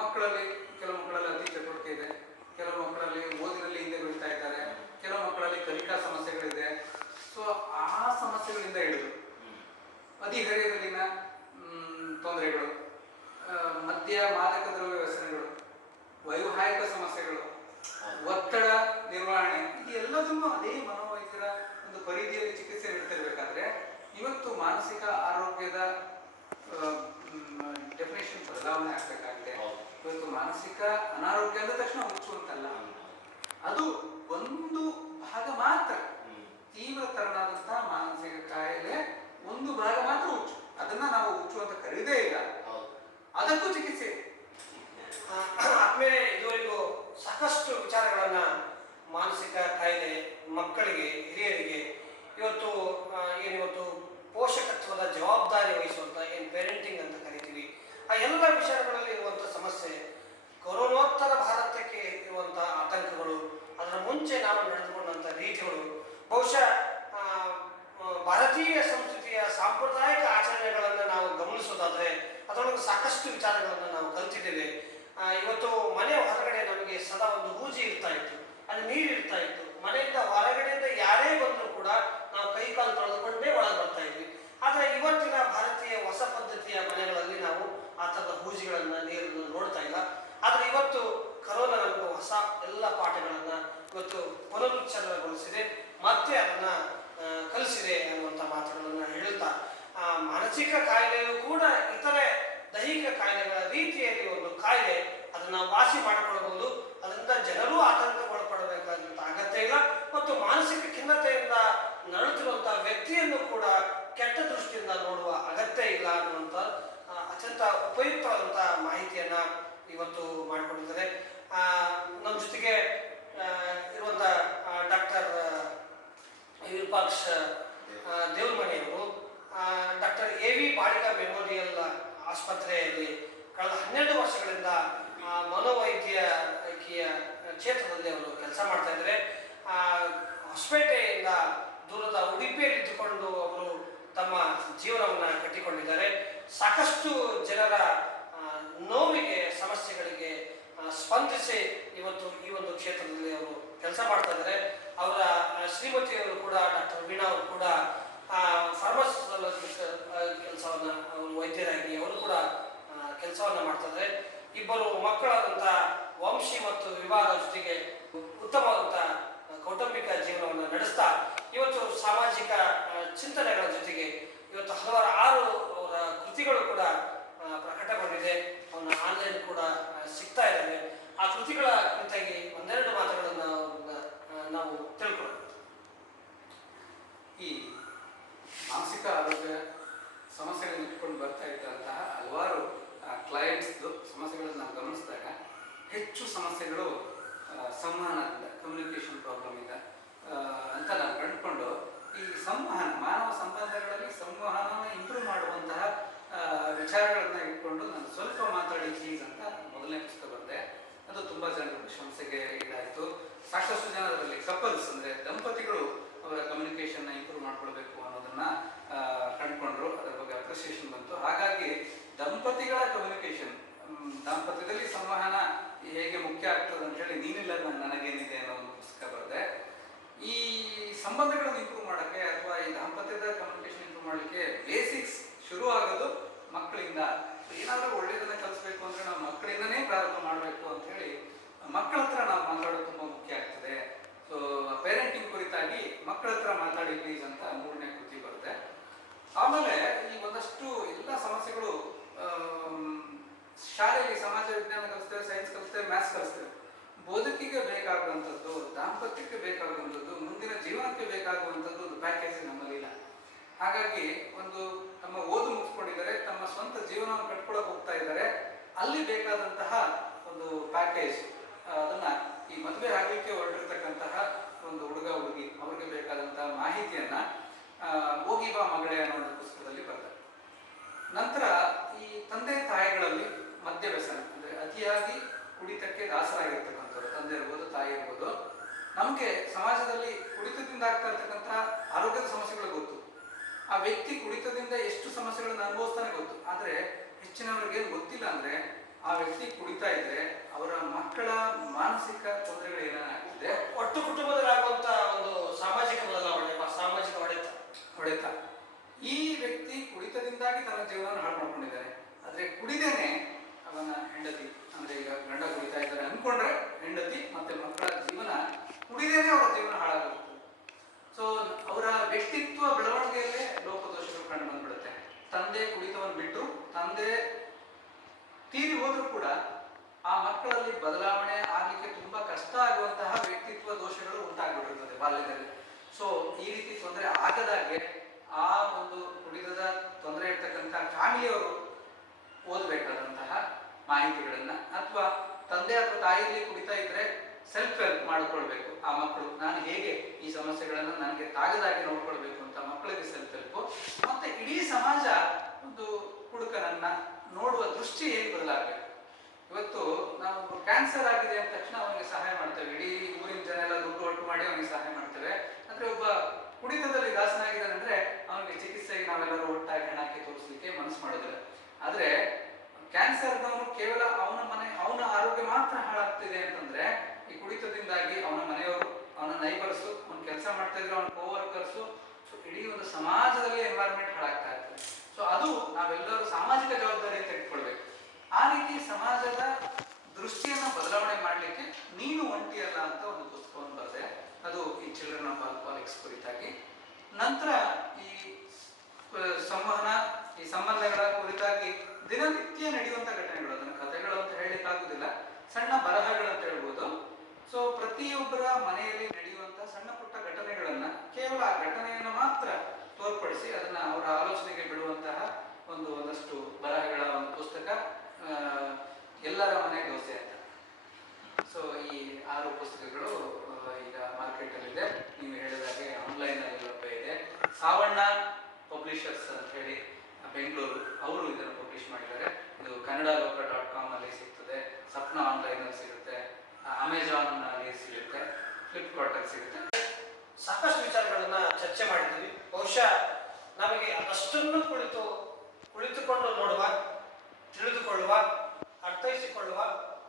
ಮಕ್ಕಳಲ್ಲಿ ಕೆಲವು ಮಕ್ಕಳಲ್ಲಿ ಅತಿ ಚಟುವಟಿಕೆ ಇದೆ, ಕೆಲವು ಮಕ್ಕಳಲ್ಲಿ ಓದಿನಲ್ಲಿ ಹಿಂದೆ ಬೀಳ್ತಾ ಇದ್ದಾರೆ, ಕೆಲವು ಮಕ್ಕಳಲ್ಲಿ ಕಲಿಕಾ ಸಮಸ್ಯೆಗಳಿದೆ. ಸೊ ಆ ಸಮಸ್ಯೆಗಳಿಂದ ಹಿಡಿದು ಹದಿಹರೆಯದಲ್ಲಿನ ತೊಂದರೆಗಳು, ಮದ್ಯ ಮಾದಕ ದ್ರವ್ಯ ವ್ಯಸನಗಳು, ವೈವಾಹಿಕ ಸಮಸ್ಯೆಗಳು, ಒತ್ತಡ ನಿರ್ವಹಣೆ, ಇದೆಲ್ಲದನ್ನು ಅದೇ ಮನೋವೈದ್ಯರ ಒಂದು ಪರಿಧಿಯಲ್ಲಿ ಚಿಕಿತ್ಸೆ ನೀಡ್ತಿರ್ಬೇಕಾದ್ರೆ ಇವತ್ತು ಮಾನಸಿಕ ಆರೋಗ್ಯದ ಡೆಫಿನೇಷನ್ ಬದಲಾವಣೆ ಆಗ್ಬೇಕಾಗಿದೆ. ಇವತ್ತು ಮಾನಸಿಕ ಅನಾರೋಗ್ಯ ಅಂದ ತಕ್ಷಣ ಹುಚ್ಚು ಅಂತಲ್ಲ, ಅದು ಒಂದು ಭಾಗ ಮಾತ್ರ. ತೀವ್ರ ತರನಾದಂತಹ ಮಾನಸಿಕ ಕಾಯಿಲೆ ಒಂದು ಭಾಗ ಮಾತ್ರ ಹುಚ್ಚು, ಅದನ್ನ ನಾವು ಹುಚ್ಚು ಅಂತ ಕರೀದೇ ಇಲ್ಲ, ಅದಕ್ಕೂ ಚಿಕಿತ್ಸೆ ಇದೆ. ಆದ್ಮೇಲೆ ಇದುವರೆಗೂ ಸಾಕಷ್ಟು ವಿಚಾರಗಳನ್ನ ಮಾನಸಿಕ ಕಾಯಿಲೆ ಮಕ್ಕಳಿಗೆ, ಹಿರಿಯರಿಗೆ, ಇವತ್ತು ಏನಿವತ್ತು ಪೋಷಕತ್ವದ ಜವಾಬ್ದಾರಿ ವಹಿಸುವಂತ ಏನು ಪೇರೆಂಟಿಂಗ್ ಅಂತ ಕರಿತೀವಿ, ಆ ಎಲ್ಲ ವಿಚಾರಗಳಲ್ಲಿ ಇರುವಂತ ಸಮಸ್ಯೆ, ಕೊರೋನೋತ್ತರ ಭಾರತಕ್ಕೆ ಇರುವಂತಹ ಆತಂಕಗಳು, ಅದರ ಮುಂಚೆ ನಾವು ನಡೆದುಕೊಂಡಂತ ರೀತಿಗಳು, ಬಹುಶಃ ಭಾರತೀಯ ಸಂಸ್ಕೃತಿಯ ಸಾಂಪ್ರದಾಯಿಕ ಆಚರಣೆಗಳನ್ನು ನಾವು ಗಮನಿಸೋದಾದ್ರೆ ಅದರೊಳಗೆ ಸಾಕಷ್ಟು ವಿಚಾರಗಳನ್ನು ನಾವು ಕಲ್ತಿದ್ದೇವೆ. ಇವತ್ತು ಮನೆ ಹೊರಗಡೆ ನಮಗೆ ಸದಾ ಒಂದು ಹೂಜಿ ಇರ್ತಾ ಇತ್ತು, ಅಲ್ಲಿ ನೀರು ಇರ್ತಾ ಇತ್ತು. ಮನೆಯಿಂದ ಹೊರಗಡೆಯಿಂದ ಯಾರೇ ಬಂದರೂ ಕೂಡ ನಾವು ಕೈ ಕಾಲು ತೊಳೆದುಕೊಂಡೇ ಒಳಗೆ ಬರ್ತಾ ಇದ್ವಿ. ಆದರೆ ಇವತ್ತಿನ ಭಾರತೀಯ ಹೊಸ ಪದ್ಧತಿಯ ಮನೆಗಳಲ್ಲಿ ನಾವು ಆ ಥರದ ಹೂಜಿಗಳನ್ನ ನೀರನ್ನು ನೋಡ್ತಾ ಇಲ್ಲ. ಆದರೆ ಇವತ್ತು ಕರೋನಾ ನಮಗೆ ಹೊಸ ಎಲ್ಲ ಪಾಠಗಳನ್ನ ಇವತ್ತು ಪುನರುಚ್ಚಾರಗೊಳಿಸಿದೆ, ಮತ್ತೆ ಅದನ್ನ ಕಲಿಸಿದೆ ಅನ್ನುವಂಥ ಮಾತುಗಳನ್ನು ಹೇಳುತ್ತಾ, ಮಾನಸಿಕ ಕಾಯಿಲೆಯೂ ಕೂಡ ಇತರೆ ದೈಹಿಕ ಕಾಯಿಲೆಗಳ ರೀತಿಯಲ್ಲಿ ಒಂದು ಕಾಯಿಲೆ, ಅದನ್ನ ವಾಸಿ ಮಾಡಿಕೊಳ್ಳಬಹುದು. ಅದರಿಂದ ಜನರು ಆತಂಕಗೊಳಪಡಬೇಕಾದಂತ ಅಗತ್ಯ ಇಲ್ಲ, ಮತ್ತು ಮಾನಸಿಕ ಖಿನ್ನತೆಯಿಂದ ನರಳುತ್ತಿರುವಂತಹ ವ್ಯಕ್ತಿಯನ್ನು ಕೂಡ ಕೆಟ್ಟ ದೃಷ್ಟಿಯಿಂದ ನೋಡುವ ಅಗತ್ಯ ಇಲ್ಲ ಅನ್ನುವಂಥ ಅತ್ಯಂತ ಉಪಯುಕ್ತವಾದಂತಹ ಮಾಹಿತಿಯನ್ನ ಇವತ್ತು ಮಾಡಿಕೊಂಡಿದ್ದಾರೆ. ನಮ್ಮ ಜೊತೆಗೆ ಇರುವಂತ ಡಾಕ್ಟರ್ ವಿರೂಪಾಕ್ಷ ದೇವರಮಣಿಯವರು doctor A V Baliga memorial ಆಸ್ಪತ್ರೆಯಲ್ಲಿ ಕಳೆದ 12 ವರ್ಷಗಳಿಂದ ಮನೋವೈದ್ಯಕೀಯ ಕ್ಷೇತ್ರದಲ್ಲಿ ಅವರು ಕೆಲಸ ಮಾಡ್ತಾ ಇದ್ದಾರೆ. ಹೊಸಪೇಟೆಯಿಂದ ದೂರದ ಉಡುಪಿಯಲ್ಲಿ ಇದ್ದುಕೊಂಡು ಅವರು ತಮ್ಮ ಜೀವನವನ್ನು ಕಟ್ಟಿಕೊಂಡಿದ್ದಾರೆ. ಸಾಕಷ್ಟು ಜನರ ನೋವಿಗೆ, ಸಮಸ್ಯೆಗಳಿಗೆ ಸ್ಪಂದಿಸಿ ಇವತ್ತು ಈ ಒಂದು ಕ್ಷೇತ್ರದಲ್ಲಿ ಅವರು ಕೆಲಸ ಮಾಡ್ತಾ ಇದ್ದಾರೆ. ಅವರ ಶ್ರೀಮತಿಯವರು ಕೂಡ ಡಾಕ್ಟರ್ ವೀಣಾ ಅವರು ಕೂಡ ಫಾರ್ಮಸಿಸ್ಟ್ ಕೆಲಸವನ್ನ, ವೈದ್ಯರಾಗಿ ಅವರು ಕೂಡ ಕೆಲಸವನ್ನ ಮಾಡ್ತಾ ಇದ್ದಾರೆ. ಇಬ್ಬರು ಮಕ್ಕಳಾದಂಥ ವಂಶಿ ಮತ್ತು ವಿವಾಹ ಜೊತೆಗೆ ಉತ್ತಮವಾದಂಥ ಕೌಟುಂಬಿಕ ಜೀವನವನ್ನು ನಡೆಸ್ತಾ ಇವತ್ತು ಸಾಮಾಜಿಕ ಚಿಂತನೆಗಳ ಜೊತೆಗೆ ಇವತ್ತು ಹಲವಾರು 6 ಅವರ ಕೃತಿಗಳು ಕೂಡ ಪ್ರಕಟಗೊಂಡಿದೆ. ಅವನ್ನ ಆನ್ಲೈನ್ ಕೂಡ ಸಿಗ್ತಾ ಇದ್ದಾವೆ. ಆ ಕೃತಿಗಳ ಕುರಿತಾಗಿ ಒಂದೆರಡು ಮಾತುಗಳನ್ನು ನಾವು ತಿಳ್ಕೊಳ್ಳೋಣ. ಈ ಮಾನಸಿಕ ಆರೋಗ್ಯ ಸಮಸ್ಯೆಗಳನ್ನು ಇಟ್ಕೊಂಡು ಬರ್ತಾ ಇದ್ದಂತಹ ಹಲವಾರು ಕ್ಲೈಂಟ್ಸ್ದು ಸಮಸ್ಯೆಗಳನ್ನು ನಾವು ಗಮನಿಸಿದಾಗ ಹೆಚ್ಚು ಸಮಸ್ಯೆಗಳು ಸಂವಹನದಿಂದ, ಕಮ್ಯುನಿಕೇಷನ್ ಪ್ರಾಬ್ಲಮ್ ಇಂದ ಅಂತ ನಾವು ಕಂಡುಕೊಂಡು ಈ ಸಂವಹನ, ಮಾನವ ಸಂಬಂಧಗಳಲ್ಲಿ ಸಂವಹನವನ್ನು ಇಂಪ್ರೂವ್ ಮಾಡುವಂತಹ ವಿಚಾರಗಳನ್ನ ಇಟ್ಕೊಂಡು ನಾನು ಸ್ವಲ್ಪ ಮಾತಾಡಿ ಪ್ಲೀಸ್ ಅಂತ ಮೊದಲನೇ ಪುಸ್ತಕ ಬರೆದೆ. ಅದು ತುಂಬ ಜನರ ಪ್ರಶಂಸೆಗೆ ಈಡಾಯಿತು. ಸಾಕಷ್ಟು ಜನ ಅದರಲ್ಲಿ ಕಪಲ್ಸ್ ಅಂದರೆ ದಂಪತಿಗಳು ಅವರ ಕಮ್ಯುನಿಕೇಷನ್ನ ಇಂಪ್ರೂವ್ ಮಾಡ್ಕೊಳ್ಬೇಕು ಅನ್ನೋದನ್ನ ಕಂಡುಕೊಂಡ್ರು. ಅದರ ಬಗ್ಗೆ ಅಪ್ರಿಸಿಯೇಷನ್ ಬಂತು. ಹಾಗಾಗಿ ದಂಪತಿಗಳ ಕಮ್ಯುನಿಕೇಷನ್, ದಾಂಪತ್ಯದಲ್ಲಿ ಸಂವಹನ ಹೇಗೆ ಮುಖ್ಯ ಆಗ್ತದೆ ಅಂತ ಹೇಳಿ ನೀನಿಲ್ಲ ನನಗೇನಿದೆ ಅನ್ನೋ ಒಂದು ಪುಸ್ತಕ ಬರೆದೆ. ಈ ಸಂಬಂಧಗಳನ್ನು ಇಂಪ್ರೂವ್ ಮಾಡೋಕ್ಕೆ ಅಥವಾ ಈ ದಾಂಪತ್ಯದ ಕಮ್ಯುನಿಕೇಷನ್ ಇಂಪ್ರೂವ್ ಮಾಡಲಿಕ್ಕೆ ಬೇಸಿಕ್ಸ್ ಶುರು ಆಗೋದು ಮಕ್ಕಳಿಂದ. ಏನಾದರೂ ಒಳ್ಳೆಯದನ್ನ ಕಲಿಸ್ಬೇಕು ಅಂದರೆ ನಾವು ಮಕ್ಕಳಿಂದನೇ ಪ್ರಾರಂಭ ಮಾಡಬೇಕು ಅಂತ ಹೇಳಿ ಮಕ್ಕಳ ಹತ್ರ ನಾವು ಮಾತಾಡೋದು ತುಂಬ ಮುಖ್ಯ ಆಗ್ತದೆ. ಸೊ ಪೇರೆಂಟಿಂಗ್ ಕುರಿತಾಗಿ ಮಕ್ಕಳ ಹತ್ರ ಮಾತಾಡಿ ಪ್ಲೀಸ್ ಅಂತ 3ನೇ ಕೃತಿ ಬರುತ್ತೆ. ಆಮೇಲೆ ಈ ಒಂದಷ್ಟು ಎಲ್ಲ ಸಮಸ್ಯೆಗಳು ಶಾಲೆಯಲ್ಲಿ ಸಮಾಜ ವಿಜ್ಞಾನ ಕಲಿಸ್ತೇವೆ, ಸೈನ್ಸ್ ಕಲಿಸ್ತೇವೆ, ಮ್ಯಾಥ್ಸ್ ಕಲಿಸ್ತೇವೆ. ಬದುಕಿಗೆ ಬೇಕಾಗುವಂಥದ್ದು, ದಾಂಪತ್ಯಕ್ಕೆ ಬೇಕಾಗುವಂಥದ್ದು, ಮುಂದಿನ ಜೀವನಕ್ಕೆ ಬೇಕಾಗುವಂಥದ್ದು ಒಂದು ಪ್ಯಾಕೇಜ್ ನಮ್ಮಲ್ಲಿಲ್ಲ. ಹಾಗಾಗಿ ಒಂದು ತಮ್ಮ ಓದು ಮುಗಿಸ್ಕೊಂಡಿದ್ದಾರೆ, ತಮ್ಮ ಸ್ವಂತ ಜೀವನವನ್ನು ಕಟ್ಕೊಳಕ್ಕೆ ಹೋಗ್ತಾ ಇದ್ದಾರೆ, ಅಲ್ಲಿ ಬೇಕಾದಂತಹ ಒಂದು ಪ್ಯಾಕೇಜ್ ಅದನ್ನ ಈ ಮದುವೆ ಆಗಲಿಕ್ಕೆ ಹೊರಟಿರ್ತಕ್ಕಂತಹ ಒಂದು ಹುಡುಗ ಹುಡುಗಿ ಅವ್ರಿಗೆ ಬೇಕಾದಂತಹ ಮಾಹಿತಿಯನ್ನ ಹೋಗಿ ಬಾ ಮಗಳೇ ಅನ್ನೋ ಒಂದು ಪುಸ್ತಕದಲ್ಲಿ ಬರ್ತಾರೆ. ನಂತರ ಈ ತಂದೆ ತಾಯಿಗಳಲ್ಲಿ ಮದ್ಯ ವ್ಯಸನ ಅಂದ್ರೆ ಅತಿಯಾಗಿ ಕುಡಿತಕ್ಕೆ ದಾಸರಾಗಿರ್ತಕ್ಕಂಥವ್ರು, ತಂದೆ ಇರ್ಬೋದು, ತಾಯಿ ಇರ್ಬೋದು. ನಮಗೆ ಸಮಾಜದಲ್ಲಿ ಕುಡಿತದಿಂದ ಆಗ್ತಾ ಇರ್ತಕ್ಕಂಥ ಆರೋಗ್ಯದ ಸಮಸ್ಯೆಗಳು ಗೊತ್ತು, ಆ ವ್ಯಕ್ತಿ ಕುಡಿತದಿಂದ ಎಷ್ಟು ಸಮಸ್ಯೆಗಳನ್ನು ಅನುಭವಿಸ್ತಾನೆ ಗೊತ್ತು. ಆದರೆ ಹೆಚ್ಚಿನವರಿಗೆ ಗೊತ್ತಿಲ್ಲ ಅಂದ್ರೆ ಆ ವ್ಯಕ್ತಿ ಕುಡಿತಾ ಇದ್ರೆ ಅವರ ಮಕ್ಕಳ ಮಾನಸಿಕ ತೊಂದರೆಗಳು ಏನಾಗ್ತಿದೆ, ಒಟ್ಟು ಕುಟುಂಬದಲ್ಲಿ ಆಗುವಂತ ಒಂದು ಸಾಮಾಜಿಕ ಬದಲಾವಣೆ, ಸಾಮಾಜಿಕ ಹೊಡೆತ. ಈ ವ್ಯಕ್ತಿ ಕುಡಿತದಿಂದಾಗಿ ತನ್ನ ಜೀವನವನ್ನು ಹಾಳು ಮಾಡ್ಕೊಂಡಿದ್ದಾರೆ. ಆದ್ರೆ ಕುಡಿದೇನೆ ಅವನ ಹೆಂಡತಿ, ಅಂದ್ರೆ ಈಗ ಗಂಡ ಕುಡಿತಾ ಇದ್ದಾರೆ ಅನ್ಕೊಂಡ್ರೆ ಹೆಂಡತಿ ಮತ್ತೆ ಮಕ್ಕಳ ಜೀವನ ಕುಡಿದೇನೆ ಅವರ ಜೀವನ ಹಾಳಾಗುತ್ತೆ. ಸೊ ಅವರ ವ್ಯಕ್ತಿತ್ವ ಬೆಳವಣಿಗೆಯಲ್ಲೇ ಲೋಪದೋಷಗಳು ಕಂಡು ಬಂದ್ಬಿಡುತ್ತೆ. ತಂದೆ ಕುಡಿತವನ್ನು ಬಿಟ್ಟು ತಂದೆ ತೀರಿ ಹೋದ್ರೂ ಕೂಡ ಆ ಮಕ್ಕಳಲ್ಲಿ ಬದಲಾವಣೆ ಆಗ್ಲಿಕ್ಕೆ ತುಂಬಾ ಕಷ್ಟ ಆಗುವಂತಹ ವ್ಯಕ್ತಿತ್ವ ದೋಷಗಳು ಉಂಟಾಗ್ಬಿಟ್ಟಿರ್ತದೆ ಬಾಲ್ಯದಲ್ಲಿ. ಸೊ ಈ ರೀತಿ ತೊಂದರೆ ಆಗದಾಗೆ ಆ ಒಂದು ಕುಡಿತದ ತೊಂದರೆ ಇರ್ತಕ್ಕಂಥ ಫ್ಯಾಮಿಲಿಯವರು ಓದಬೇಕಾದಂತಹ ಮಾಹಿತಿಗಳನ್ನ, ಅಥವಾ ತಂದೆ ಅಥವಾ ತಾಯಿಯಲ್ಲಿ ಕುಡಿತಾ ಇದ್ರೆ ಸೆಲ್ಫ್ ಹೆಲ್ಪ್ ಮಾಡ್ಕೊಳ್ಬೇಕು. ಆ ಮಕ್ಕಳು ನಾನು ಹೇಗೆ ಈ ಸಮಸ್ಯೆಗಳನ್ನು ನನಗೆ ತಾಗದಾಗಿ ನೋಡ್ಕೊಳ್ಬೇಕು ಅಂತ ಮಕ್ಕಳಿಗೆ ಸೆಲ್ಫ್ ಹೆಲ್ಪ್. ಮತ್ತೆ ಇಡೀ ಸಮಾಜ ಒಂದು ಹುಡುಕನನ್ನ ನೋಡುವ ದೃಷ್ಟಿ ಹೇಗೆ ಬದಲಾಗಬೇಕು. ಇವತ್ತು ನಾವು ಕ್ಯಾನ್ಸರ್ ಆಗಿದೆ ಅಂದ ತಕ್ಷಣ ಅವನಿಗೆ ಸಹಾಯ ಮಾಡ್ತೇವೆ, ಇಡೀ ಊರಿನ ಜನ ಎಲ್ಲ ದುಡ್ಡು ಒಟ್ಟು ಮಾಡಿ ಅವನಿಗೆ ಸಹಾಯ ಮಾಡ್ತೇವೆ. ಅಂದ್ರೆ ಒಬ್ಬ ಕುಡಿತದಲ್ಲಿ ದಾಸನಾಗಿದ್ದಾನೆ ಅಂದ್ರೆ ಅವನಿಗೆ ಚಿಕಿತ್ಸೆಗೆ ನಾವೆಲ್ಲರೂ ಒಟ್ಟಾಗಿ ಹಣ ಹಾಕಿ ತೋರಿಸ್ಲಿಕ್ಕೆ ಮನಸ್ಸು ಮಾಡೋದಿಲ್ಲ. ಆದ್ರೆ ಕ್ಯಾನ್ಸರ್ನವನು ಕೇವಲ ಅವನ ಆರೋಗ್ಯ ಮಾತ್ರ ಹಾಳಾಗ್ತಿದೆ ಅಂತಂದ್ರೆ ಈ ಕುಡಿತದಿಂದಾಗಿ ಅವನ ಮನೆಯವರು, ಅವನ ನೈಬರ್ಸು, ಅವನ ಕೆಲಸ ಮಾಡ್ತಾ ಇದ್ರೆ ಅವನ ಕೋವರ್ಕರ್ಸು, ಇಡೀ ಒಂದು ಸಮಾಜದಲ್ಲಿ ಎನ್ವೈರನ್ಮೆಂಟ್ ಹಾಳಾಗ್ತಾ ಇರ್ತದೆ. ಸೊ ಅದು ನಾವೆಲ್ಲರೂ ಸಾಮಾಜಿಕ ಜವಾಬ್ದಾರಿ ತೆಗೆದುಕೊಳ್ಬೇಕು. ಆ ರೀತಿ ಸಮಾಜದ ದೃಷ್ಟಿಯನ್ನ ಬದಲಾವಣೆ ಮಾಡ್ಲಿಕ್ಕೆ ನೀನು ಒಂಟಿಯಲ್ಲ ಅಂತ ಒಂದು ಪುಸ್ತಕವನ್ನು ಬರೆದೆ. ಅದು ಈ ಚಿಲ್ಡ್ರನ್ ಆಫ್ ಆಲ್ಕೋಹಾಲಿಕ್ಸ್ ಕುರಿತಾಗಿ. ನಂತರ ಈ ಸಂವಹನ, ಈ ಸಂಬಂಧಗಳ ಕುರಿತಾಗಿ ದಿನನಿತ್ಯ ನಡೆಯುವಂತ ಘಟನೆಗಳು, ಅದನ್ನ ಕಥೆಗಳು ಅಂತ ಹೇಳಲಿಕ್ಕಾಗುದಿಲ್ಲ, ಸಣ್ಣ ಬರಹಗಳಂತ ಹೇಳ್ಬೋದು. ಸೊ ಪ್ರತಿಯೊಬ್ಬರ ಮನೆಯಲ್ಲಿ ನಡೆಯುವಂತ ಸಣ್ಣ ಪುಟ್ಟ ಘಟನೆಗಳನ್ನ ಕೇವಲ ಆ ಘಟನೆಯನ್ನು ಮಾತ್ರ ತೋರ್ಪಡಿಸಿ ಅದನ್ನ ಅವರ ಆಲೋಚನೆಗೆ ಬಿಡುವಂತಹ ಒಂದಷ್ಟು ಬರಹಗಳ ಒಂದು ಪುಸ್ತಕ, ಎಲ್ಲರ ಮನೆ ದೋಸೆ ಅಂತ. ಸೊ ಈ 6 ಪುಸ್ತಕಗಳು ಈಗ ಮಾರ್ಕೆಟ್ ಅಲ್ಲಿ ಇದೆ. ನೀವು ಹೇಳಿದಾಗೆ ಆನ್ಲೈನ್ ಅಲ್ಲಿ ಲಭ್ಯ ಇದೆ. ಸಾವಣ್ಣ ಪಬ್ಲಿಷರ್ಸ್ ಅಂತ ಹೇಳಿ ಬೆಂಗಳೂರು, ಅವರು ಇದನ್ನು ಪಬ್ಲಿಷ್ ಮಾಡಿದ್ದಾರೆ. ಇದು kannadaloka.com ಅಲ್ಲಿ ಸಿಗ್ತದೆ, ಸಪ್ನಾ ಆನ್ಲೈನ್ ಅಲ್ಲಿ ಸಿಗುತ್ತೆ, ಅಮೆಜಾನ್ ಅಲ್ಲಿ ಸಿಗುತ್ತೆ, ಫ್ಲಿಪ್ಕಾರ್ಟ್ ಅಲ್ಲಿ ಸಿಗುತ್ತೆ. ಸಾಕಷ್ಟು ವಿಚಾರಗಳನ್ನ ಚರ್ಚೆ ಮಾಡಿದ್ದೀವಿ. ಬಹುಶಃ ನಮಗೆ ಅದಷ್ಟನ್ನು ಕುಳಿತುಕೊಂಡು ನೋಡುವ, ತಿಳಿದುಕೊಳ್ಳುವ, ಅರ್ಥೈಸಿಕೊಳ್ಳುವ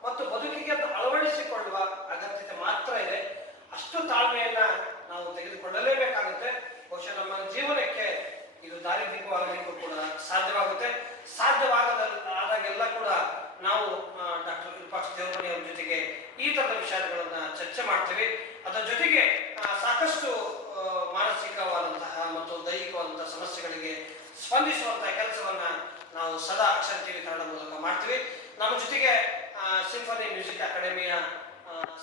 ಮತ್ತು ಬದುಕಿಗೆ ಅಳವಡಿಸಿಕೊಳ್ಳುವ ಅಗತ್ಯತೆ ಮಾತ್ರ ಇದೆ. ಅಷ್ಟು ತಾಳ್ಮೆಯನ್ನ ನಾವು ತೆಗೆದುಕೊಳ್ಳಲೇಬೇಕಾಗುತ್ತೆ. ಬಹುಶಃ ನಮ್ಮ ಜೀವನಕ್ಕೆ ಇದು ದಾರಿದೀಪವಾಗಲಿಕ್ಕೂ ಕೂಡ ಸಾಧ್ಯವಾಗುತ್ತೆ. ಆದಾಗೆಲ್ಲ ಕೂಡ ನಾವು ಡಾಕ್ಟರ್ ವಿರೂಪಾಕ್ಷ ದೇವಮನಿ ಅವರ ಜೊತೆಗೆ ಈ ತರದ ವಿಚಾರಗಳನ್ನ ಚರ್ಚೆ ಮಾಡ್ತೀವಿ. ಅದರ ಜೊತೆಗೆ ಸಾಕಷ್ಟು ಮಾನಸಿಕವಾದಂತಹ ಮತ್ತು ದೈಹಿಕವಾದಂತಹ ಸಮಸ್ಯೆಗಳಿಗೆ ಸ್ಪಂದಿಸುವಂತಹ ಕೆಲಸವನ್ನ ನಾವು ಸದಾ ಅಕ್ಷರ ಟಿವಿ ಕನ್ನಡ ಮೂಲಕ ಮಾಡ್ತೀವಿ. ನಮ್ಮ ಜೊತೆಗೆ ಸಿಂಫನಿ ಮ್ಯೂಸಿಕ್ ಅಕಾಡೆಮಿಯ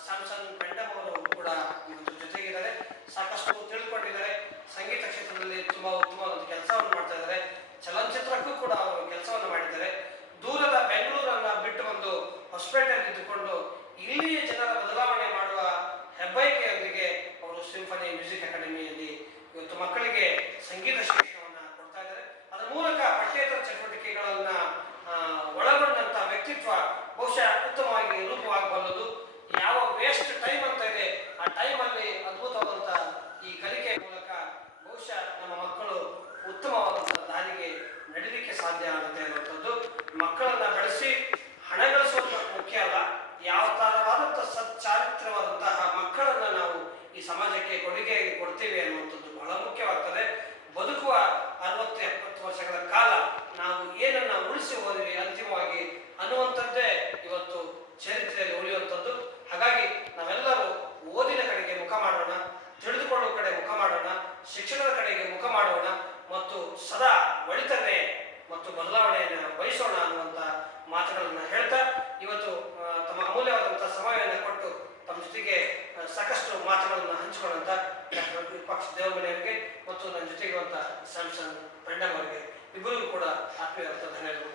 ಸ್ಯಾಮ್ಸನ್ ಪೆಂಡಮ್ ಅವರು ಕೂಡ ಇವತ್ತು ಜೊತೆಗಿದ್ದಾರೆ. ಸಾಕಷ್ಟು ತಿಳ್ಕೊಂಡಿದ್ದಾರೆ. ಸಂಗೀತ ಕ್ಷೇತ್ರದಲ್ಲಿ ತುಂಬಾ ಉತ್ತಮವಾದ ಕೆಲಸವನ್ನು ಮಾಡ್ತಾ ಇದ್ದಾರೆ. ಚಲನಚಿತ್ರಕ್ಕೂ ಕೂಡ ಅವರು ಕೆಲಸವನ್ನು ಮಾಡಿದ್ದಾರೆ. ದೂರದ ಬೆಂಗಳೂರನ್ನ ಬಿಟ್ಟು ಬಂದು ಹೊಸಪೇಟೆಯಲ್ಲಿ ಇದ್ದುಕೊಂಡು ಇಲ್ಲಿಯ ಜನರ ಬದಲಾವಣೆ ಮಾಡುವ ಹೆಬ್ಬಯಕೆಯೊಂದಿಗೆ ಅವರು ಸಿಂಫನಿ ಮ್ಯೂಸಿಕ್ ಅಕಾಡೆಮಿಯಲ್ಲಿ ಇವತ್ತು ಮಕ್ಕಳಿಗೆ ಸಂಗೀತ ಶಿಕ್ಷಣವನ್ನ ಕೊಡ್ತಾ ಇದ್ದಾರೆ. ಅದರ ಮೂಲಕ ಪಠ್ಯೇತರ ಚಟುವಟಿಕೆಗಳನ್ನ ಒಳಗೊಂಡಂತ ವ್ಯಕ್ತಿತ್ವ ಬಹುಶಃ ಉತ್ತಮವಾಗಿ ರೂಪವಾಗಬಲ್ಲದು. ಯಾವ ವೇಸ್ಟ್ ಟೈಮ್ ಅಂತ ಇದೆ ಆ ಟೈಮ್ ಅಲ್ಲಿ ಅದ್ಭುತವಾದಂತ ಈ ಕಲಿಕೆಯ ಮೂಲಕ ಬಹುಶಃ ನಮ್ಮ ಮಕ್ಕಳು ಉತ್ತಮವಾದಂತಹ ದಾರಿಗೆ ನಡೀಲಿಕ್ಕೆ ಸಾಧ್ಯ ಆಗುತ್ತೆ ಅನ್ನುವಂಥದ್ದು. ಮಕ್ಕಳನ್ನ ಬೆಳೆಸಿ ಹಣ ಗಳಿಸುವಂತ ಮುಖ್ಯ ಅಲ್ಲ, ಯಾವ ತರವಾದಂತಹ ಸಚ್ಚಾರಿತ್ರವಾದಂತಹ ಮಕ್ಕಳನ್ನ ನಾವು ಈ ಸಮಾಜಕ್ಕೆ ಕೊಡುಗೆಯಾಗಿ ಕೊಡ್ತೇವೆ ಅನ್ನುವಂಥದ್ದು ಬಹಳ ಮುಖ್ಯವಾಗ್ತದೆ. ಬದುಕುವ 60-70 ವರ್ಷಗಳ ಕಾಲ ನಾವು ಏನನ್ನ ಉಳಿಸಿ ಹೋದ್ವಿ ಅಂತಿಮವಾಗಿ ಅನ್ನುವಂಥದ್ದೇ ಇವತ್ತು ಚರಿತ್ರೆಯಲ್ಲಿ ಉಳಿಯುವಂಥದ್ದು. ಹಾಗಾಗಿ ನಾವೆಲ್ಲರೂ ಓದಿನ ಕಡೆಗೆ ಮುಖ ಮಾಡೋಣ, ತಿಳಿದುಕೊಳ್ಳುವ ಕಡೆ ಮುಖ ಮಾಡೋಣ, ಶಿಕ್ಷಣದ ಕಡೆಗೆ ಮುಖ ಮಾಡೋಣ ಮತ್ತು ಸದಾ ಒಳಿತನ್ನೇ ಮತ್ತು ಬದಲಾವಣೆಯನ್ನು ಬಯಸೋಣ ಅನ್ನುವಂಥ ಮಾತುಗಳನ್ನ ಹೇಳ್ತಾ ಇವತ್ತು ತಮ್ಮ ಅಮೂಲ್ಯವಾದಂತಹ ಸಮಯವನ್ನು ಕೊಟ್ಟು ತಮ್ಮ ಜೊತೆಗೆ ಸಾಕಷ್ಟು ಮಾತುಗಳನ್ನು ಹಂಚಿಕೊಂಡಂತ ಡಾಕ್ಟರ್ ವಿರೂಪಾಕ್ಷ ದೇವಮನಿ ಅವರಿಗೆ ಮತ್ತು ನನ್ನ ಜೊತೆಗಿರುವಂತಹ ಸ್ಯಾಮ್ಸನ್ ಪೆಂಡಮ್ ಅವರಿಗೆ ಇಬ್ಬರಿಗೂ ಕೂಡ ಆತ್ಮೀಯವಾದ ಧನ್ಯವಾದಗಳು.